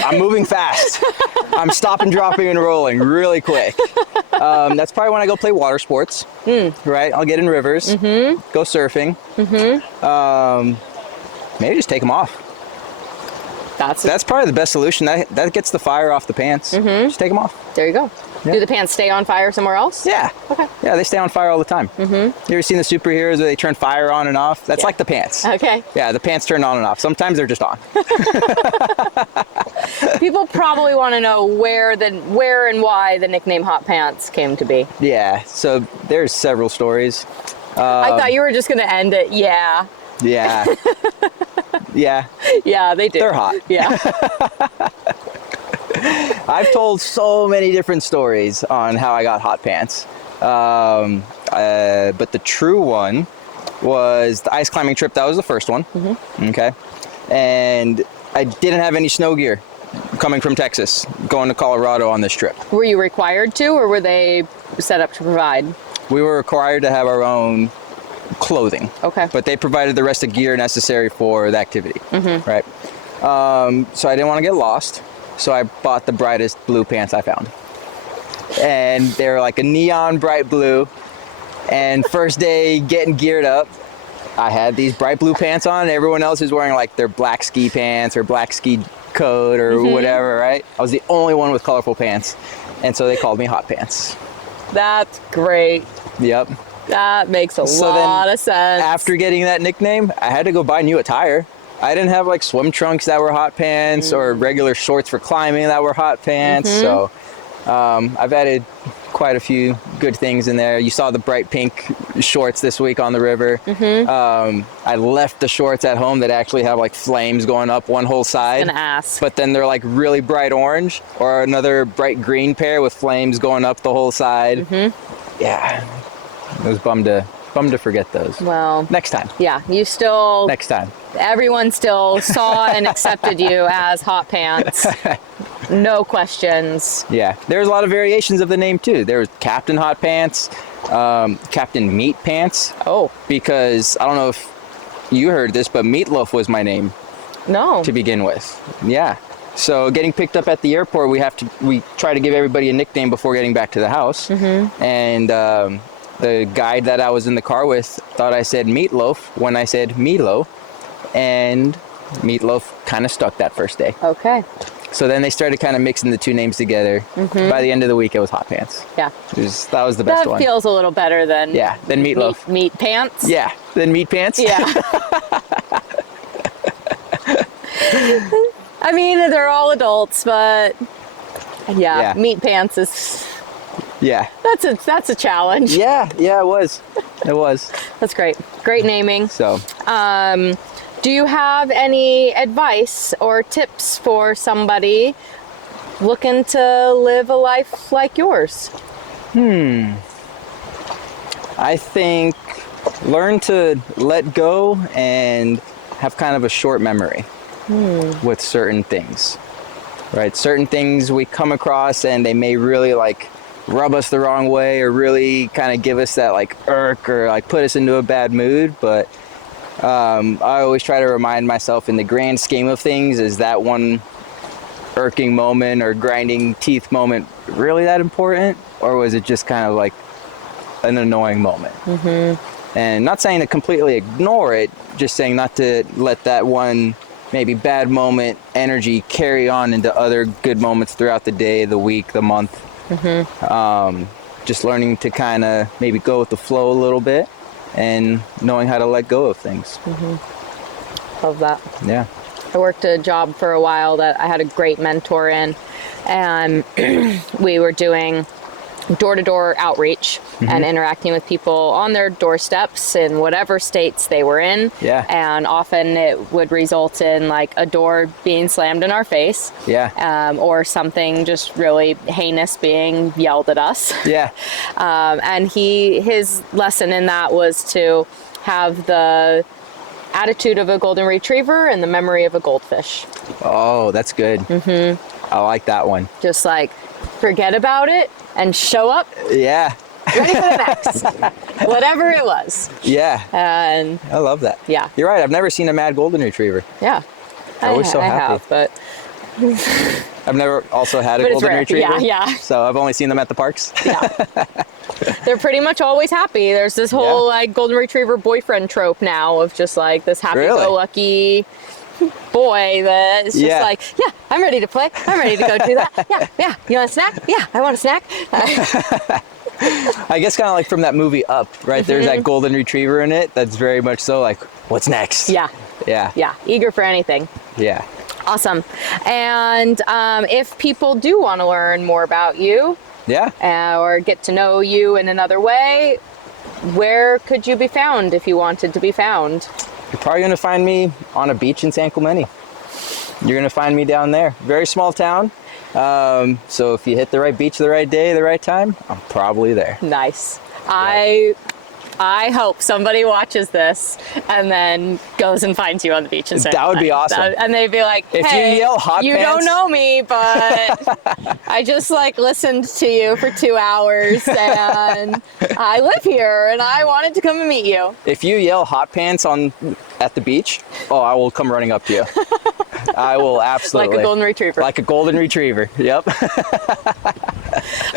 I'm moving fast. I'm stopping, dropping, and rolling really quick. That's probably when I go play water sports. Right? I'll get in rivers, go surfing. Maybe just take them off. That's probably the best solution. That gets the fire off the pants. Just take them off. There you go. Yeah. Do the pants stay on fire somewhere else? Yeah. Okay. Yeah, they stay on fire all the time. You ever seen the superheroes where they turn fire on and off? That's like the pants. Okay. Yeah, the pants turn on and off. Sometimes they're just on. People probably want to know where and why the nickname Hot Pants came to be. Yeah, so there's several stories. I thought you were just going to end it. Yeah. Yeah. Yeah. Yeah, they do. They're hot. Yeah. I've told so many different stories on how I got hot pants. But the true one was the ice climbing trip. That was the first one. Okay. And I didn't have any snow gear coming from Texas, going to Colorado on this trip. Were you required to, or were they set up to provide? We were required to have our own clothing. Okay. But they provided the rest of gear necessary for the activity. Right. So I didn't want to get lost. So I bought the brightest blue pants I found. And they were like a neon bright blue. And first day getting geared up, I had these bright blue pants on, and everyone else is wearing like their black ski pants or black ski coat or whatever, right? I was the only one with colorful pants. And so they called me Hot Pants. That's great. Yep. That makes a lot of sense. After getting that nickname, I had to go buy new attire. I didn't have like swim trunks that were hot pants or regular shorts for climbing that were hot pants. So I've added quite a few good things in there. You saw the bright pink shorts this week on the river. I left the shorts at home that actually have like flames going up one whole side. An ass. But then they're like really bright orange, or another bright green pair with flames going up the whole side. Yeah, I was bummed to forget those. Well, next time. Yeah, you still. Next time. Everyone still saw and accepted you as Hot Pants. No questions. Yeah, there's a lot of variations of the name too. There was Captain Hot Pants, Captain Meat Pants. Oh. Because I don't know if you heard this, but Meatloaf was my name. No. To begin with. Yeah. So getting picked up at the airport, we try to give everybody a nickname before getting back to the house. And the guide that I was in the car with thought I said Meatloaf when I said Milo, and Meatloaf kind of stuck that first day. Okay. So then they started kind of mixing the two names together. By the end of the week, it was Hot Pants. Yeah. That was the best one. That feels a little better than than Meatloaf. Meat Pants. Yeah, than Meat Pants. Yeah. I mean, they're all adults, but Meat Pants is. Yeah. That's a challenge. Yeah, it was. It was. That's great. Great naming. So. Do you have any advice or tips for somebody looking to live a life like yours? I think learn to let go and have kind of a short memory with certain things, right? Certain things we come across and they may really like rub us the wrong way or really kind of give us that like irk or like put us into a bad mood. But I always try to remind myself, in the grand scheme of things, is that one irking moment or grinding teeth moment really that important, or was it just kind of like an annoying moment? And not saying to completely ignore it, just saying not to let that one maybe bad moment energy carry on into other good moments throughout the day, the week, the month. Just learning to kind of maybe go with the flow a little bit and knowing how to let go of things. Love that. Yeah. I worked a job for a while that I had a great mentor in, and we were doing door-to-door outreach and interacting with people on their doorsteps in whatever states they were in. Yeah. And often it would result in like a door being slammed in our face. Yeah. Or something just really heinous being yelled at us. Yeah. And his lesson in that was to have the attitude of a golden retriever and the memory of a goldfish. Oh, that's good. I like that one. Just like forget about it and show up Yeah. ready for the next. Whatever it was. Yeah. And I love that. yeah. You're right. I've never seen a mad golden retriever. Yeah. They're always so I happy. have, but I've never also had a But it's golden rare. retriever. Yeah. So I've only seen them at the parks. yeah. They're pretty much always happy. There's this whole like golden retriever boyfriend trope now of just like this happy-go-lucky boy that is just like, yeah, I'm ready to play. I'm ready to go do that. Yeah. You want a snack? Yeah, I want a snack. I guess kind of like from that movie Up, right? There's that golden retriever in it that's very much so like, what's next? Yeah. Yeah. Yeah. Eager for anything. Yeah. Awesome. And if people do want to learn more about you, or get to know you in another way, where could you be found if you wanted to be found? You're probably going to find me on a beach in San Clemente. You're going to find me down there. Very small town. So if you hit the right beach the right day, the right time, I'm probably there. Nice. Yeah. I hope somebody watches this and then goes and finds you on the beach and That would be awesome. And they'd be like, hey, if you yell hot you pants, don't know me, but I just like listened to you for 2 hours and I live here and I wanted to come and meet you. if you yell hot pants at the beach, I will come running up to you. I will absolutely. Like a golden retriever. Like a golden retriever. Yep.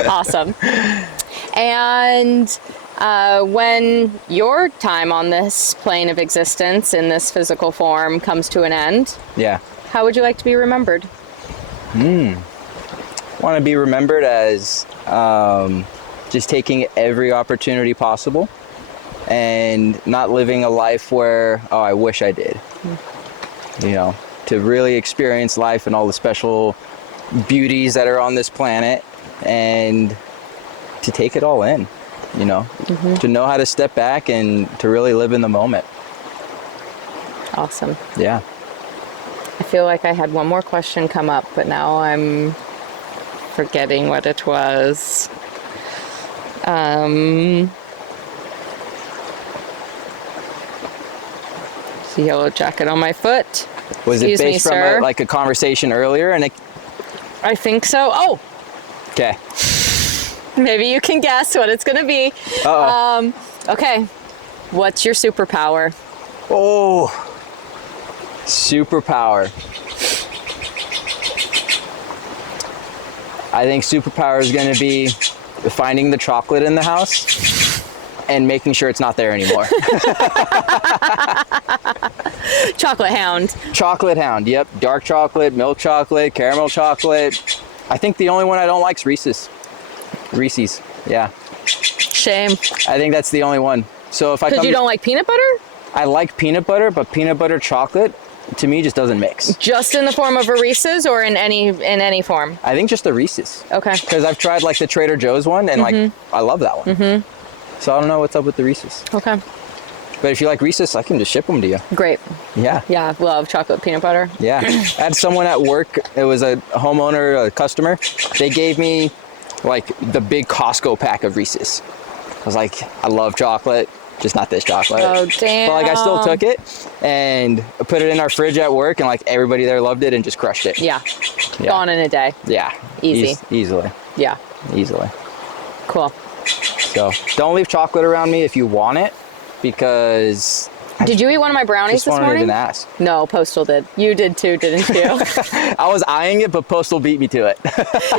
Awesome. And when your time on this plane of existence in this physical form comes to an end, how would you like to be remembered? Want to be remembered as just taking every opportunity possible and not living a life where, I wish I did. You know, to really experience life and all the special beauties that are on this planet and to take it all in. You know, to know how to step back and to really live in the moment. Awesome. Yeah. I feel like I had one more question come up, but now I'm forgetting what it was. The yellow jacket on my foot. Was Excuse it me, based from sir. a conversation earlier? I think so. Oh, Okay. maybe you can guess what it's going to be. Okay. What's your superpower? Oh, superpower. I think superpower is going to be finding the chocolate in the house and making sure it's not there anymore. Chocolate hound. Chocolate hound, yep. Dark chocolate, milk chocolate, caramel chocolate. I think the only one I don't like is Reese's. Reese's, yeah. Shame. I think that's the only one. So if I Because you don't like peanut butter? I like peanut butter, but peanut butter chocolate to me just doesn't mix. Just in the form of a Reese's or in any form? I think just the Reese's. Okay. Because I've tried like the Trader Joe's one and like I love that one. So I don't know what's up with the Reese's. Okay. But if you like Reese's, I can just ship them to you. Great. Yeah. Yeah, love chocolate peanut butter. Yeah. I had someone at work, it was a homeowner, a customer. They gave me like the big Costco pack of Reese's. I was like, I love chocolate, just not this chocolate. Oh, damn. But like I still took it and put it in our fridge at work and like everybody there loved it and just crushed it. Yeah. Gone in a day. Yeah. Easy. Easily. Yeah. Easily. Cool. So don't leave chocolate around me if you want it, because Did you eat one of my brownies this morning? Didn't ask. No, Postal did. You did too, didn't you? I was eyeing it, but Postal beat me to it.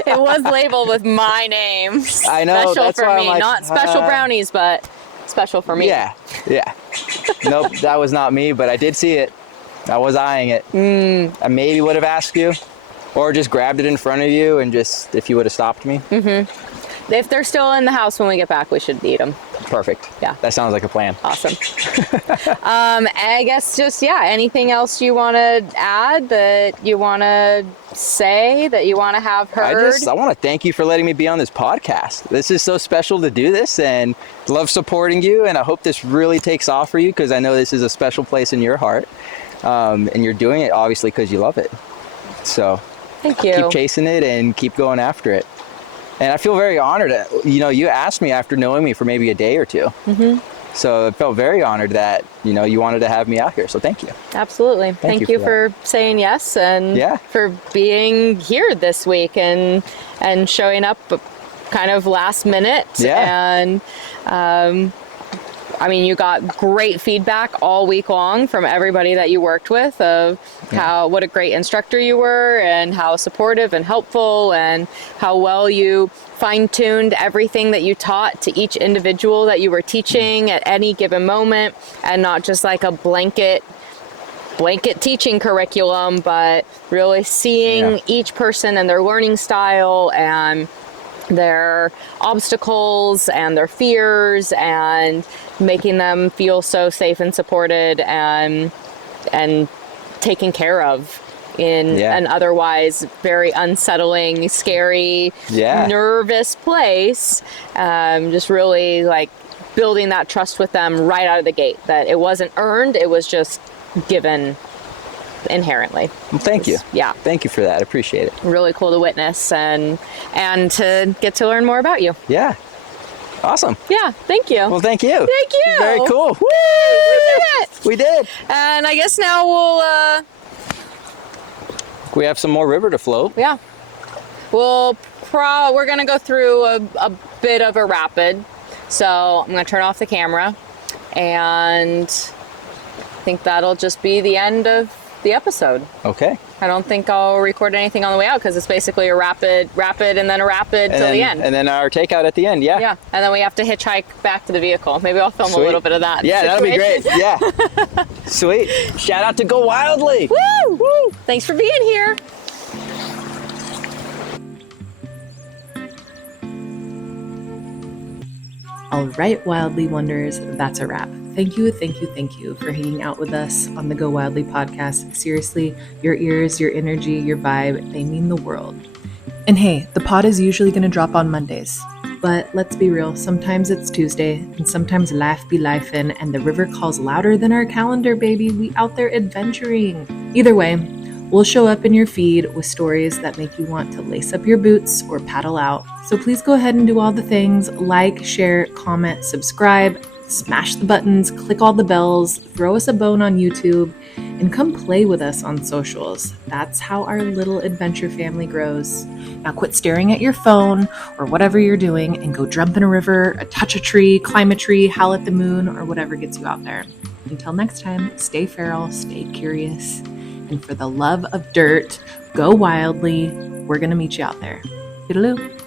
It was labeled with my name. I know. Special that's for why me. I'm like, Not special brownies, but special for me. Yeah. Nope, that was not me, but I did see it. I was eyeing it. I maybe would have asked you, or just grabbed it in front of you, and just if you would have stopped me. If they're still in the house when we get back, we should eat them. Perfect. Yeah. That sounds like a plan. Awesome. I guess just, anything else you want to add, that you want to say, that you want to have heard? I want to thank you for letting me be on this podcast. This is so special to do this, and love supporting you, and I hope this really takes off for you, because I know this is a special place in your heart, and you're doing it obviously because you love it. So thank you. Keep chasing it and keep going after it. And I feel very honored that, you asked me after knowing me for maybe a day or two. So I felt very honored that, you wanted to have me out here. So thank you. Absolutely. Thank you for saying yes, and for being here this week and showing up kind of last minute. And you got great feedback all week long from everybody that you worked with of what a great instructor you were, and how supportive and helpful, and how well you fine-tuned everything that you taught to each individual that you were teaching at any given moment, and not just like a blanket teaching curriculum, but really seeing each person and their learning style and their obstacles and their fears, and making them feel so safe and supported and taken care of in an otherwise very unsettling, scary, nervous place. Just really like building that trust with them right out of the gate, that it wasn't earned, it was just given inherently. Well, thank you. Yeah. Thank you for that. I appreciate it. Really cool to witness and to get to learn more about you. Yeah. Awesome. Yeah. Thank you. Well, thank you. Thank you. Very cool. Woo! We did it. We did. And I guess now we'll we have some more river to float. Yeah. We're going to go through a bit of a rapid. So I'm going to turn off the camera, and I think that'll just be the end of the episode. Okay. I don't think I'll record anything on the way out, because it's basically a rapid, and then a rapid till the end. And then our takeout at the end, Yeah, and then we have to hitchhike back to the vehicle. Maybe I'll film a little bit of that. Yeah, that'll be great. Yeah. Sweet. Shout out to Go Wildly. Woo! Woo! Thanks for being here. All right, Wildly Wonders, that's a wrap. Thank you for hanging out with us on the Go Wildly podcast. Seriously, your ears, your energy, your vibe, they mean the world. And hey, the pod is usually going to drop on Mondays. But let's be real, sometimes it's Tuesday, and sometimes life be lifin', and the river calls louder than our calendar, baby. We out there adventuring. Either way, we'll show up in your feed with stories that make you want to lace up your boots or paddle out. So please go ahead and do all the things: like, share, comment, subscribe, smash the buttons, click all the bells, throw us a bone on YouTube, and come play with us on socials. That's how our little adventure family grows. Now quit staring at your phone or whatever you're doing and go jump in a river, touch a tree, climb a tree, howl at the moon, or whatever gets you out there. Until next time, stay feral, stay curious, and for the love of dirt, go wildly. We're going to meet you out there. Toodaloo.